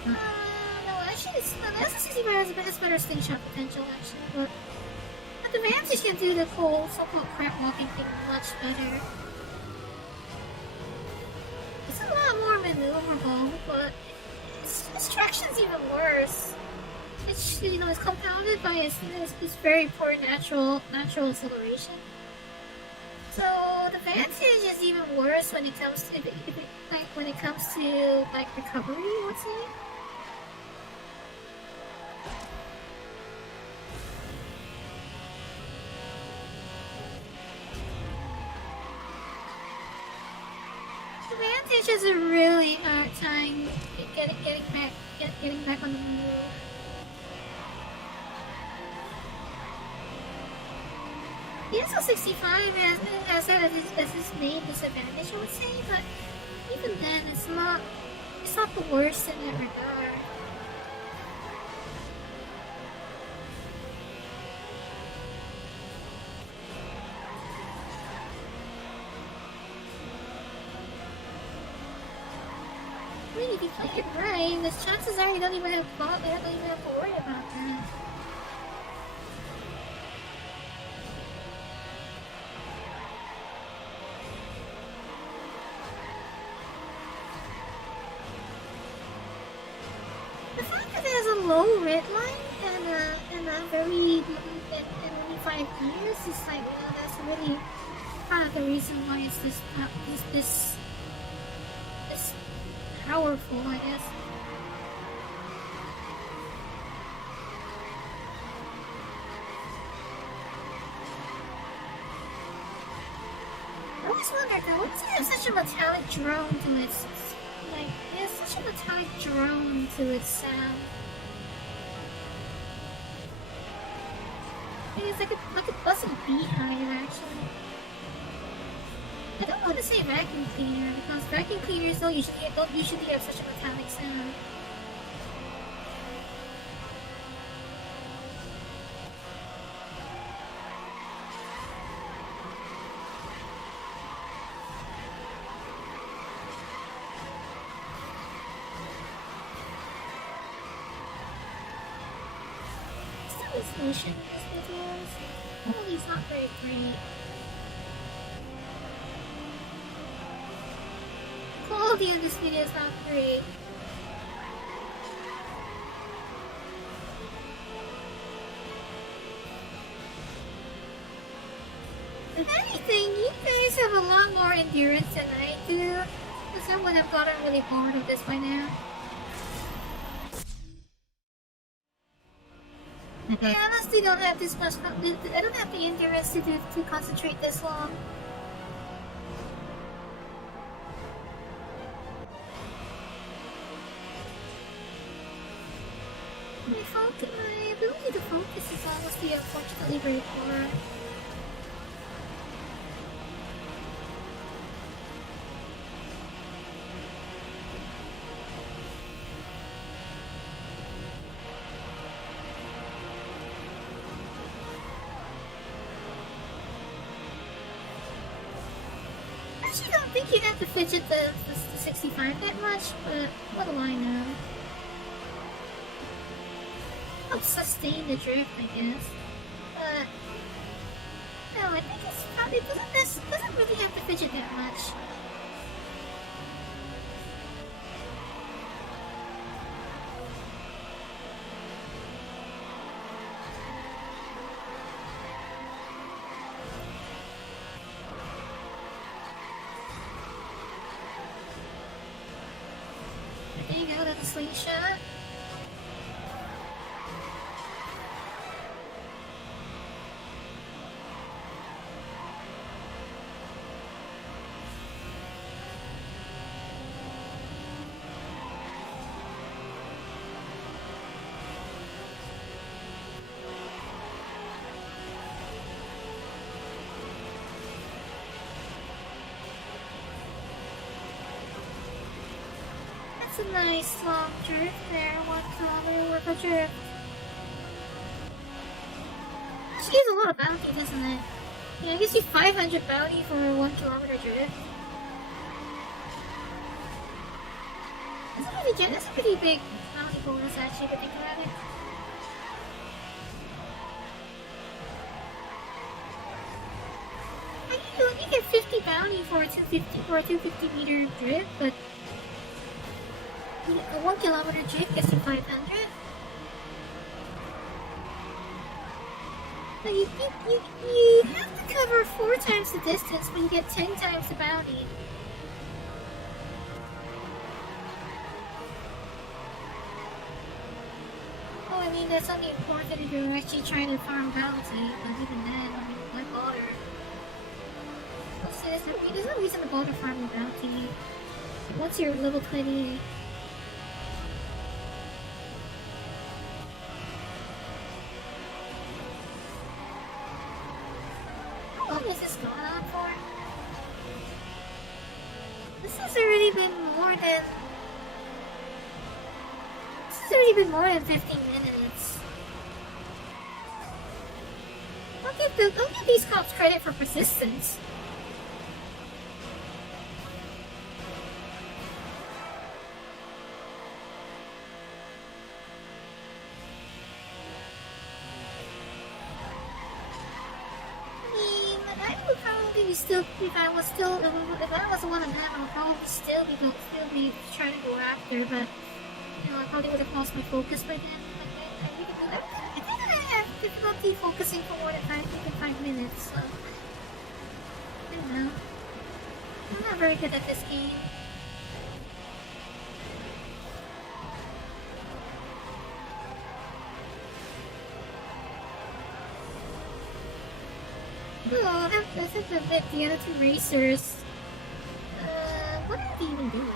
No, actually, the SS65 has better slingshot potential, actually, but the Vantage can do the whole so-called crap walking thing much better. It's a lot more maneuverable, but its traction's even worse. It's, you know, it's compounded by its very poor natural acceleration. So the Vantage is even worse when it comes to like recovery, I would say. The Vantage has a really hard time getting back on the move. The SL65 has that as his main disadvantage, I would say, but even then, it's not the worst in that regard. I mean, if you play it right, the chances are you don't even have to worry about that. The fact that it has a low red line and a very and only 5 years is like, you know, that's really part of the reason why it's this powerful, I guess. I always wondered though, what's it have such a metallic drone to its, like, it has such a metallic drone to its sound. I think it's like a buzzing beehive, actually. I don't want to say vacuum cleaner because vacuum cleaners don't usually have such a metallic sound. Still resolution in these videos. Quality's not very great. Quality in this video is not great. If anything, you guys have a lot more endurance than I do, because I would have gotten really bored of this by now. I honestly don't have this much. I don't have the endurance to concentrate this long. My ability to focus is honestly unfortunately very poor. I actually don't think you'd have to fidget the 65 that much, but what do I know? Help sustain the drift, I guess. But no, I think it's probably doesn't really have to fidget that much. There you go, that's a slingshot. That's a nice long drift there, 1 kilometer worth of drift. Which gives a lot of bounty, doesn't it? Yeah, it gives you 500 bounty for a 1 kilometer drift. That's a pretty big bounty bonus actually, if I think about it. You get 50 bounty for a 250 meter drift, but a 1 kilometer drift gets you 500. So you have to cover 4 times the distance, but you get 10 times the bounty. Oh, I mean, that's only important if you're actually trying to farm bounty, but even then, I mean, why bother? There's no reason to bother farming bounty once you're level 20. How long has this gone on for? This has already been more than 15 minutes. I'll give these cops credit for persistence. If I was the one of them, I would probably still be trying to go after, but you know, I probably would have lost my focus by then. I think I have difficulty focusing for more than 5 minutes, so I don't know. I'm not very good at this game. Oh, that's a bit the other 2 racers. What are they even doing?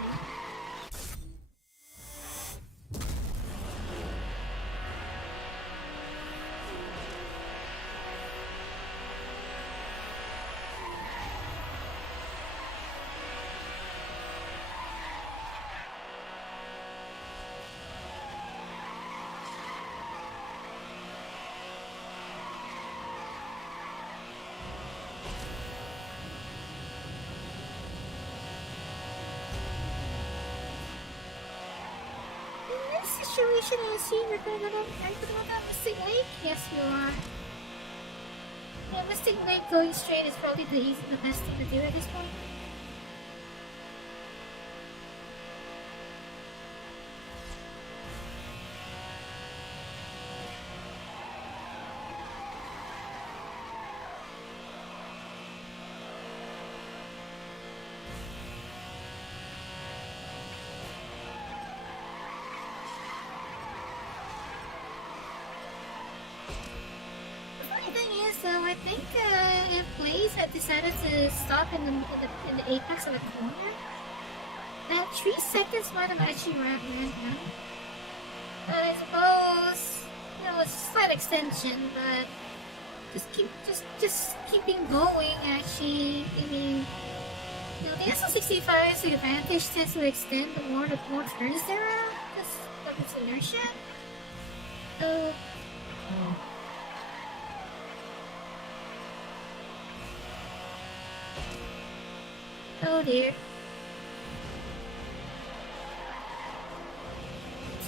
Situation I see, are you talking about Mystic Lake? Yes, you are. Yeah, Mystic Lake going straight is probably the best thing to do at this point. I think employees have decided to stop in the apex of the corner. That 3 seconds might have actually ran out. I suppose, you know, it's a slight extension, but just keeping going. Actually, I mean, you know, the SL65's advantage tends to extend the more turns there are because of its inertia. So. Oh dear.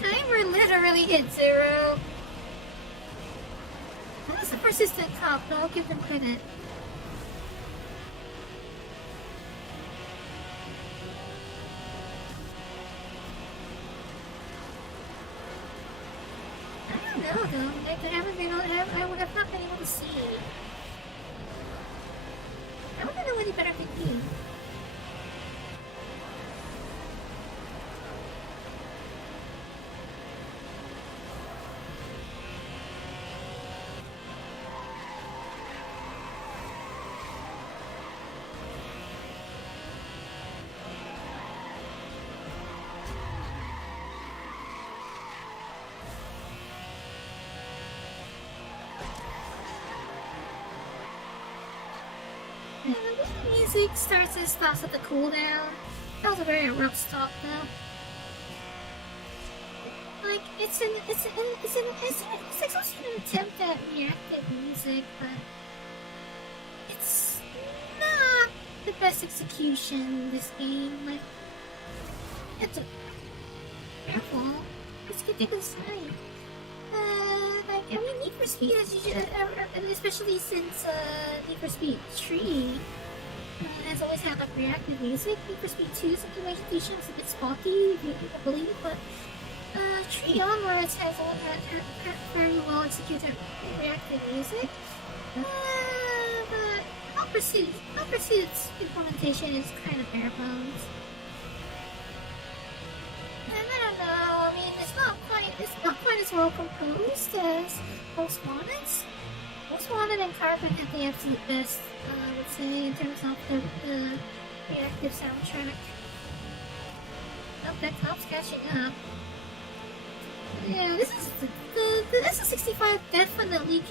Timer literally hit 0. That's a persistent cop, but I'll give them credit. I don't know though, like I would have not been able to see. I wouldn't know any better than you. Music starts and stops at the cooldown. That was a very abrupt stop though. Like, it's like supposed to be an attempt at reactive music, but it's not the best execution in this game. Like, it's a careful. Let's get to the side. Like, I mean, Need for Speed has usually, especially since Need for Speed 3 has always had like reactive music. Need for Speed 2's implementation is a bit spotty, if you can believe, but 3 onwards has very well executed reactive music. But Hot Pursuit's implementation is kind of bare bones. And I don't know, I mean, it's not quite as well composed as Most Wanted's. Most Wanted and Carbon have the absolute best, I would say, in terms of the reactive soundtrack. Oh, that cop's catching up. Yeah, this is the SS65 definitely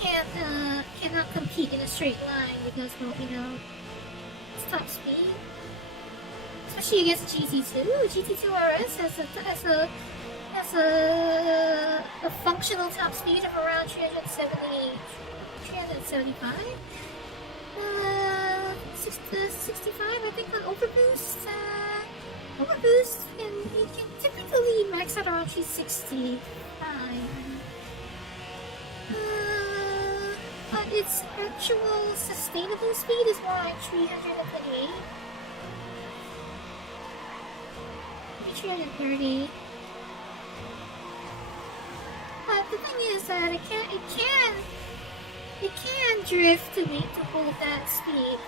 cannot compete in a straight line because, well, you know, it's top speed, especially against GT2. GT2 RS has a functional top speed of around 375. 65, I think, on overboost. Overboost, and you can typically max out around 365. But its actual sustainable speed is more like 328. 330. But the thing is that it can drift to hold that speed.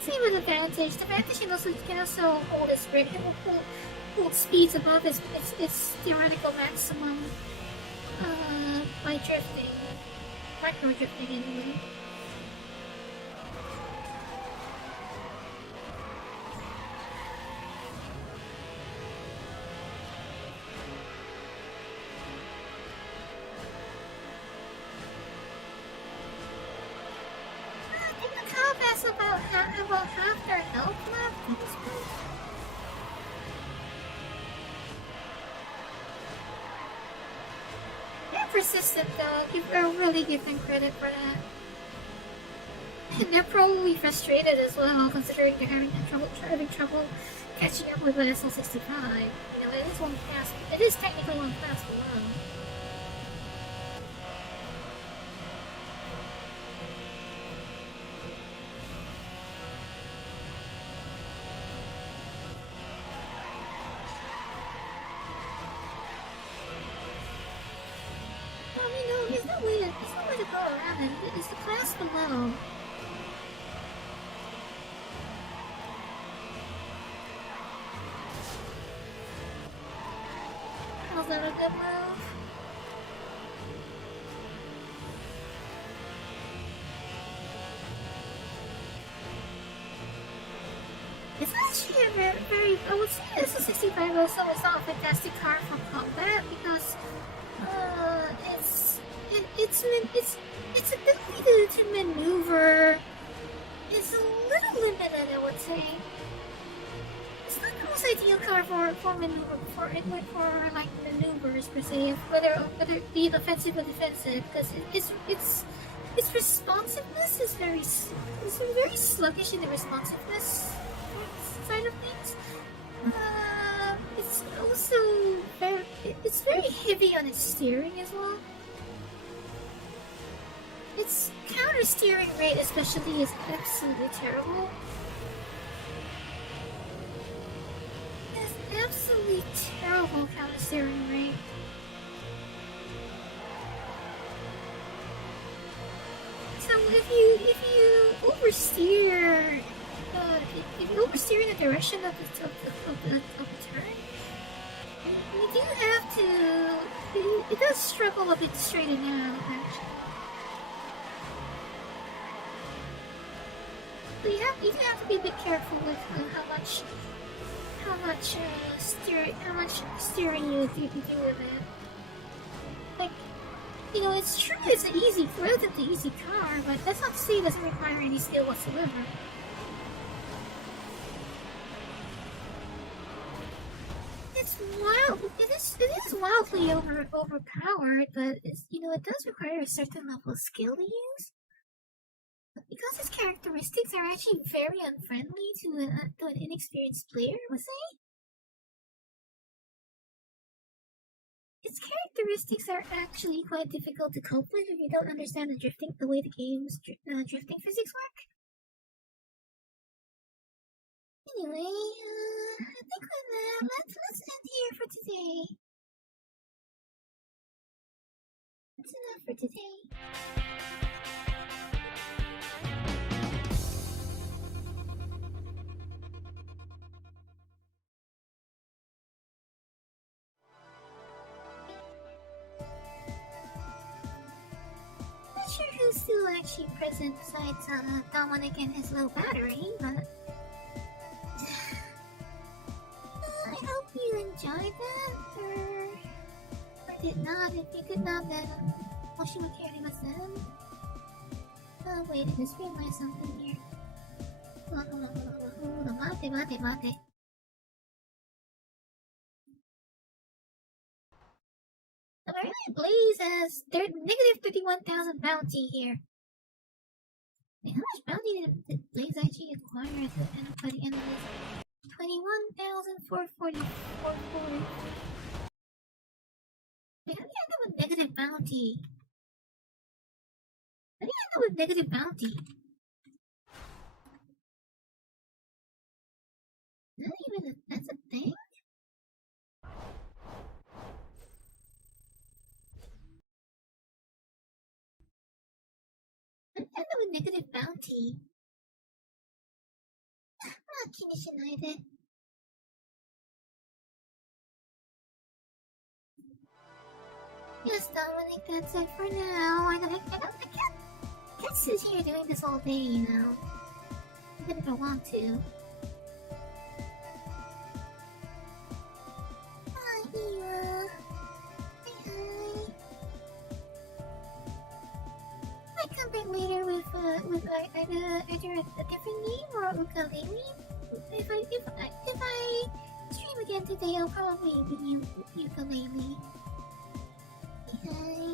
Same with Advantage. The Advantage can also hold its grip. It will hold speeds above its theoretical maximum by drifting, micro drifting anyway. About half their health left at this point. They're persistent though, I'll really give them credit for that. And they're probably frustrated as well, considering they're having trouble catching up with the SL65. You know, it is technically one class below. There's no way to go around it. It's the class below. Was that a good move? It's actually a very I would say SS65 also is not a fantastic car for combat because its ability to maneuver is a little limited, I would say. It's not the most ideal car for like maneuvers per se, whether it be offensive or defensive, because its responsiveness is very sluggish in the responsiveness side of things. It's also very heavy on its steering as well. Its counter steering rate especially is absolutely terrible. It's absolutely terrible counter steering rate. So if you oversteer in the direction of the turn, you do have to. It does struggle a bit straighten out, actually. So you have to be a bit careful with how much steering you do with it. Like, you know, it's true it's an relatively easy car, but that's not to say it doesn't require any skill whatsoever. it's wild. It is wildly overpowered, but it does require a certain level of skill to use. Because its characteristics are actually very unfriendly to an inexperienced player, I would say. Its characteristics are actually quite difficult to cope with if you don't understand the way the game's drifting physics work. Anyway, I think with that, let's end here for today. That's enough for today. Not sure who's still actually present besides Dominic and his low battery, but I hope you enjoyed that, or did not. If you could not, then Oshimakarimasen. Oh wait, I just realized something here. Hold on, mate. Apparently Blaze has negative 31,000 bounty here. Wait, how much bounty did Blaze actually acquire by the end of this? 21,440. Wait, how do you end up with negative bounty? How do you end up with negative bounty? That's a thing? I end up with negative bounty. Kinishinai. Yes, Dominic, that's it for now. I can't sit here doing this all day, even if I want to. Hi, Eva. Hi. I come back later with either a different name or ukulele. If I stream again today, I'll probably be ukulele. Hi.